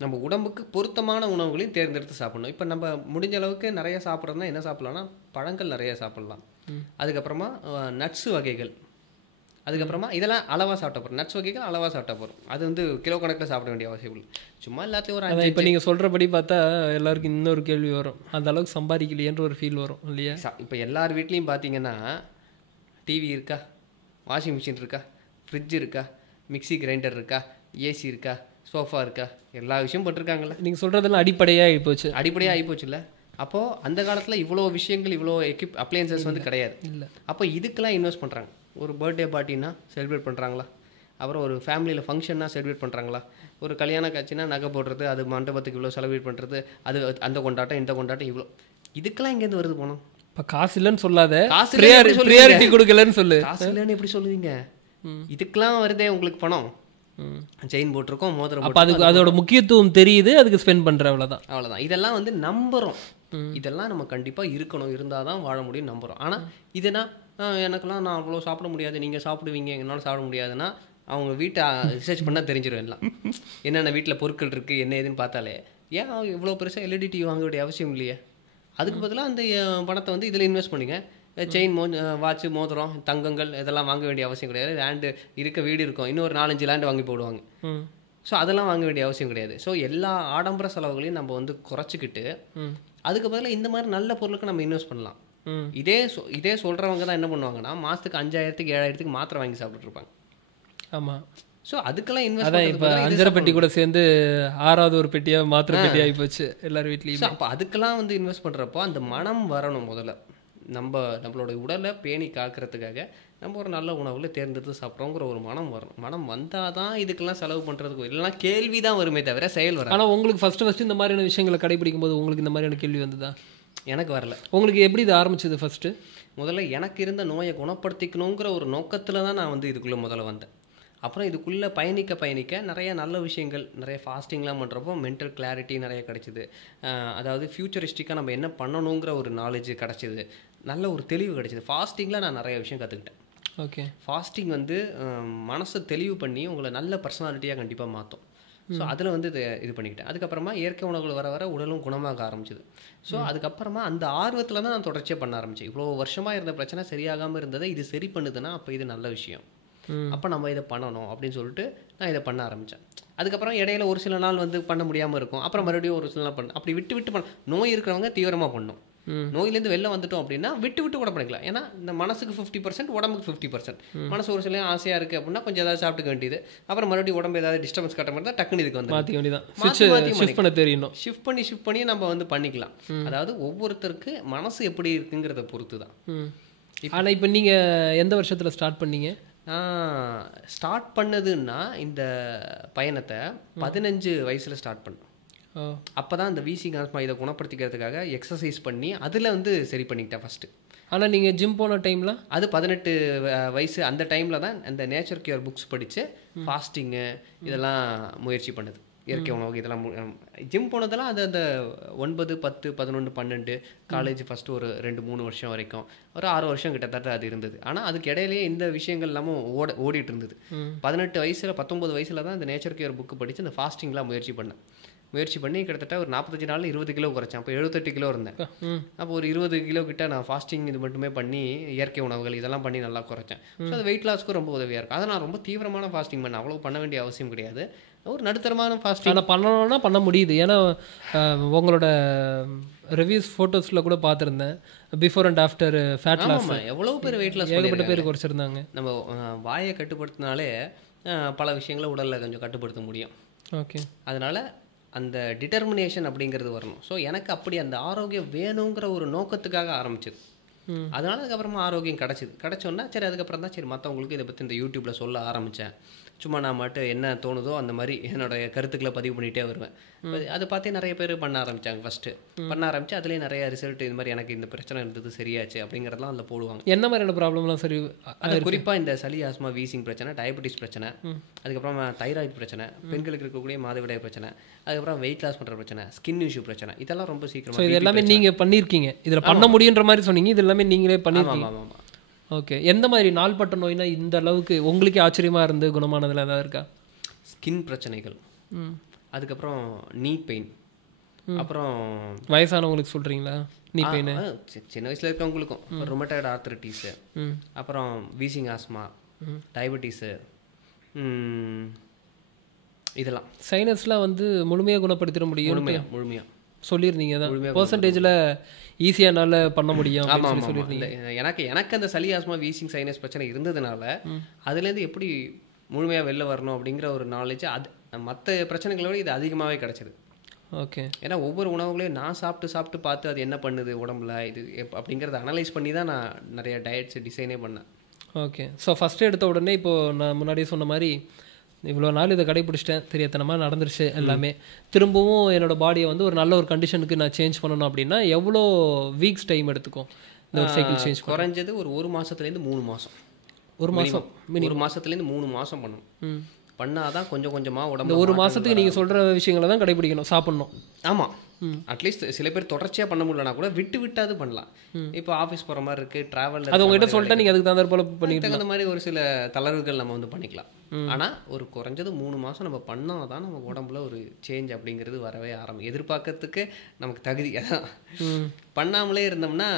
நம்ம உடம்புக்கு பொருத்தமான உணவுகளையும் தேர்ந்தெடுத்து சாப்பிடணும். இப்போ நம்ம முடிஞ்ச அளவுக்கு நிறைய சாப்பிட்றதுனா என்ன சாப்பிட்லாம்னா, பழங்கள் நிறைய சாப்பிட்லாம். அதுக்கப்புறமா நட்ஸு வகைகள், அதுக்கப்புறமா இதெல்லாம் அளவாக சாப்பிட்டா போகிறோம். நட்ஸ் வகைகள் அளவாக சாப்பிட்டா போகிறோம். அது வந்து கிலோ கணக்கில் சாப்பிட வேண்டிய அவசியம் இல்லை. சும்மா எல்லாத்தையும் ஒரு அதான் இப்போ நீங்கள் சொல்கிறபடி பார்த்தா எல்லாருக்கும் இன்னொரு கேள்வி வரும், அந்த அளவுக்கு சம்பாதிக்கலையேன்ற ஒரு ஃபீல் வரும் இல்லையா? இப்போ எல்லார் வீட்லேயும் பார்த்தீங்கன்னா டிவி இருக்கா, வாஷிங் மிஷின் இருக்கா, ஃப்ரிட்ஜ் இருக்கா, மிக்சி கிரைண்டர் இருக்கா, ஏசி இருக்கா, சோஃபா இருக்கா, எல்லா விஷயம் போட்டிருக்காங்கல்ல. நீங்கள் சொல்கிறதெல்லாம் அடிப்படையாக ஆகிப்போச்சு. அடிப்படையாக ஆகிப்போச்சுல்ல. அப்போது அந்த காலத்தில் இவ்வளோ விஷயங்கள் இவ்வளோ அப்ளையன்சஸ் வந்து கிடையாது. இல்லை, அப்போ இதுக்கெல்லாம் இன்வெஸ்ட் பண்ணுறாங்க. ஒரு பர்த்டே பார்ட்டினா செலிப்ரேட் பண்ணுறாங்களா, அப்புறம் ஒரு ஃபேமிலியில் ஃபங்க்ஷன்னா செலிப்ரேட் பண்ணுறாங்களா, ஒரு கல்யாண காட்சினா நகை போடுறது, அது மண்டபத்துக்கு இவ்வளோ செலிப்ரேட் பண்ணுறது, அது அந்த கொண்டாட்டம் இந்த கொண்டாட்டம் இவ்வளோ, இதுக்கெல்லாம் இங்கேருந்து வருது போனோம். இப்போ காசு இல்லைன்னு சொல்லாத, காசு ப்ரியாரிட்டி கொடுக்கலன்னு சொல்லு. காசு இல்லைன்னு எப்படி சொல்லுவீங்க? இதுக்கெல்லாம் வருதே உங்களுக்கு பணம். செயின் போட்டிருக்கோம், மோதிரம். அப்போ அதுக்கு அதோட முக்கியத்துவம் தெரியுது, அதுக்கு ஸ்பெண்ட் பண்ணுற அவ்வளோதான். அவ்வளோதான். இதெல்லாம் வந்து நம்புகிறோம். இதெல்லாம் நம்ம கண்டிப்பாக இருக்கணும், இருந்தால் தான் வாழ முடியும் நம்புகிறோம். ஆனால் இதுனா எனக்கெல்லாம் நான் அவ்வளோ சாப்பிட முடியாது, நீங்கள் சாப்பிடுவீங்க, எங்களால் சாப்பிட முடியாதுன்னா அவங்க வீட்டை ரிசர்ச் பண்ணால் தெரிஞ்சிடும் எல்லாம். என்னென்ன வீட்டில் பொருட்கள் இருக்குது என்ன ஏதுன்னு பார்த்தாலே ஏன் இவ்வளோ பெருசாக எல்இடி டிவி வாங்க வேண்டிய அவசியம் இல்லையே. அதுக்கு பதிலாக அந்த பணத்தை வந்து இதில் இன்வெஸ்ட் பண்ணிங்க. செயின், வாட்சு, மோதிரம், தங்கங்கள் இதெல்லாம் வாங்க வேண்டிய அவசியம் கிடையாது. லேண்டு இருக்க வீடு இருக்கும், இன்னொரு 4-5 லேண்டு வாங்கி போடுவாங்க. ஸோ அதெல்லாம் வாங்க வேண்டிய அவசியம் கிடையாது. ஸோ எல்லா ஆடம்பர செலவுகளையும் நம்ம வந்து குறைச்சிக்கிட்டு அதுக்கு பதிலாக இந்த மாதிரி நல்ல பொருளுக்கு நம்ம இன்வெஸ்ட் பண்ணலாம். இதே சொல்கிறவங்க தான் என்ன பண்ணுவாங்கன்னா மாதத்துக்கு 5000க்கு 7000க்கு மாத்திரை வாங்கி சாப்பிட்டுட்டு இருப்பாங்க. ஆமாம். ஸோ அதுக்கெல்லாம் இன்வெஸ்ட் அதான் இப்போ 5 பெட்டி கூட சேர்ந்து 6வது ஒரு பெட்டியாக மாத்திரை பெட்டி ஆகி போச்சு எல்லார் வீட்லேயும். அப்போ அதுக்கெல்லாம் வந்து இன்வெஸ்ட் பண்ணுறப்போ அந்த மனம் வரணும். முதல்ல நம்மளோட உடலை பேணி காக்கிறதுக்காக நம்ம ஒரு நல்ல உணவுல தேர்ந்தெடுத்து சாப்பிட்றோங்கிற ஒரு மனம் வரணும். மனம் வந்தால் தான் இதுக்கெல்லாம் செலவு பண்ணுறதுக்கு, இல்லைனா கேள்வி தான் வருமே தவிர செயல் வரும். ஆனால் உங்களுக்கு ஃபஸ்ட்டு இந்த மாதிரியான விஷயங்களை கடைபிடிக்கும் போது உங்களுக்கு இந்த மாதிரியான கேள்வி வந்ததா? எனக்கு வரல. உங்களுக்கு எப்படி இது ஆரம்பிச்சது? ஃபஸ்ட்டு முதல்ல எனக்கு இருந்த நோயை குணப்படுத்திக்கணுங்கிற ஒரு நோக்கத்தில் தான் நான் வந்து இதுக்குள்ளே முதல்ல வந்தேன். அப்புறம் இதுக்குள்ளே பயணிக்க நிறைய நல்ல விஷயங்கள், நிறைய ஃபாஸ்டிங்லாம் பண்ணுறப்போ மென்டல் கிளாரிட்டி நிறைய கிடச்சிது. அதாவது ஃப்யூச்சரிஸ்டிக்காக நம்ம என்ன பண்ணணுங்கிற ஒரு நாலேஜ் கிடச்சிது, நல்ல ஒரு தெளிவு கிடச்சிது. ஃபாஸ்டிங்கில் நான் நிறைய விஷயம் கற்றுக்கிட்டேன். ஓகே. ஃபாஸ்டிங் வந்து மனசை தெளிவு பண்ணி உங்களை நல்ல பர்சனாலிட்டியாக கண்டிப்பாக மாற்றும். ஸோ அதில் வந்து இது பண்ணிக்கிட்டேன். அதுக்கப்புறமா இயற்கை உணவுகள் வர உடலும் குணமாக ஆரம்பிச்சிது. ஸோ அதுக்கப்புறமா அந்த ஆர்வத்தில் தான் நான் தொடர்ச்சியாக பண்ண ஆரம்பித்தேன். இவ்வளோ வருஷமாக இருந்த பிரச்சனை சரியாகாமல் இருந்ததை இது சரி பண்ணுதுன்னா அப்போ இது நல்ல விஷயம், அப்போ நம்ம இதை பண்ணணும் அப்படின்னு சொல்லிட்டு நான் இதை பண்ண ஆரம்பித்தேன். அதுக்கப்புறம் இடையில ஒரு சில நாள் வந்து பண்ண முடியாமல் இருக்கும், அப்புறம் மறுபடியும் ஒரு சில நாள் பண்ண, அப்படி விட்டு பண்ண. நோய் இருக்கிறவங்க தீவிரமாக பண்ணணும். நோயிலேருந்து வெளில வந்துட்டோம் அப்படின்னா விட்டு கூட பண்ணிக்கலாம். ஏன்னா இந்த மனசுக்கு 50%, உடம்புக்கு 50%. மனசு ஒரு சில ஆசையாக இருக்குது அப்படின்னா கொஞ்சம் ஏதாவது சாப்பிட்டுக்க வேண்டியது. அப்புறம் மறுபடியும் உடம்பு ஏதாவது டிஸ்டர்பன்ஸ் கட்ட மாதிரி தான் டக்குன்னு இதுக்கு வந்து மாற்றிக்க வேண்டியதான். ஷிஃப்ட் பண்ணி நம்ம வந்து பண்ணிக்கலாம். அதாவது ஒவ்வொருத்தருக்கு மனசு எப்படி இருக்குங்கிறத பொறுத்து தான். ஆனால் இப்போ நீங்கள் எந்த வருஷத்தில் ஸ்டார்ட் பண்ணீங்க? ஸ்டார்ட் பண்ணதுன்னா இந்த பயணத்தை 15 வயசில் ஸ்டார்ட் பண்ணேன். அப்போ தான் இந்த வீசிங் ஆஸ்மா இதை குணப்படுத்திக்கிறதுக்காக எக்ஸசைஸ் பண்ணி அதில் வந்து சரி பண்ணிக்கிட்டேன் ஃபஸ்ட்டு. ஆனால் நீங்கள் ஜிம் போன டைமில் அது 18 வயசு அந்த டைமில் தான் அந்த நேச்சர் கேர் புக்ஸ் படித்து ஃபாஸ்டிங்கு இதெல்லாம் முயற்சி பண்ணுது. இயற்கை உணவு இதெல்லாம் ஜிம் போனதெல்லாம் அது அந்த 9, 10, 11, 12 காலேஜ் ஃபஸ்ட்டு ஒரு 2-3 வருஷம் வரைக்கும் ஒரு 6 வருஷம் கிட்டத்தட்ட அது இருந்தது. ஆனால் அதுக்கு இடையிலேயே இந்த விஷயங்கள் எல்லாமும் ஓடிட்டு இருந்தது. 18 வயசில் 19 வயசில் தான் இந்த நேச்சர் கேர் புக்கு படித்து இந்த ஃபாஸ்டிங்லாம் முயற்சி பண்ணி கிட்டத்தட்ட ஒரு 45 நாளில் 20 கிலோ குறைச்சேன். அப்போ 78 கிலோ இருந்தேன். அப்போ ஒரு 20 கிலோ கிட்ட நான் ஃபாஸ்டிங் இது மட்டுமே பண்ணி இயற்கை உணவுகள் இதெல்லாம் பண்ணி நல்லா குறைச்சேன். ஸோ அது வெயிட் லாஸ்க்கும் ரொம்ப உதவியாக இருக்கும். அதை நான் ரொம்ப தீவிரமான ஃபாஸ்டிங் பண்ணேன். அவ்வளோ பண்ண வேண்டிய அவசியம் கிடையாது, ஒரு நடுத்தரமான ஃபாஸ்டிங். ஆனால் பண்ணணும்னா பண்ண முடியுது. ஏன்னா உங்களோட ரிவ்யூஸ் ஃபோட்டோஸில் கூட பார்த்துருந்தேன், before and after fat loss. எவ்வளோ பேர் வெயிட் லாஸ் ஏகப்பட்ட பேர் குறைச்சிருந்தாங்க. நம்ம வாயை கட்டுப்படுத்தினாலே பல விஷயங்களை உடலில் கொஞ்சம் கட்டுப்படுத்த முடியும். ஓகே. அதனால் அந்த டிட்டர்மினேஷன் அப்படிங்கிறது வரணும். ஸோ எனக்கு அப்படி அந்த ஆரோக்கியம் வேணுங்கிற ஒரு நோக்கத்துக்காக ஆரம்பிச்சது. அதனால் அதுக்கப்புறமா ஆரோக்கியம் கிடச்சோன்னா சரி, அதுக்கப்புறம் தான் சரி மற்றவங்களுக்கு இதை பற்றி இந்த யூடியூப்பில் சொல்ல ஆரம்பித்தேன். சும்மா நான் மட்டும் என்ன தோணுதோ அந்த மாதிரி என்னோடய கருத்துக்களை பதிவு பண்ணிகிட்டே வருவேன். அதை பார்த்தே நிறைய பேர் பண்ண ஆரம்பித்தாங்க. ஃபஸ்ட்டு பண்ண ஆரம்பித்து அதுலேயே நிறைய ரிசல்ட் இது மாதிரி எனக்கு இந்த பிரச்சனை இருந்தது சரியாச்சு அப்படிங்கிறதெல்லாம் அதில் போடுவாங்க. என்ன மாதிரியான ப்ராப்ளம்லாம் சரி? அது குறிப்பாக இந்த சளி, ஆஸ்மா, வீசிங் பிரச்சனை, டயபெட்டிஸ் பிரச்சனை, அதுக்கப்புறம் தைராய்டு பிரச்சனை, பெண்களுக்கு இருக்கக்கூடிய மாதவிடாய் பிரச்சனை, அதுக்கப்புறம் வெயிட் லாஸ் பண்ணுற பிரச்சனை, ஸ்கின் இஷ்யூ பிரச்சனை, இதெல்லாம் ரொம்ப சீக்கிரம். இது எல்லாமே நீங்கள் பண்ணியிருக்கீங்க, இதில் பண்ண முடியுன்ற மாதிரி சொன்னீங்க. இது எல்லாமே நீங்களே பண்ணியிருக்கீங்க. ஆமாம். ஓகே. எந்த மாதிரி நாள்பட்ட நோய்னா இந்த அளவுக்கு உங்களுக்கே ஆச்சரியமாக இருந்து குணமானதில் ஏதாவது இருக்கா? ஸ்கின் பிரச்சனைகள், அதுக்கப்புறம் நீ பெயின், அப்புறம் வயசானவங்களுக்கு சொல்கிறீங்களா நீ பெயின்? சின்ன வயசில் இருக்கவங்களுக்கும் ருமட்டாய்டு ஆர்த்ரைட்டிஸு, அப்புறம் வீசிங் ஆஸ்மா, டயபெட்டிஸு, இதெல்லாம் சைனஸ்லாம் வந்து முழுமையாக குணப்படுத்திட முடியும் முழுமையாக சொல்லியிருந்தீங்க. தான் பர்சன்டேஜில் ஈஸியாக என்னால் பண்ண முடியும். ஆமாம் ஆமாம். இல்லை எனக்கு அந்த சளி ஆஸ்மா வீசிங் சைனஸ் பிரச்சனை இருந்ததுனால அதுலேருந்து எப்படி முழுமையாக வெளில வரணும் அப்படிங்கிற ஒரு நாலேஜ் அது மற்ற பிரச்சனைகளை விட இது அதிகமாகவே கிடச்சிது. ஓகே. ஏன்னா ஒவ்வொரு உணவுகளையும் நான் சாப்பிட்டு பார்த்து அது என்ன பண்ணுது உடம்புல இது அப்படிங்கிறத அனலைஸ் பண்ணி தான் நான் நிறைய டயட்ஸ் டிசைனே பண்ணேன். ஓகே. ஸோ ஃபஸ்ட்டு எடுத்த உடனே இப்போது நான் முன்னாடியே சொன்ன மாதிரி இவ்வளோ நாள் இதை கடைப்பிடிச்சிட்டேன், தெரியாதனமாக நடந்துருச்சு எல்லாமே, திரும்பவும் என்னோடய பாடியை வந்து ஒரு நல்ல ஒரு கண்டிஷனுக்கு நான் சேஞ்ச் பண்ணணும் அப்படின்னா எவ்வளோ வீக்ஸ் டைம் எடுத்துக்கும் இந்த ஒரு சைக்கிள் சேஞ்ச்? குறைஞ்சது ஒரு மாதத்துலேருந்து 3 மாதம். ஒரு மாதத்துலேருந்து 3 மாதம் பண்ணணும். பண்ணாதான் கொஞ்சம் கொஞ்சமாக உடம்பு ஒரு மாதத்துக்கு நீங்கள் சொல்கிற விஷயங்களை தான் கடைப்பிடிக்கணும், சாப்பிட்ணும். ஆமாம். அட்லீஸ்ட் சில பேர் தொடர்ச்சியாக பண்ண முடியலனா கூட விட்டு விட்டாது பண்ணலாம். இப்போ ஆஃபீஸ் போகிற மாதிரி இருக்குது, ட்ராவல், அது உங்ககிட்ட சொல்லிட்டா நீங்கள் அதுக்கு தகுந்த போல பண்ணிட்டு தகுந்த மாதிரி ஒரு சில தளர்வுகள் நம்ம வந்து பண்ணிக்கலாம். ஆனால் ஒரு குறைஞ்சது 3 மாதம் நம்ம பண்ணால் தான் நமக்கு உடம்புல ஒரு சேஞ்ச் அப்படிங்கிறது வரவே எதிர்பார்க்கறதுக்கு நமக்கு தகுதி. அதான் பண்ணாமலே இருந்தோம்னா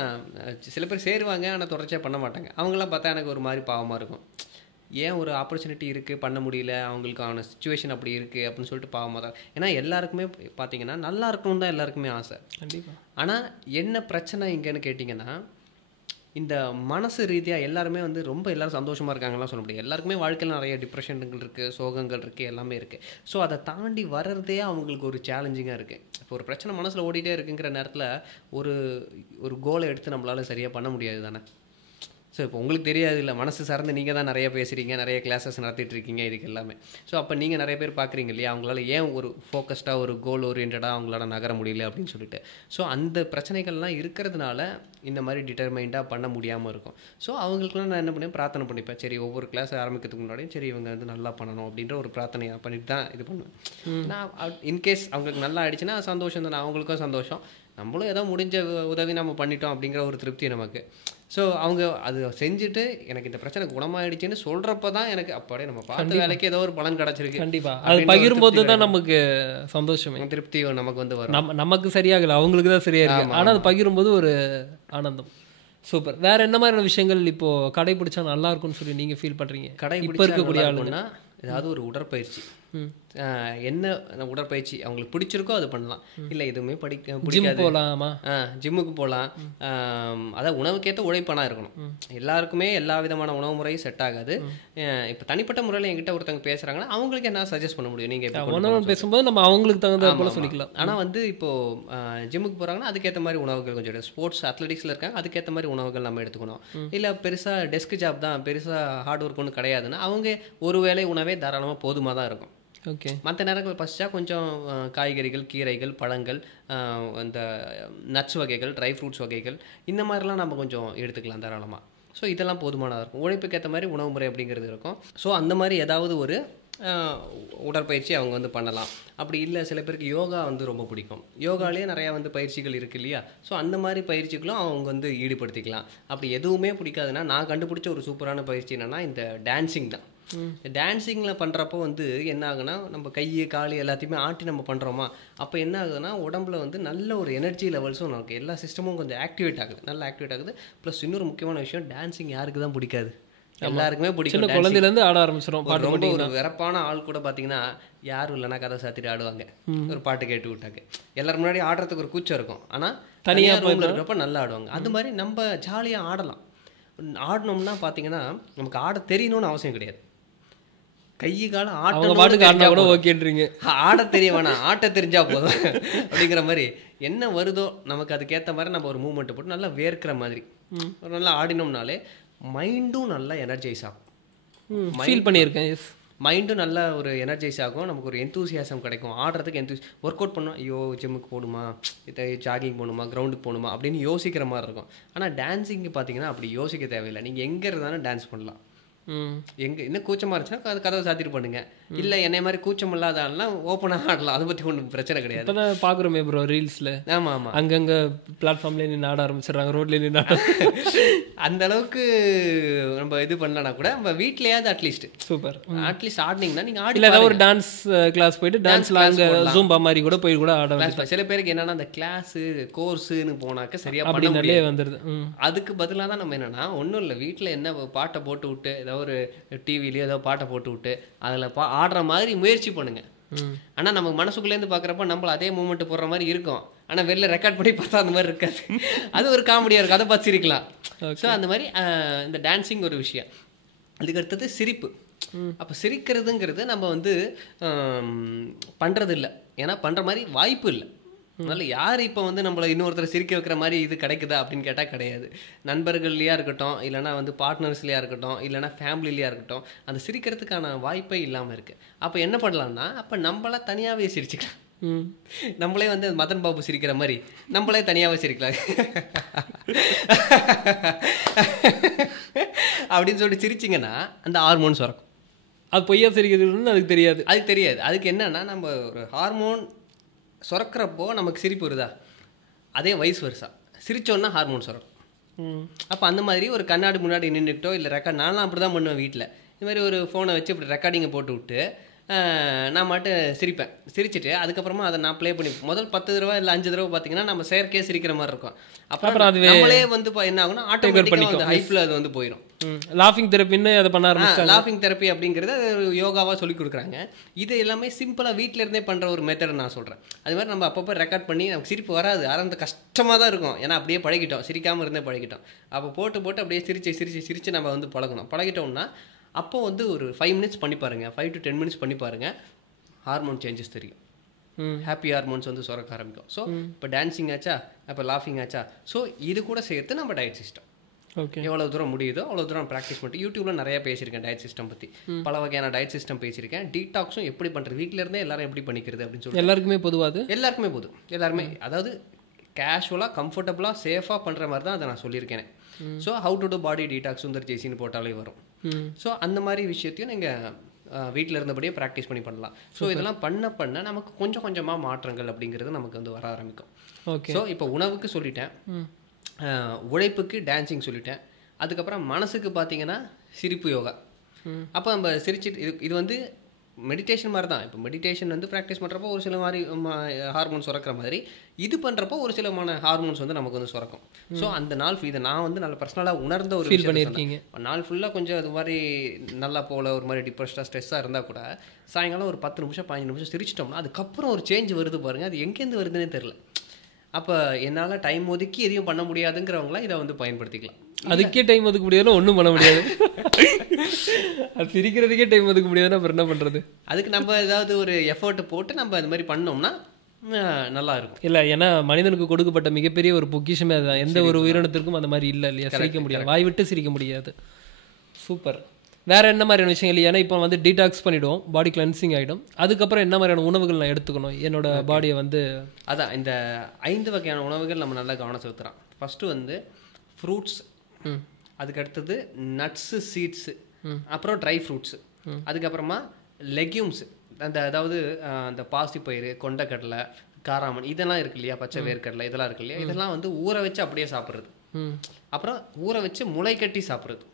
சில பேர் சேருவாங்க, ஆனால் தொடர்ச்சியாக பண்ண மாட்டாங்க. அவங்களாம் பார்த்தா எனக்கு ஒரு மாதிரி பாவமாக இருக்கும். ஏன் ஒரு ஆப்பர்ச்சுனிட்டி இருக்குது பண்ண முடியல, அவங்களுக்கான சுச்சுவேஷன் அப்படி இருக்குது அப்படின்னு சொல்லிட்டு பாவமாக தான். ஏன்னா எல்லாருக்குமே பார்த்தீங்கன்னா நல்லா இருக்கணும் தான் எல்லாருக்குமே ஆசை. கண்டிப்பாக. ஆனால் என்ன பிரச்சனை இங்கேன்னு கேட்டிங்கன்னா இந்த மனசு ரீதியாக எல்லாருமே வந்து ரொம்ப எல்லோரும் சந்தோஷமாக இருக்காங்கலாம் சொல்ல முடியாது. எல்லாருக்குமே வாழ்க்கையில் நிறைய டிப்ரெஷன்கள் இருக்குது, சோகங்கள் இருக்குது, எல்லாமே இருக்குது. ஸோ அதை தாண்டி வர்றதே அவங்களுக்கு ஒரு சேலஞ்சிங்காக இருக்குது. இப்போ ஒரு பிரச்சனை மனசில் ஓடிட்டே இருக்குங்கிற நேரத்தில் ஒரு கோலை எடுத்து நம்மளால் சரியாக பண்ண முடியாது தானே. ஸோ இப்போ உங்களுக்கு தெரியாது இல்லை, மனசு சார்ந்து நீங்கள் தான் நிறைய பேசுகிறீங்க, நிறைய கிளாஸஸ் நடத்திட்டு இருக்கீங்க இதுக்கு எல்லாமே. ஸோ அப்போ நீங்கள் நிறைய பேர் பார்க்குறீங்க இல்லையா, அவங்களால ஏன் ஒரு ஃபோக்கஸ்டாக ஒரு கோல் ஓரியன்டாக அவங்களால நகர முடியல அப்படின்னு சொல்லிட்டு. ஸோ அந்த பிரச்சனைகள்லாம் இருக்கிறதுனால இந்த மாதிரி டிட்டர்மைண்டாக பண்ண முடியாமல் இருக்கும். ஸோ அவங்களுக்குலாம் நான் என்ன பண்ணுவேன், பிரார்த்தனை பண்ணிப்பேன். சரி ஒவ்வொரு கிளாஸ் ஆரம்பிக்கிறதுக்கு முன்னாடியும் சரி இவங்க வந்து நல்லா பண்ணணும் அப்படின்ற ஒரு பிரார்த்தனையை பண்ணிட்டு தான் இது பண்ணுவேன். நான் இன்கேஸ் அவங்களுக்கு நல்லா ஆயிடுச்சுன்னா சந்தோஷம் தானே, அவங்களுக்கும் சந்தோஷம், நம்மளும் ஏதோ முடிஞ்ச உதவி நம்ம பண்ணிட்டோம் அப்படிங்கிற ஒரு திருப்தி நமக்கு. ஸோ அவங்க அது செஞ்சுட்டு எனக்கு இந்த பிரச்சனை குணமாயிடுச்சுன்னு சொல்கிறப்ப தான் எனக்கு அப்படியே நம்ம பார்த்த வேலைக்கு ஏதோ ஒரு பலன் கிடச்சிருக்கு. கண்டிப்பாக அது பகிரும்போது தான் நமக்கு சந்தோஷமே, திருப்தி நமக்கு வந்து வரும். நமக்கு சரியாகல, அவங்களுக்கு தான் சரியா இருக்கு, ஆனால் அது பகிரும்போது ஒரு ஆனந்தம். சூப்பர். வேற என்ன மாதிரியான விஷயங்கள் இப்போ கடைபிடிச்சா நல்லா இருக்கும்னு சொல்லி நீங்கள் ஃபீல் பண்ணுறீங்க? இப்போ இருக்கக்கூடிய ஆளுன்னா ஏதாவது ஒரு உடற்பயிற்சி, என்ன உடற்பயிற்சி அவங்களுக்கு பிடிச்சிருக்கோ அது பண்ணலாம். இல்லை எதுவுமே பிடிக்காது, போகலாமா, ஜிம்முக்கு போகலாம். அதான் உணவுக்கேற்ற உழைப்பானா இருக்கணும். எல்லாருக்குமே எல்லா விதமான உணவு முறையும் செட் ஆகாது. இப்போ தனிப்பட்ட முறையில் என்கிட்ட ஒருத்தவங்க பேசுகிறாங்கன்னா அவங்களுக்கு என்ன சஜஸ்ட் பண்ண முடியும், நீங்கள் உணவு பேசும்போது நம்ம அவங்களுக்கு தகுந்த போல சொல்லிக்கலாம். ஆனால் வந்து இப்போது ஜிம்முக்கு போகிறாங்கன்னா அதுக்கேற்ற மாதிரி உணவுகள் கொஞ்சம், ஸ்போர்ட்ஸ் அத்லெட்டிக்ஸில் இருக்காங்க அதுக்கேற்ற மாதிரி உணவுகள் நம்ம எடுத்துக்கணும். இல்லை பெருசாக டெஸ்க் ஜாப் தான், பெருசாக ஹார்ட் ஒர்க் ஒன்றும் கிடையாதுன்னா அவங்க ஒரு வேளை உணவே தாராளமாக போதுமாக தான் இருக்கும். ஓகே. மற்ற நேரங்கள் பசிச்சா கொஞ்சம் காய்கறிகள், கீரைகள், பழங்கள், இந்த நட்ஸ் வகைகள், ட்ரை ஃப்ரூட்ஸ் வகைகள், இந்த மாதிரிலாம் நம்ம கொஞ்சம் எடுத்துக்கலாம் தாராளமாக. ஸோ இதெல்லாம் போதுமானதாக இருக்கும். உழைப்புக்கு ஏற்ற மாதிரி உணவு முறை அப்படிங்கிறது இருக்கும். ஸோ அந்த மாதிரி ஏதாவது ஒரு உடற்பயிற்சி அவங்க வந்து பண்ணலாம். அப்படி இல்லை சில பேருக்கு யோகா வந்து ரொம்ப பிடிக்கும், யோகாலேயே நிறையா வந்து பயிற்சிகள் இருக்குது இல்லையா. ஸோ அந்த மாதிரி பயிற்சிகளும் அவங்க வந்து ஈடுபடுத்திக்கலாம். அப்படி எதுவுமே பிடிக்காதுன்னா நான் கண்டுபிடிச்ச ஒரு சூப்பரான பயிற்சி என்னென்னா இந்த டான்ஸிங் தான். டான்ஸிங்கில் பண்ணுறப்போ வந்து என்ன ஆகுனா, நம்ம கை கால் எல்லாத்தையுமே ஆட்டி நம்ம பண்ணுறோமா, அப்போ என்ன ஆகுதுன்னா உடம்புல வந்து நல்ல ஒரு எனர்ஜி லெவல்ஸும் நமக்கு எல்லா சிஸ்டமும் கொஞ்சம் ஆக்டிவேட் ஆகுது, நல்லா ஆக்டிவேட் ஆகுது. ப்ளஸ் இன்னொரு முக்கியமான விஷயம், டான்ஸிங் யாருக்கு தான் பிடிக்காது, எல்லாருக்குமே பிடிக்கும். குழந்தையிலேருந்து ஆட ஆரம்பிச்சிடும். ரொம்ப ஒரு வெறப்பான ஆள் கூட பார்த்தீங்கன்னா யாரும் இல்லைனா கதை சாத்திட்டு ஆடுவாங்க, ஒரு பாட்டு கேட்டு விட்டாங்க. எல்லாரும் முன்னாடி ஆடுறதுக்கு ஒரு கூச்சம் இருக்கும், ஆனால் தனியாக ரூமில் இருக்கிறப்ப நல்லா ஆடுவாங்க. அது மாதிரி நம்ம ஜாலியாக ஆடலாம். ஆடணும்னா பார்த்தீங்கன்னா நமக்கு ஆட தெரியணும்னு அவசியம் கிடையாது. கை கால ஆட தெரிய வேணாம், ஆட்ட தெரிஞ்சா போதும் அப்படிங்கிற மாதிரி என்ன வருதோ நமக்கு அதுக்கேற்ற மாதிரி நம்ம ஒரு மூவ்மெண்ட்டை போட்டு நல்லா வேர்க்கிற மாதிரி ஒரு நல்லா ஆடினோம்னாலே மைண்டும் நல்லா எனர்ஜைஸ் ஆகும். ஃபீல் பண்ணியிருக்கேன். மைண்டும் நல்லா ஒரு எனர்ஜைஸ் ஆகும், நமக்கு ஒரு எந்தூசியாசம் கிடைக்கும். ஆடுறதுக்கு ஒர்க் அவுட் பண்ணோம், ஐயோ ஜிம்முக்கு போகணுமா, இதை ஜாகிங் போகணுமா, கிரவுண்டுக்கு போகணுமா அப்படின்னு யோசிக்கிற மாதிரி இருக்கும். ஆனால் டான்ஸிங்கு பார்த்தீங்கன்னா அப்படி யோசிக்க தேவையில்லை. நீங்கள் எங்கே இருந்தாலும் டான்ஸ் பண்ணலாம். எங்கே என்ன கூச்சமாக இருந்துச்சுன்னா அது கதவை சாத்திட்டு பண்ணுங்க, இல்லை என்னை மாதிரி கூச்சம் இல்லாத ஆள்லாம் ஓப்பனாக ஆடலாம், அதை பற்றி ஒன்றும் பிரச்சனை கிடையாது. இப்போ தான் பார்க்குறோமே ப்ரோ ரீல்ஸில். ஆமாம் ஆமாம், அங்கங்கே பிளாட்ஃபார்ம்லேயே நின்று ஆட ஆரம்பிச்சிடுறாங்க, ரோட்லேயே நின்று ஆட. அந்த அளவுக்கு நம்ம இது பண்ணலனா கூட நம்ம வீட்லேயாவது அட்லீஸ்ட் அட்லீஸ்ட் ஆடினீங்கன்னா நீங்கள் ஆடி இல்லை ஏதாவது ஒரு டான்ஸ் கிளாஸ் போயிட்டு டான்ஸில் அங்கே ஜூம்பா மாதிரி கூட போய் கூட ஆட கிளாஸ். சில பேருக்கு என்னன்னா அந்த கிளாஸு கோர்ஸுன்னு போனாக்க சரியா பண்ண அப்படின்னாலே முடியாது. வந்துடுது. அதுக்கு பதிலாக தான் நம்ம என்னன்னா ஒன்றும் இல்லை, வீட்டில் என்ன பாட்டை போட்டு விட்டு ஏதோ ஒரு டிவிலேயோ ஏதோ பாட்டை போட்டு விட்டு அதில் ஆடுற மாதிரி முயற்சி பண்ணுங்க. ஆனால் நம்ம மனசுக்குள்ளேருந்து பார்க்குறப்ப நம்மள அதே மூமெண்ட் போடுற மாதிரி இருக்கும், ஆனால் வெளில ரெக்கார்ட் பண்ணி பார்த்தா அந்த மாதிரி இருக்காது. அது ஒரு காமெடியாக இருக்கும், அதை பார்த்து சிரிக்கலாம். ஸோ அந்த மாதிரி இந்த டான்ஸிங் ஒரு விஷயம். அதுக்கு அடுத்தது சிரிப்பு. அப்போ சிரிக்கிறதுங்கிறது நம்ம வந்து பண்ணுறது இல்லை, ஏன்னா பண்ணுற மாதிரி வாய்ப்பு இல்லை. அதனால் யார் இப்போ வந்து நம்மளை இன்னொருத்தர் சிரிக்க வைக்கிற மாதிரி இது கிடைக்குதா அப்படின்னு கேட்டால் கிடையாது. நண்பர்கள்லையா இருக்கட்டும், இல்லைனா வந்து பார்ட்னர்ஸ்லையா இருக்கட்டும், இல்லைனா ஃபேமிலிலையா இருக்கட்டும், அந்த சிரிக்கிறதுக்கான வாய்ப்பே இல்லாமல் இருக்குது. அப்போ என்ன பண்ணலான்னா, அப்போ நம்மளை தனியாகவே சிரிச்சுக்கலாம். நம்மளே வந்து மதன் பாபு சிரிக்கிற மாதிரி நம்மளே தனியாகவே சிரிக்கலாம் அப்படின்னு சொல்லிட்டு சிரிச்சிங்கன்னா அந்த ஹார்மோன் சுரக்கும். அது பொய்யா சிரிக்கிறதுன்னு அதுக்கு தெரியாது. அதுக்கு என்னன்னா, நம்ம ஒரு ஹார்மோன் சுரக்கிறப்போ நமக்கு சிரிப்பு வருதா, அதே வயசு வருஷா சிரிச்சோன்னா ஹார்மோன் சுரக்கும். அப்போ அந்த மாதிரி ஒரு கண்ணாடி முன்னாடி நின்றுக்கிட்டோ இல்லை ரெக்கார்ட், நான்லாம் அப்படி தான் பண்ணுவேன் வீட்டில். இது மாதிரி ஒரு ஃபோனை வச்சு இப்படி ரெக்கார்டிங்கை போட்டு விட்டு நான் மட்டும் சிரிப்பேன். சிரிச்சுட்டு அதுக்கப்புறமா அதை நான் ப்ளே பண்ணி முதல் 10 தடவை இல்லை 5 தடவை பார்த்தீங்கன்னா நம்ம செயற்கையாக சிரிக்கிற மாதிரி இருக்கும். அப்புறம் நம்மளே வந்து என்ன ஆகும்னா ஆட்டோமேட்டிக்காக அந்த ஹைப்பில் அது வந்து போயிடும். லாஃபிங் தெரப்பின்னு அதை பண்ண ஆரம்பிச்சிட்டாங்க. லாஃபிங் தெரப்பி அப்படிங்கிறது யோகாவாக சொல்லி கொடுக்குறாங்க. இது எல்லாமே சிம்பிளாக வீட்டில் இருந்தே பண்ணுற ஒரு மெத்தட் நான் சொல்கிறேன். அது மாதிரி நம்ம அப்பப்போ ரெக்கார்ட் பண்ணி நமக்கு சிரிப்பு வராது, ஆரம்பத்து கஷ்டமாக தான் இருக்கும், ஏன்னா அப்படியே பழகிட்டோம், சிரிக்காமல் இருந்தே பழகிட்டோம். அப்போ போட்டு அப்படியே சிரிச்சு நம்ம வந்து பழகிட்டோம்னா அப்போ வந்து ஒரு 5 மினிட்ஸ் பண்ணி பாருங்கள், 5 to 10 மினிட்ஸ் பண்ணி பாருங்கள், ஹார்மோன் சேஞ்சஸ் தெரியும். ஹாப்பி ஹார்மோன்ஸ் வந்து சுரக்க ஆரம்பிக்கும். ஸோ இப்போ டான்ஸிங் ஆச்சா, அப்போ லாஃபிங் ஆச்சா, ஸோ இது கூட சேர்த்து நம்ம டயட் சிஸ்டம் எவ்வளோ தூரம் முடியுதோ அவ்வளோ தூரம் ப்ராக்டிஸ் பண்ணிட்டு யூடியூப்பில் நிறைய பேசியிருக்கேன் டயட் சிஸ்டம் பற்றி, பல வகையான டயட் சிஸ்டம் பேசியிருக்கேன். டீடாக்ஸும் எப்படி பண்ணுறது, வீட்டில் இருந்தே எல்லாரும் எப்படி பண்ணிக்கிறது அப்படின்னு சொல்லி எல்லாருக்குமே பொதுவாது, எல்லாருமே அதாவது கேஷுவலாக கம்ஃபர்டபுளாக சேஃபாக பண்ணுற மாதிரி தான் அதை நான் சொல்லியிருக்கேன். So how to do body detox சுந்தர் ஜெய்சின்னு போட்டாலே வரும். ஸோ அந்த மாதிரி விஷயத்தையும் நீங்கள் வீட்டில் இருந்தபடியே ப்ராக்டிஸ் பண்ணலாம். ஸோ இதெல்லாம் பண்ண நமக்கு கொஞ்சம் கொஞ்சமாக மாற்றங்கள் அப்படிங்கிறது நமக்கு வந்து வர ஆரம்பிக்கும். ஓகே. ஸோ இப்போ உணவுக்கு சொல்லிட்டேன், உழைப்புக்கு டான்ஸிங் சொல்லிட்டேன், அதுக்கப்புறம் மனசுக்கு பார்த்தீங்கன்னா சிரிப்பு யோகா. அப்போ நம்ம சிரிச்சிட்டு இது வந்து மெடிடேஷன் மாதிரி தான். இப்போ மெடிடேஷன் வந்து ப்ராக்டிஸ் பண்ணுறப்போ ஒரு சில மாதிரி ஹார்மோன்ஸ் சுரக்கிற மாதிரி இது பண்ணுறப்போ ஒரு சிலமான ஹார்மோன்ஸ் வந்து நமக்கு வந்து சுரக்கும். ஸோ அந்த நாள் இதை நான் வந்து நல்ல பர்சனலாக உணர்ந்த ஒரு ஃபீல் பண்ணியிருக்கீங்க. நாள் ஃபுல்லாக கொஞ்சம் அது மாதிரி நல்லா போகல, ஒரு மாதிரி டிப்ரெஸ்டாக ஸ்ட்ரெஸ்ஸாக இருந்தால் கூட சாயங்காலம் ஒரு 10 நிமிஷம் 15 நிமிஷம் சிரிச்சிட்டோம்னா அதுக்கப்புறம் ஒரு சேஞ்ச் வருது பாருங்கள், அது எங்கேருந்து வருதுன்னே தெரில. அப்போ என்னால் டைம் ஒதுக்கி எதையும் பண்ண முடியாதுங்கிறவங்களாம் இதை வந்து பயன்படுத்திக்கலாம். அதுக்கே டைம் ஒதுக்க முடியாதுன்னா ஒன்றும் பண்ண முடியாது. அது சிரிக்கிறதுக்கே டைம் ஒதுக்க முடியாதுன்னா அப்புறம் என்ன பண்ணுறது? அதுக்கு நம்ம ஏதாவது ஒரு எஃபர்ட் போட்டு நம்ம அது மாதிரி பண்ணோம்னா நல்லா இருக்கும். இல்லை, ஏன்னா மனிதனுக்கு கொடுக்கப்பட்ட மிகப்பெரிய ஒரு பொக்கிஷமே அதுதான். எந்த ஒரு உயிரினத்திற்கும் அந்த மாதிரி இல்லை இல்லையா, சிரிக்க முடியாது, வாய் விட்டு சிரிக்க முடியாது. சூப்பர். வேறு என்ன மாதிரியான விஷயங்கள்? ஏன்னா இப்போ வந்து டீடாக்ஸ் பண்ணிவிடுவோம், பாடி கிளென்சிங் ஆகிடும், அதுக்கப்புறம் என்ன மாதிரியான உணவுகள் நான் எடுத்துக்கணும் என்னோட பாடியை வந்து? அதான் இந்த 5 வகையான உணவுகள் நம்ம நல்லா கவனம் செலுத்துகிறோம். ஃபஸ்ட்டு வந்து ஃப்ரூட்ஸ், அதுக்கு அடுத்தது நட்ஸு சீட்ஸு, அப்புறம் ட்ரை ஃப்ரூட்ஸு, அதுக்கப்புறமா லெக்யூம்ஸு, அதாவது அந்த பாசிப்பயிறு, கொண்டைக்கடலை, காராமணி இதெல்லாம் இருக்கு இல்லையா, பச்சை வேர்க்கடலை இதெல்லாம் இருக்கு இல்லையா, இதெல்லாம் வந்து ஊற வச்சு அப்படியே சாப்பிட்றது, அப்புறம் ஊற வச்சு முளை கட்டி சாப்பிட்றது,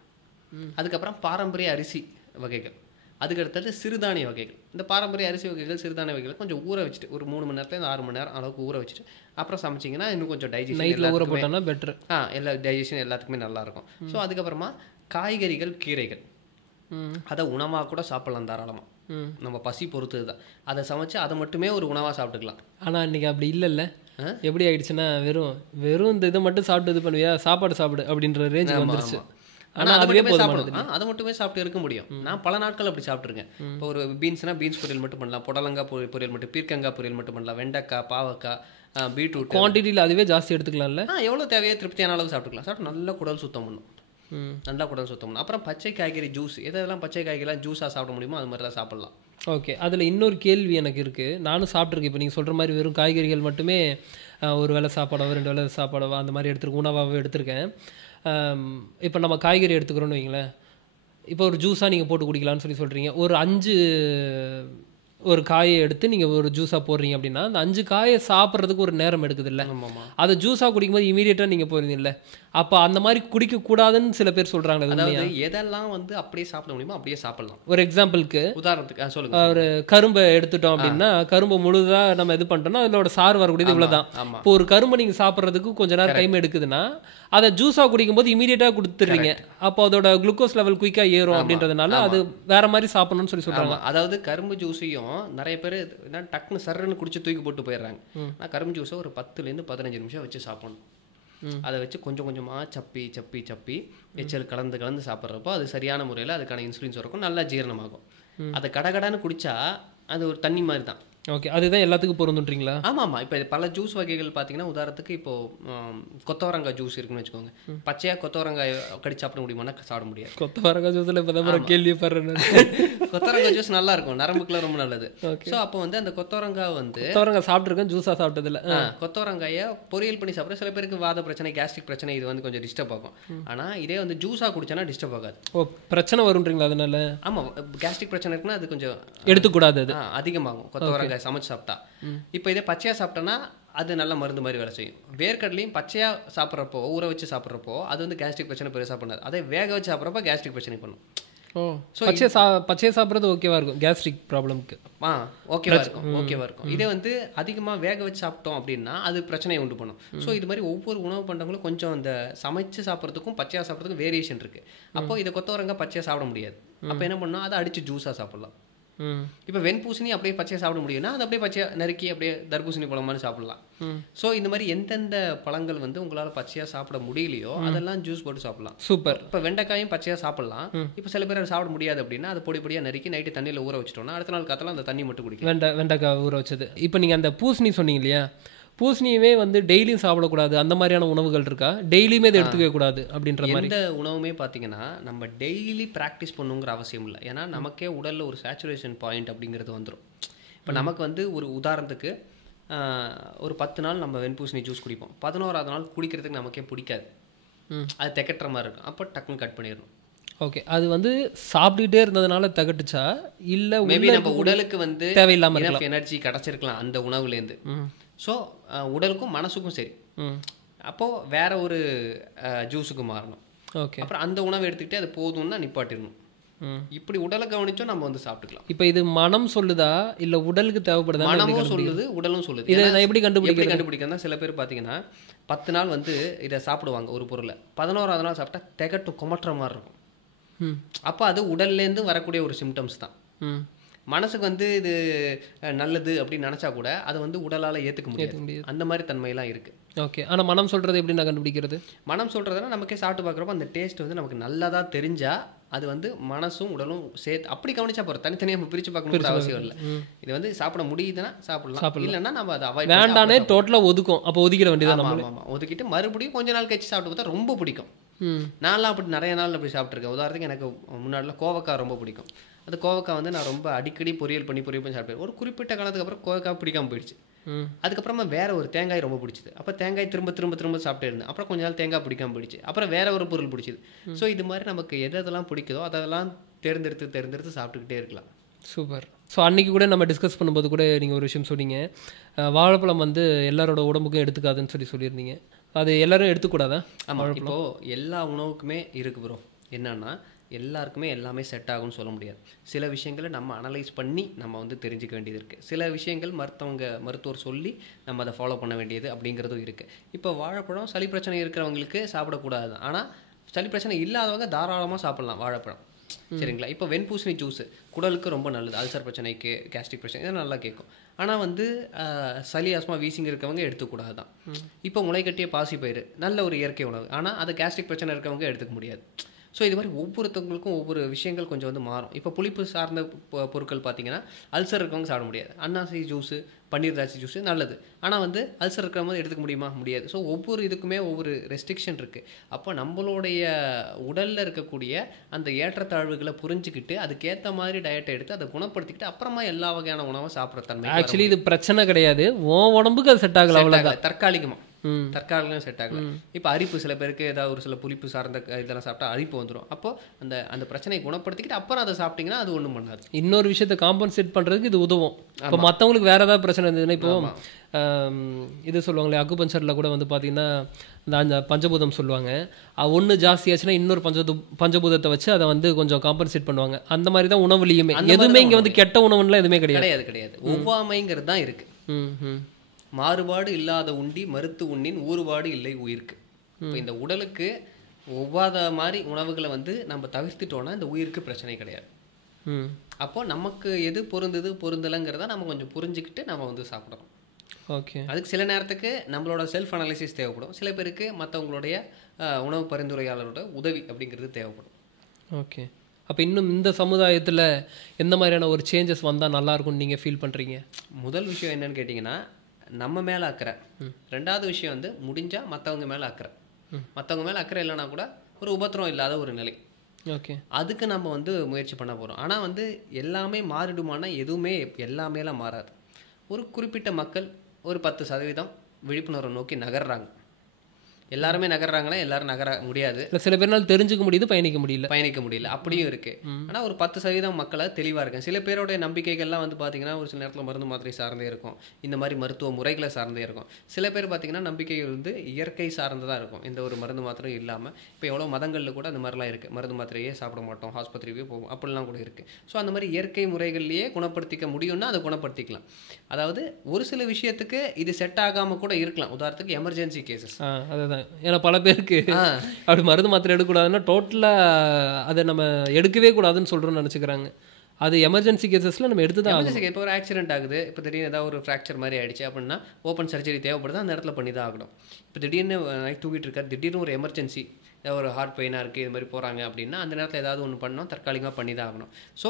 அதுக்கப்புறம் பாரம்பரிய அரிசி வகைகள், அதுக்கடுத்தது சிறுதானிய வகைகள். இந்த பாரம்பரிய அரிசி வகைகள் சிறுதானிய வகைகள் கொஞ்சம் ஊற வச்சுட்டு ஒரு 3 மணி நேரத்துலேருந்து 6 மணி நேரம் அளவுக்கு ஊற வச்சுட்டு அப்புறம் சமைச்சிங்கன்னா இன்னும் கொஞ்சம் டைஜஷன் ஊற போட்டோம்னா பெட்ரு. எல்லா டைஜஷன் எல்லாத்துக்குமே நல்லாயிருக்கும். ஸோ அதுக்கப்புறமா காய்கறிகள், கீரைகள் அதை உணவாக கூட சாப்பிட்லாம் தாராளமாக, நம்ம பசி பொறுத்தது தான். அதை சமைச்சு அதை மட்டுமே ஒரு உணவாக சாப்பிட்டுக்கலாம். ஆனால் இன்றைக்கி அப்படி இல்லைல்ல, எப்படி ஆயிடுச்சுன்னா வெறும் இந்த இதை மட்டும் சாப்பிட்டு இது பண்ணுவியா, சாப்பாடு சாப்பிடு அப்படின்ற ரேஞ்ச் வந்துருச்சு. ஆனால் அதுவே அதை மட்டுமே சாப்பிட்டு இருக்க முடியும். நான் பல நாட்கள் அப்படி சாப்பிட்ருக்கேன். இப்போ ஒரு பீன்ஸ்னால் பீன்ஸ் பொரியல் மட்டும் பண்ணலாம், புடலங்காய் பொரியல் மட்டும், பீர்க்கங்காய் பொரியல் மட்டும் பண்ணலாம், வெண்டைக்காய், பாவக்காய், பீட்ரூட் குவான்டிட்டியில் அதுவே ஜாஸ்தி எடுத்துக்கலாம்ல. எவ்வளோ தேவையோ திருப்தியான அளவு சாப்பிட்டுக்கலாம். சாப்பிட்டு நல்லா குடல் சுத்தம் பண்ணும், நல்லா குடல் சுத்தம் பண்ணும். அப்புறம் பச்சை காய்கறி ஜூஸ், எதெல்லாம் பச்சை காய்கறிலாம் ஜூஸாக சாப்பிட முடியுமோ அது மாதிரிலாம் சாப்பிட்லாம். ஓகே. அதில் இன்னொரு கேள்வி எனக்கு இருக்குது, நானும் சாப்பிட்ருக்கேன். இப்போ நீங்கள் சொல்கிற மாதிரி வெறும் காய்கறிகள் மட்டுமே ஒரு வேளை சாப்பாடவோ 2 வேளை சாப்பாடவோ அந்த மாதிரி எடுத்துருக்கேன், உணவாகவே எடுத்திருக்கேன். இப்போ நம்ம காய்கறி எடுத்துக்கிறோன்னு வைங்களேன், இப்போ ஒரு ஜூஸாக நீங்கள் போட்டு குடிக்கலாம்னு சொல்கிறீங்க. ஒரு 5 ஒரு காயை எடுத்து நீங்கள் ஒரு ஜூஸாக போடுறீங்க அப்படின்னா அந்த 5 காயை சாப்பிட்றதுக்கு ஒரு நேரம் எடுக்குது இல்லை? அதை ஜூஸாக குடிக்கும்போது இமீடியட்டாக நீங்கள் போயிருந்தீங்கல்ல, அப்போ அந்த மாதிரி குடிக்கக்கூடாதுன்னு சில பேர் சொல்கிறாங்க. அதாவது எதெல்லாம் வந்து அப்படியே சாப்பிட முடியுமோ அப்படியே சாப்பிடலாம். ஒரு எக்ஸாம்பிளுக்கு உதாரணத்துக்கு சொல்லுங்க. ஒரு கரும்பை எடுத்துட்டோம் அப்படின்னா கரும்பை முழுதாக நம்ம இது பண்ணிட்டோம்னா அதோட சாறு வரக்கூடியது இவ்வளோதான். இப்போ ஒரு கரும்பை நீங்கள் சாப்பிட்றதுக்கு கொஞ்ச நேரம் டைம் எடுக்குதுன்னா அதை ஜூஸாக குடிக்கும்போது இமீடியட்டாக கொடுத்துட்றீங்க. அப்போ அதோட குளுக்கோஸ் லெவல் குயிக்காக ஏறும் அப்படின்றதுனால அது வேற மாதிரி சாப்பிடணும்னு சொல்கிறாங்க. அதாவது கரும்பு ஜூஸையும் நிறைய பேர் டக்குன்னு சர்ன்னு குடிச்சு தூக்கி போட்டு போயிடுறாங்க. ஆனால் கரும்பு ஜூஸை ஒரு 10லேருந்து 15 நிமிஷம் வச்சு சாப்பிடணும். அதை வச்சு கொஞ்சம் கொஞ்சமாக சப்பி எச்சல் கலந்து சாப்பிட்றப்போ அது சரியான முறையில் அதுக்கான இன்சுலின் சுரக்கும், நல்லா ஜீரணமாகும். அதை கடகடான்னு குடிச்சா அது ஒரு தண்ணி மாதிரி தான். ஓகே, அதுதான் எல்லாத்துக்கும் பொருந்துன்றீங்களா? ஆமாம். இப்போ பல ஜூஸ் வகைகள் பார்த்தீங்கன்னா உதாரணத்துக்கு இப்போ கொத்தவரங்காய் ஜூஸ் இருக்குன்னு வச்சுக்கோங்க. பச்சையாக கொத்தவரங்காய் கடிச்சு சாப்பிட முடியுமானா சாப்பிட முடியாது. கொத்தவரங்காய் ஜூஸில் இப்போ தான் கேள்விப்படுறேன். கொத்தவரங்காய் ஜூஸ் நல்லா இருக்கும், நரம்புக்குலாம் ரொம்ப நல்லது. ஸோ அப்போ வந்து அந்த கொத்தவரங்காய் வந்து கொத்தவரங்காய் சாப்பிட்ருக்கேன், ஜூஸாக சாப்பிட்டதில்ல. கொத்தவரங்காயை பொரியல் பண்ணி சாப்பிட்ற சில பேருக்கு வாத பிரச்சனை, கேஸ்ட்ரிக் பிரச்சனை, இது வந்து கொஞ்சம் டிஸ்டர்ப் ஆகும். ஆனால் இதே வந்து ஜூஸாக குடிச்சோன்னா டிஸ்டர்ப் ஆகாது. ஓ, பிரச்சனை வரும்ன்றீங்களா அதனால? ஆமாம், கேஸ்ட்ரிக் பிரச்சனை இருக்குன்னா அது கொஞ்சம் எடுத்துக்கூடாது, அது அதிகமாகும் கொத்தவரங்காய் சமைச்சு சாப்பிட்டா. இப்போ இதே பச்சையாக சாப்பிட்டோன்னா அது நல்ல மருந்து மாதிரி வேலை செய்யும். வேர்க்கடலையும் பச்சையாக சாப்பிட்றப்போ, ஊற வச்சு சாப்பிட்றப்போ அது வந்து கேஸ்ட்ரிக் பிரச்சனை பெருசாக பண்ணாது. அதே வேக வச்சு சாப்பிட்றப்போ கேஸ்ட்ரிக் பிரச்சனை பண்ணும். ஓ, பச்சையை சாப்பிட்றது ஓகேவா இருக்கும் கேஸ்ட்ரிக் ப்ராப்ளம்க்கு? ஓகேவா இருக்கும். இதே வந்து அதிகமாக வேக வச்சு சாப்பிட்டோம் அப்படின்னா அது பிரச்சனையை உண்டு பண்ணும். ஸோ இது மாதிரி ஒவ்வொரு உணவு பண்டங்களும் கொஞ்சம் அந்த சமைச்சு சாப்பிட்றதுக்கும் பச்சையாக சாப்பிட்றதுக்கும் வேரியேஷன் இருக்குது. அப்போ இதை கொத்தவரங்காய் பச்சையாக சாப்பிட முடியாது. அப்போ என்ன பண்ணணும், அதை அடித்து ஜூஸாக சாப்பிட்லாம். இப்போ வெண்பூசணி அப்படியே பச்சையாக சாப்பிட முடியும்னா அது அப்படியே பச்சையாக நறுக்கி அப்படியே தர்பூசணி பழம் மாதிரி சாப்பிடலாம். ஸோ இந்த மாதிரி எந்தெந்த பழங்கள் வந்து உங்களால் பச்சையாக சாப்பிட முடியலையோ அதெல்லாம் ஜூஸ் போட்டு சாப்பிடலாம். சூப்பர். இப்போ வெண்டைக்காயும் பச்சையாக சாப்பிடலாம். இப்போ சில பேர் சாப்பிட முடியாது அப்படின்னா அதை பொடியாக நறுக்கி நைட்டு தண்ணியில் ஊற வச்சுட்டோம்னா அடுத்த நாள் காத்தலாம் அந்த தண்ணி மட்டும் குடிக்கும். வெண்டைக்காய் ஊற வச்சது. இப்போ நீங்கள் அந்த பூசணி சொன்னீங்க இல்லையா, பூசணியுமே வந்து டெய்லியும் சாப்பிடக்கூடாது அந்த மாதிரியான உணவுகள் இருக்கா? டெய்லியுமே இதை எடுத்துக்க கூடாது அப்படின்ற மாதிரி? எந்த உணவுமே பார்த்தீங்கன்னா நம்ம டெய்லி ப்ராக்டிஸ் பண்ணுங்கிற அவசியம் இல்லை. ஏன்னா நமக்கே உடலில் ஒரு சேச்சுரேஷன் பாயிண்ட் அப்படிங்கிறது வந்துடும். இப்போ நமக்கு வந்து ஒரு உதாரணத்துக்கு ஒரு 10 நாள் நம்ம வெண்பூசணி ஜூஸ் குடிப்போம். 11ஆவது நாள் குடிக்கிறதுக்கு நமக்கே பிடிக்காது, அது திகட்டுற மாதிரி இருக்கும். அப்போ டக்குன்னு கட் பண்ணிடணும். ஓகே, அது வந்து சாப்பிட்டுட்டே இருந்ததுனால தகட்டுச்சா இல்லை மேபி நம்ம உடலுக்கு வந்து தேவையில்லாமல் எனர்ஜி கிடச்சிருக்கலாம் அந்த உணவுலேருந்து. ஸோ உடலுக்கும் மனசுக்கும் சரி. அப்போது வேற ஒரு ஜூஸுக்கு மாறணும். ஓகே, அப்புறம் அந்த உணவை எடுத்துக்கிட்டே அது போதும்னா நிப்பாட்டிடணும். இப்படி உடலை கவனிச்சோம் நம்ம வந்து சாப்பிட்டுக்கலாம். இப்போ இது மனம் சொல்லுதா இல்லை உடலுக்கு தேவைப்படுதா? மனமும் சொல்லுது, உடலும் சொல்லுது. இதை நான் எப்படி கண்டுபிடிக்கிறதா சில பேர் பார்த்தீங்கன்னா 10 நாள் வந்து இதை சாப்பிடுவாங்க ஒரு பொருளை, 11ஆவது நாள் சாப்பிட்டா திகட்டு குமட்டுற மாதிரி இருக்கும். அப்போ அது உடல்லேருந்து வரக்கூடிய ஒரு சிம்டம்ஸ் தான். மனசுக்கு வந்து இது நல்லது அப்படின்னு நினச்சா கூட அதை வந்து உடலால் ஏற்றுக்க முடியாது. அந்த மாதிரி தன்மையெல்லாம் இருக்குது. ஓகே, ஆனால் மனம் சொல்கிறது எப்படி நான் கண்டுபிடிக்கிறது? மனம் சொல்கிறதுனா நமக்கே சாப்பிட்டு பார்க்குறப்போ அந்த டேஸ்ட் வந்து நமக்கு நல்லதாக தெரிஞ்சால் அது வந்து மனசும் உடலும் சேர்த்து அப்படி கவனிச்சா போகிற தனித்தனியாக நம்ம பிரித்து பார்க்கணும்னு அவசியம் இல்லை. இது வந்து சாப்பிட முடியுதுன்னா சாப்பிடலாம், இல்லைன்னா நம்ம அதை அவாய்ட் வேண்டானே டோட்டலாக ஒதுக்கும். அப்போ ஒதுக்கிட வேண்டியது. ஆமாம், ஒதுக்கிட்டு மறுபடியும் கொஞ்ச நாள் கழிச்சு சாப்பிட்டு பார்த்தா ரொம்ப பிடிக்கும். நான்லாம் அப்படி நிறைய நாள் அப்படி சாப்பிட்ருக்கேன். உதாரணத்துக்கு எனக்கு முன்னாடிலாம் கோவக்காய் ரொம்ப பிடிக்கும். அந்த கோவக்காய் வந்து நான் ரொம்ப அடிக்கடி பொரியல் பண்ணி சாப்பிட்டேன். ஒரு குறிப்பிட்ட காலத்துக்கு அப்புறம் கோவக்காய் பிடிக்காமல் போயிடுச்சு. அதுக்கப்புறமா வேற ஒரு தேங்காய் ரொம்ப பிடிச்சிது. அப்போ தேங்காய் திரும்ப சாப்பிட்டே இருந்தேன். அப்புறம் கொஞ்ச நாள் தேங்காய் பிடிக்காமல் போயிடுச்சு. அப்புறம் வேற ஒரு பொருள் பிடிச்சிது. ஸோ இது மாதிரி நமக்கு எதெல்லாம் பிடிக்குதோ அதெல்லாம் தேர்ந்தெடுத்து சாப்பிட்டுக்கிட்டே இருக்கலாம். சூப்பர். ஸோ அன்றைக்கி கூட நம்ம டிஸ்கஸ் பண்ணும்போது கூட நீங்கள் ஒரு விஷயம் சொன்னீங்க, வாழைப்பழம் வந்து எல்லாரோட உடம்புக்கும் எடுத்துக்காதுன்னு சொல்லியிருந்தீங்க. அது எல்லாரும் எடுத்துக்கூடாதா? ஆமாம், இப்போது எல்லா உணவுக்குமே இருக்குது ப்ரோ. என்னன்னா எல்லாருக்குமே எல்லாமே செட் ஆகும்னு சொல்ல முடியாது. சில விஷயங்களை நம்ம அனலைஸ் பண்ணி நம்ம வந்து தெரிஞ்சுக்க வேண்டியது இருக்குது. சில விஷயங்கள் மருத்துவர் சொல்லி நம்ம அதை ஃபாலோ பண்ண வேண்டியது அப்படிங்கிறதும் இருக்குது. இப்போ வாழைப்பழம் சளி பிரச்சனை இருக்கிறவங்களுக்கு சாப்பிடக்கூடாது, ஆனால் சளி பிரச்சனை இல்லாதவங்க தாராளமாக சாப்பிட்லாம் வாழைப்பழம். சரிங்களா? இப்போ வெண்பூசணி ஜூஸு குடலுக்கு ரொம்ப நல்லது. அல்சர் பிரச்சனைக்கு, கேஸ்ட்ரிக் பிரச்சனை இதெல்லாம் நல்லா கேட்கும். ஆனால் வந்து சளி ஆஸ்மா வீசிங் இருக்கவங்க எடுத்துக்கூடாது தான். இப்போ முளைக்கட்டிய பாசிப்பயிறு நல்ல ஒரு இயற்கை உணவு, ஆனால் அது கேஸ்ட்ரிக் பிரச்சனை இருக்கவங்க எடுத்துக்க முடியாது. ஸோ இது மாதிரி ஒவ்வொருத்தவங்களுக்கும் ஒவ்வொரு விஷயங்கள் கொஞ்சம் வந்து மாறும். இப்போ புளிப்பு சார்ந்த பொருட்கள் பார்த்தீங்கன்னா அல்சர் இருக்கவங்க சாப்பிட முடியாது. அன்னாசி ஜூஸு, பன்னீர் திராட்சை ஜூஸு நல்லது, ஆனால் வந்து அல்சர் இருக்கிற மாதிரி எடுத்துக்க முடியாது. ஸோ ஒவ்வொரு இதுக்குமே ஒவ்வொரு ரெஸ்ட்ரிக்ஷன் இருக்குது. அப்போ நம்மளுடைய உடலில் இருக்கக்கூடிய அந்த ஏற்றத்தாழ்வுகளை புரிஞ்சுக்கிட்டு அதுக்கேற்ற மாதிரி டயட்டை எடுத்து அதை குணப்படுத்திக்கிட்டு அப்புறமா எல்லா வகையான உணவை சாப்பிட்ற தன்மை. ஆக்சுவலி இது பிரச்சனை கிடையாது, உன் உடம்புக்கு அது செட் ஆகல, அவ்வளோதான். தற்காலிகமாக தற்காலிகம் செட் ஆகல. இப்போ அரிப்பு சில பேருக்கு ஏதாவது ஒரு சில புளிப்பு சார்ந்த இதெல்லாம் சாப்பிட்டா அரிப்பு வந்துடும். அப்போ அந்த அந்த பிரச்சனையை குணப்படுத்திக்கிட்டு அப்புறம் அதை சாப்பிட்டீங்கன்னா அது ஒன்றும் பண்ணாது. இன்னொரு விஷயத்தை காம்பன்சேட் பண்ணுறதுக்கு இது உதவும். இப்போ மற்றவங்களுக்கு வேறு ஏதாவது பிரச்சனை இருந்ததுன்னா இப்போ இது சொல்லுவாங்களே அக்குபஞ்சரில் கூட வந்து பார்த்தீங்கன்னா அந்த பஞ்சபூதம் சொல்லுவாங்க. ஒன்று ஜாஸ்தியாச்சுன்னா இன்னொரு பஞ்சபூதத்தை வச்சு அதை வந்து கொஞ்சம் காம்பன்சேட் பண்ணுவாங்க. அந்த மாதிரி தான் உணவுலையுமே எதுவுமே இங்கே வந்து கெட்ட உணவுலாம் எதுவுமே கிடையாது. ஒவ்வாமைங்கிறது தான் இருக்கு. மாறுபாடு இல்லாத உண்டி மறுத்து உண்ணின் ஊறுபாடு இல்லை உயிருக்கு. இப்போ இந்த உடலுக்கு ஒவ்வாத மாதிரி உணவுகளை வந்து நம்ம தவிர்த்துட்டோம்னா இந்த உயிருக்கு பிரச்சனை கிடையாது. அப்போ நமக்கு எது பொருந்தது பொருந்தலைங்கிறத நம்ம கொஞ்சம் புரிஞ்சுக்கிட்டு நம்ம வந்து சாப்பிடணும். ஓகே. அதுக்கு சில நேரத்துக்கு நம்மளோட செல்ஃப் அனாலிசிஸ் தேவைப்படும். சில பேருக்கு மற்றவங்களுடைய உணவு பரிந்துரையாளரோட உதவி அப்படிங்கிறது தேவைப்படும். ஓகே. அப்போ இன்னும் இந்த சமுதாயத்தில் எந்த மாதிரியான ஒரு சேஞ்சஸ் வந்தால் நல்லாயிருக்கும்னு நீங்கள் ஃபீல் பண்ணுறீங்க? முதல் விஷயம் என்னன்னு கேட்டிங்கன்னா நம்ம மேலே அக்கறை. ரெண்டாவது விஷயம் வந்து முடிஞ்சால் மற்றவங்க மேலே அக்கறை. மற்றவங்க மேலே அக்கறை இல்லைனா கூட ஒரு உபத்திரம் இல்லாத ஒரு நிலை. ஓகே. அதுக்கு நம்ம வந்து முயற்சி பண்ண போகிறோம். ஆனால் வந்து எல்லாமே மாறிடுமானா எதுவுமே எல்லாமேலாம் மாறாது. ஒரு குறிப்பிட்ட மக்கள் ஒரு 10% விழிப்புணர்வை நோக்கி நகர்றாங்க. எல்லாருமே நகர்றாங்களா? எல்லாரும் நகர முடியாது. சில பேர்னால தெரிஞ்சுக்க முடியுது, பயணிக்க முடியல. அப்படியும் இருக்கு. ஆனால் ஒரு 10% மக்களை தெளிவாக இருக்கேன். சில பேருடைய நம்பிக்கைகள்லாம் வந்து பார்த்தீங்கன்னா ஒரு சில நேரத்தில் மருந்து மாத்திரை சார்ந்தே இருக்கும், இந்த மாதிரி மருத்துவ முறைகளை சார்ந்தே இருக்கும். சில பேர் பார்த்தீங்கன்னா நம்பிக்கைகள் வந்து இயற்கை சார்ந்ததாக இருக்கும், எந்த ஒரு மருந்து மாத்திரையும் இல்லாமல். இப்போ எவ்வளோ மதங்களில் கூட அந்த மாதிரிலாம் இருக்குது. மருந்து மாத்திரையே சாப்பிட மாட்டோம், ஆஸ்பத்திரிக்கே போகும், அப்படிலாம் கூட இருக்குது. ஸோ அந்த மாதிரி இயற்கை முறைகள்லேயே குணப்படுத்திக்க முடியும்னா அதை குணப்படுத்திக்கலாம். அதாவது ஒரு சில விஷயத்துக்கு இது செட் ஆகாமல் கூட இருக்கலாம். உதாரணத்துக்கு எமர்ஜென்சி கேசஸ். அதுதான். ஏன்னா பல பேருக்கு அப்படி மருந்து மாத்திரை எடுக்கக்கூடாதுன்னா டோட்டலாக அதை நம்ம எடுக்கவே கூடாதுன்னு சொல்கிறோன்னு நினச்சிக்கிறாங்க. அது எமர்ஜென்சி கேசஸில் நம்ம எடுத்து தான். இப்போ ஒரு ஆக்சிடென்ட் ஆகுது, இப்போ திடீர்னு ஏதாவது ஒரு ஃப்ராக்சர் மாதிரி ஆகிடுச்சு அப்படின்னா ஓப்பன் சர்ஜரி தேவைப்படுது, அந்த இடத்துல பண்ணி தான் ஆகணும். இப்போ திடீர்னு நைட் தூக்கிட்டு இருக்காரு, திடீர்னு ஒரு எமர்ஜென்சி, ஏதாவது ஒரு ஹார்ட் பெயினாக இருக்குது, இது மாதிரி போகிறாங்க அப்படின்னா அந்த நேரத்தில் ஏதாவது ஒன்று பண்ணோம், தற்காலிகமாக பண்ணி தான் ஆகணும். ஸோ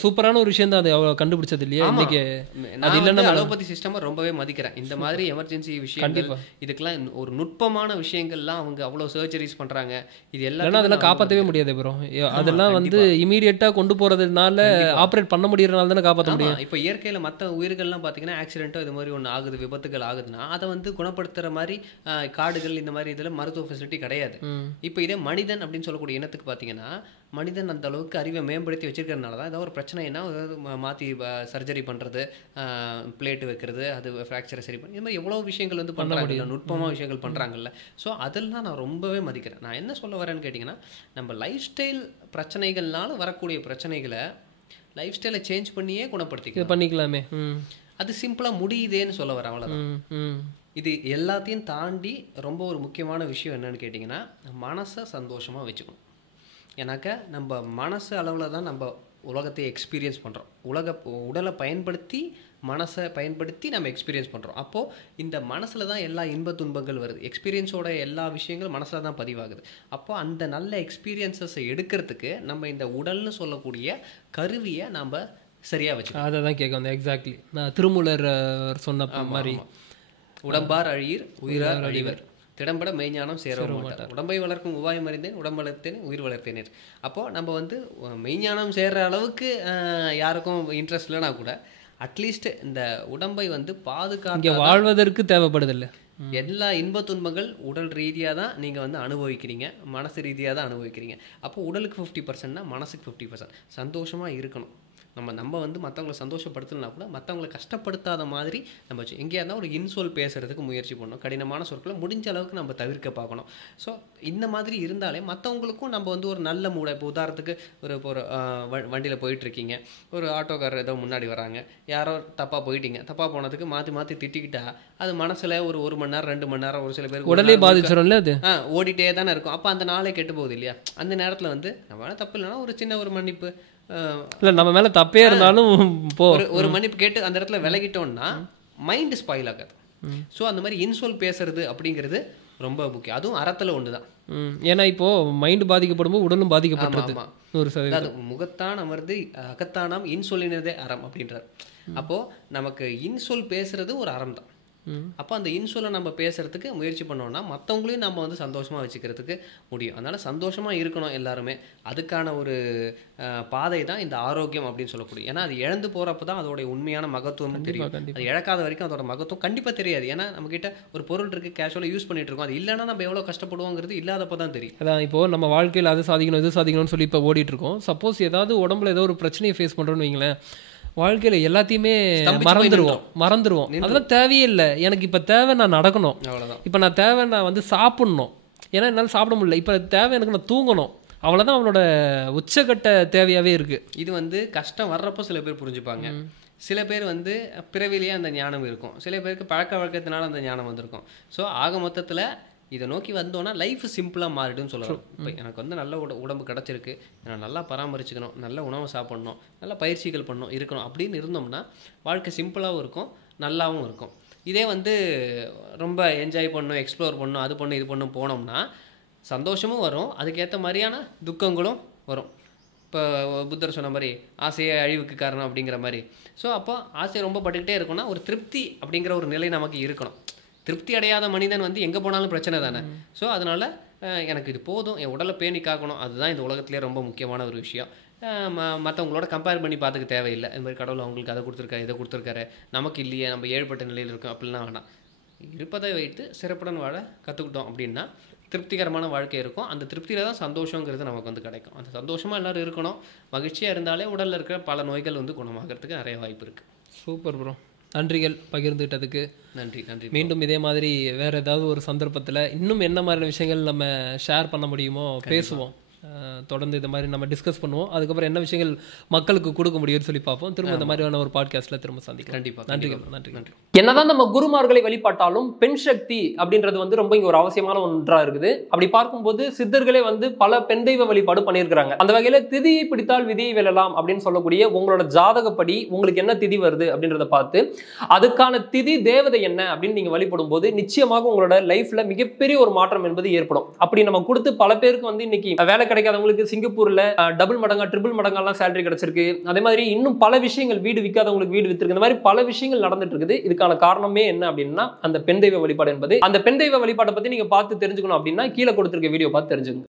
சூப்பரான ஒரு விஷயம் தான் அது. அவ்வளோ கண்டுபிடிச்சது இல்லையா? இன்னைக்கு அது இல்லைன்னா அலோபதி சிஸ்டமை ரொம்பவே மதிக்கிறேன். இந்த மாதிரி எமர்ஜென்சி விஷயங்கள், இதுக்கெல்லாம் ஒரு நுட்பமான விஷயங்கள்லாம் அவங்க அவ்வளோ சர்ஜரிஸ் பண்ணுறாங்க. இது எல்லாம் அதெல்லாம் காப்பாற்றவே முடியாது ப்ரோ. அதெல்லாம் வந்து இமீடியட்டாக கொண்டு போகிறதுனால ஆப்ரேட் பண்ண முடியறதுனால தானே காப்பாற்ற முடியும். இப்போ இயற்கையில் மற்ற உயிர்கள்லாம் பார்த்தீங்கன்னா ஆக்சிடென்ட்டோ இது மாதிரி ஒன்று ஆகுது, விபத்துகள் ஆகுதுன்னா அதை வந்து குணப்படுத்துகிற மாதிரி காடுகள் இந்த மாதிரி இதில் மருத்துவ ஃபெசிலிட்டி கிடையாது. இப்போ இதே மனிதன் அப்படின்னு சொல்லக்கூடிய இனத்துக்கு பார்த்தீங்கன்னா மனிதன் அந்த அளவுக்கு அறிவை மேம்படுத்தி வச்சிருக்கிறதுனால தான் ஏதாவது ஒரு பிரச்சனைனா மாற்றி சர்ஜரி பண்ணுறது, பிளேட்டு வைக்கிறது, அது ஃப்ராக்சரை சரி பண்ணி, இது மாதிரி எவ்வளோ விஷயங்கள் வந்து பண்ணுறாங்க, நுட்பமாக விஷயங்கள் பண்ணுறாங்கல்ல. ஸோ அதெல்லாம் நான் ரொம்பவே மதிக்கிறேன். நான் என்ன சொல்ல வரேன்னு கேட்டிங்கன்னா நம்ம லைஃப் ஸ்டைல் பிரச்சனைகள்னால வரக்கூடிய பிரச்சனைகளை லைஃப் ஸ்டைலை சேஞ்ச் பண்ணியே பண்ணிக்கலாமே. அது சிம்பிளாக முடியுதேன்னு சொல்ல வரேன், அவ்வளோதான். இது எல்லாத்தையும் தாண்டி ரொம்ப ஒரு முக்கியமான விஷயம் என்னன்னு கேட்டிங்கன்னா மனசை சந்தோஷமாக வச்சுக்கணும். ஏன்னாக்கா நம்ம மனசு அளவில் தான் நம்ம உலகத்தை எக்ஸ்பீரியன்ஸ் பண்ணுறோம். உடலை பயன்படுத்தி மனசை பயன்படுத்தி நம்ம எக்ஸ்பீரியன்ஸ் பண்ணுறோம். அப்போது இந்த மனசில் தான் எல்லா இன்ப துன்பங்கள் வருது. எக்ஸ்பீரியன்ஸோட எல்லா விஷயங்களும் மனசில் தான் பதிவாகுது. அப்போது அந்த நல்ல எக்ஸ்பீரியன்ஸஸை எடுக்கிறதுக்கு நம்ம இந்த உடல்னு சொல்லக்கூடிய கருவியை நம்ம சரியாக வச்சுக்கணும். அதை தான் கேட்க வந்தேன். எக்ஸாக்ட்லி. நான் திருமூலர் சொன்ன மாதிரி உடம்பார் அழியர் உயிரார் அழிவர், திடம்பட மெய்ஞானம் சேரவும் மாட்டார். உடம்பை வளர்க்கும் உபாயம் அறிந்தேன், உடம்பு வளர்த்தேன், உயிர் வளர்த்தேனேன். அப்போது நம்ம வந்து மெய்ஞானம் சேர்ற அளவுக்கு யாருக்கும் இன்ட்ரெஸ்ட் இல்லைனா கூட அட்லீஸ்ட் இந்த உடம்பை வந்து பாதுகாக்க வாழ்வதற்கு தேவைப்படுதில்லை. எல்லா இன்ப துன்பங்கள் உடல் ரீதியாக தான் நீங்கள் வந்து அனுபவிக்கிறீங்க, மனசு ரீதியாக தான் அனுபவிக்கிறீங்க. அப்போ உடலுக்கு 50%னா மனசுக்கு 50%. சந்தோஷமாக இருக்கணும். நம்ம வந்து மற்றவங்களை சந்தோஷப்படுத்தலைனா கூட மற்றவங்களை கஷ்டப்படுத்தாத மாதிரி நம்ம எங்கேயா இருந்தால் ஒரு இன்சொல் பேசுகிறதுக்கு முயற்சி பண்ணணும். கடினமான சொற்களை முடிஞ்ச அளவுக்கு நம்ம தவிர்க்க பார்க்கணும். ஸோ இந்த மாதிரி இருந்தாலே மற்றவங்களுக்கும் நம்ம வந்து ஒரு நல்ல மூடை. இப்போ உதாரணத்துக்கு ஒரு வண்டியில் போயிட்டுருக்கீங்க, ஒரு ஆட்டோக்காரர் ஏதோ முன்னாடி வராங்க, யாரோ தப்பாக போயிட்டீங்க, தப்பாக போனதுக்கு மாற்றி திட்டிக்கிட்டா அது மனசில் ஒரு மணி நேரம் 2 மணி நேரம் ஒரு சில பேர் உடலே பாதிச்சிடும்ல, அது ஓடிட்டே தானே இருக்கும். அப்போ அந்த நாளே கெட்டு போகுது இல்லையா? அந்த நேரத்தில் வந்து நம்ம தப்பு இல்லைன்னா ஒரு சின்ன ஒரு மன்னிப்பு, இல்லை நம்ம மேலே தப்பே இருந்தாலும் ஒரு மன்னிப்பு கேட்டு அந்த இடத்துல விலகிட்டோம்னா மைண்டு ஸ்பாயில் ஆகாது. ஸோ அந்த மாதிரி இன்சொல் பேசுறது அப்படிங்கிறது ரொம்ப முக்கியம். அதுவும் அறத்தில் ஒன்று தான். ஏன்னா இப்போ மைண்டு பாதிக்கப்படும் போது உடலும் பாதிக்கப்படுறது. அது முகத்தான் அமர்ந்து அகத்தானாம் இன்சொல்லினதே அறம் அப்படின்றார். அப்போது நமக்கு இன்சொல் பேசுறது ஒரு அறம் தான். அப்போ அந்த இன்சொல்லை நம்ம பேசுகிறதுக்கு முயற்சி பண்ணோம்னா மற்றவங்களையும் நம்ம வந்து சந்தோஷமாக வச்சுக்கிறதுக்கு முடியும். அதனால் சந்தோஷமாக இருக்கணும் எல்லாருமே. அதுக்கான ஒரு பாதை தான் இந்த ஆரோக்கியம் அப்படின்னு சொல்லக்கூடிய. ஏன்னா அது இழந்து போகிறப்ப தான் அதோடைய உண்மையான மகத்துவம் தெரியும். அது இழக்காத வரைக்கும் அதோட மகத்துவம் கண்டிப்பாக தெரியாது. ஏன்னா நம்மக்கிட்ட ஒரு பொருள் இருக்குது, கேஷுவலாக யூஸ் பண்ணிட்டு இருக்கோம். அது இல்லைன்னா நம்ம எவ்வளோ கஷ்டப்படுவோங்கிறது இல்லாதப்போ தான் தெரியும். அதான் இப்போது நம்ம வாழ்க்கையில் அது சாதிக்கணும் இது சாதிக்கணும்னு சொல்லி இப்போ ஓடிட்டு இருக்கோம். சப்போஸ் ஏதாவது உடம்புல ஏதோ ஒரு பிரச்சனையை ஃபேஸ் பண்ணுறோன்னு வைங்களேன், வாழ்க்கையில் எல்லாத்தையுமே மறந்துடுவோம். அதெல்லாம் தேவையே இல்லை. எனக்கு இப்போ தேவை நான் நடக்கணும், அவ்வளோதான். இப்போ நான் தேவை நான் வந்து சாப்பிட்ணும், ஏன்னா என்னால் சாப்பிட முடியல, இப்போ தேவை எனக்கு நான் தூங்கணும். அவ்வளோதான் அவனோட உச்சக்கட்ட தேவையாகவே இருக்குது. இது வந்து கஷ்டம் வர்றப்போ சில பேர் புரிஞ்சுப்பாங்க. சில பேர் வந்து பிறவிலேயே அந்த ஞானம் இருக்கும், சில பேருக்கு பழக்க வழக்கத்தினால அந்த ஞானம் வந்திருக்கும். ஸோ ஆக மொத்தத்தில் இதை நோக்கி வந்தோன்னா லைஃப் சிம்பிளாக மாறிடுன்னு சொல்லலாம். இப்போ எனக்கு வந்து நல்ல உடம்பு கிடச்சிருக்கு, நான் நல்லா பராமரிச்சுக்கணும், நல்ல உணவு சாப்பிட்ணும், நல்ல பயிற்சிகள் பண்ணணும் இருக்கணும் அப்படின்னு இருந்தோம்னா வாழ்க்கை சிம்பிளாகவும் இருக்கும், நல்லாவும் இருக்கும். இதே வந்து ரொம்ப என்ஜாய் பண்ணணும், எக்ஸ்ப்ளோர் பண்ணணும், அது பண்ணணும் இது பண்ணணும் போனோம்னா சந்தோஷமும் வரும், அதுக்கேற்ற மாதிரியான துக்கங்களும் வரும். இப்போ புத்தர் சொன்ன மாதிரி ஆசையே அழிவுக்கு காரணம் அப்படிங்கிற மாதிரி. ஸோ அப்போ ஆசையை ரொம்ப பட்டுக்கிட்டே இருக்குன்னா ஒரு திருப்தி அப்படிங்கிற ஒரு நிலை நமக்கு இருக்கணும். திருப்தி அடையாத மனிதன் வந்து எங்கே போனாலும் பிரச்சனை தானே. ஸோ அதனால் எனக்கு இது போதும், என் உடலை பேணி காக்கணும், அதுதான் இந்த உலகத்திலே ரொம்ப முக்கியமான ஒரு விஷயம். மற்றவங்களோட கம்பேர் பண்ணி பார்த்துக்க தேவையில்லை. இந்த மாதிரி கடவுள் அவங்களுக்கு அதை கொடுத்துருக்காரு இதை கொடுத்துருக்காரு, நமக்கு இல்லையே, நம்ம ஏழ்பட்ட நிலையில் இருக்கோம் அப்படிலாம் வேணாம். இருப்பதை வைத்து சிறப்புடன் வாழ கற்றுக்கிட்டோம் அப்படின்னா திருப்திகரமான வாழ்க்கை இருக்கும். அந்த திருப்தியில் தான் சந்தோஷங்கிறது நமக்கு வந்து கிடைக்கும். அந்த சந்தோஷமாக எல்லோரும் இருக்கணும். மகிழ்ச்சியாக இருந்தாலே உடலில் இருக்கிற பல நோய்கள் வந்து குணமாகிறதுக்கு நிறைய வாய்ப்பு இருக்குது. சூப்பர் ப்ரோ, நன்றிகள் பகிர்ந்துட்டதுக்கு. நன்றி நன்றி. மீண்டும் இதே மாதிரி வேறு ஏதாவது ஒரு சந்தர்ப்பத்தில் இன்னும் என்ன மாதிரியான விஷயங்கள் நம்ம ஷேர் பண்ண முடியுமோ பேசுவோம். தொடர்ந்து இந்த மாதிரி நம்ம டிஸ்கஸ் பண்ணுவோம். அதுக்கப்புறம் என்ன விஷயங்கள் மக்களுக்கு கொடுக்க முடியும்னு சொல்லி பார்ப்போம். திரும்ப இந்த மாதிரியான ஒரு பாட்காஸ்ட்டில் திரும்ப சந்திக்கலாம். கண்டிப்பாக. நன்றி. என்னதான் நம்ம குருமார்களை வழிபாட்டாலும் பெண் சக்தி அப்படின்றது வந்து ரொம்ப இங்கே ஒரு அவசியமான ஒன்றா இருக்குது. அப்படி பார்க்கும்போது சித்தர்களே வந்து பல பெண் தெய்வ வழிபாடு பண்ணியிருக்கிறாங்க. அந்த வகையில் திதியை பிடித்தால் விதியை வெல்லலாம் அப்படின்னு சொல்லக்கூடிய உங்களோட ஜாதகப்படி உங்களுக்கு என்ன திதி வருது அப்படின்றத பார்த்து அதுக்கான திதி தேவதை என்ன அப்படின்னு நீங்கள் வழிபடும் போது நிச்சயமாக உங்களோட லைஃப்ல மிகப்பெரிய ஒரு மாற்றம் என்பது ஏற்படும். அப்படி நம்ம கொடுத்து பல பேருக்கு வந்து இன்னைக்கு வேலை கிடைக்காதவங்களுக்கு சிங்கப்பூர்ல டபுள் மடங்கா ட்ரிபிள் மடங்கெல்லாம் சேலரி கிடைச்சிருக்கு. அதே மாதிரி இன்னும் பல விஷயங்கள், வீடு விற்காதவங்களுக்கு வீடு வித்திருக்கு. இந்த மாதிரி பல விஷயங்கள் நடந்துட்டு இருக்குது. இதுக்கான காரணமே என்ன அப்படின்னா அந்த பெண் தெய்வ வழிபாடு என்பது. அந்த பெண் தெய்வ வழிபாட்டை பத்தி நீங்க பார்த்து தெரிஞ்சுக்கணும் அப்படின்னா கீழே கொடுத்திருக்க வீடியோ பார்த்து தெரிஞ்சுக்கணும்.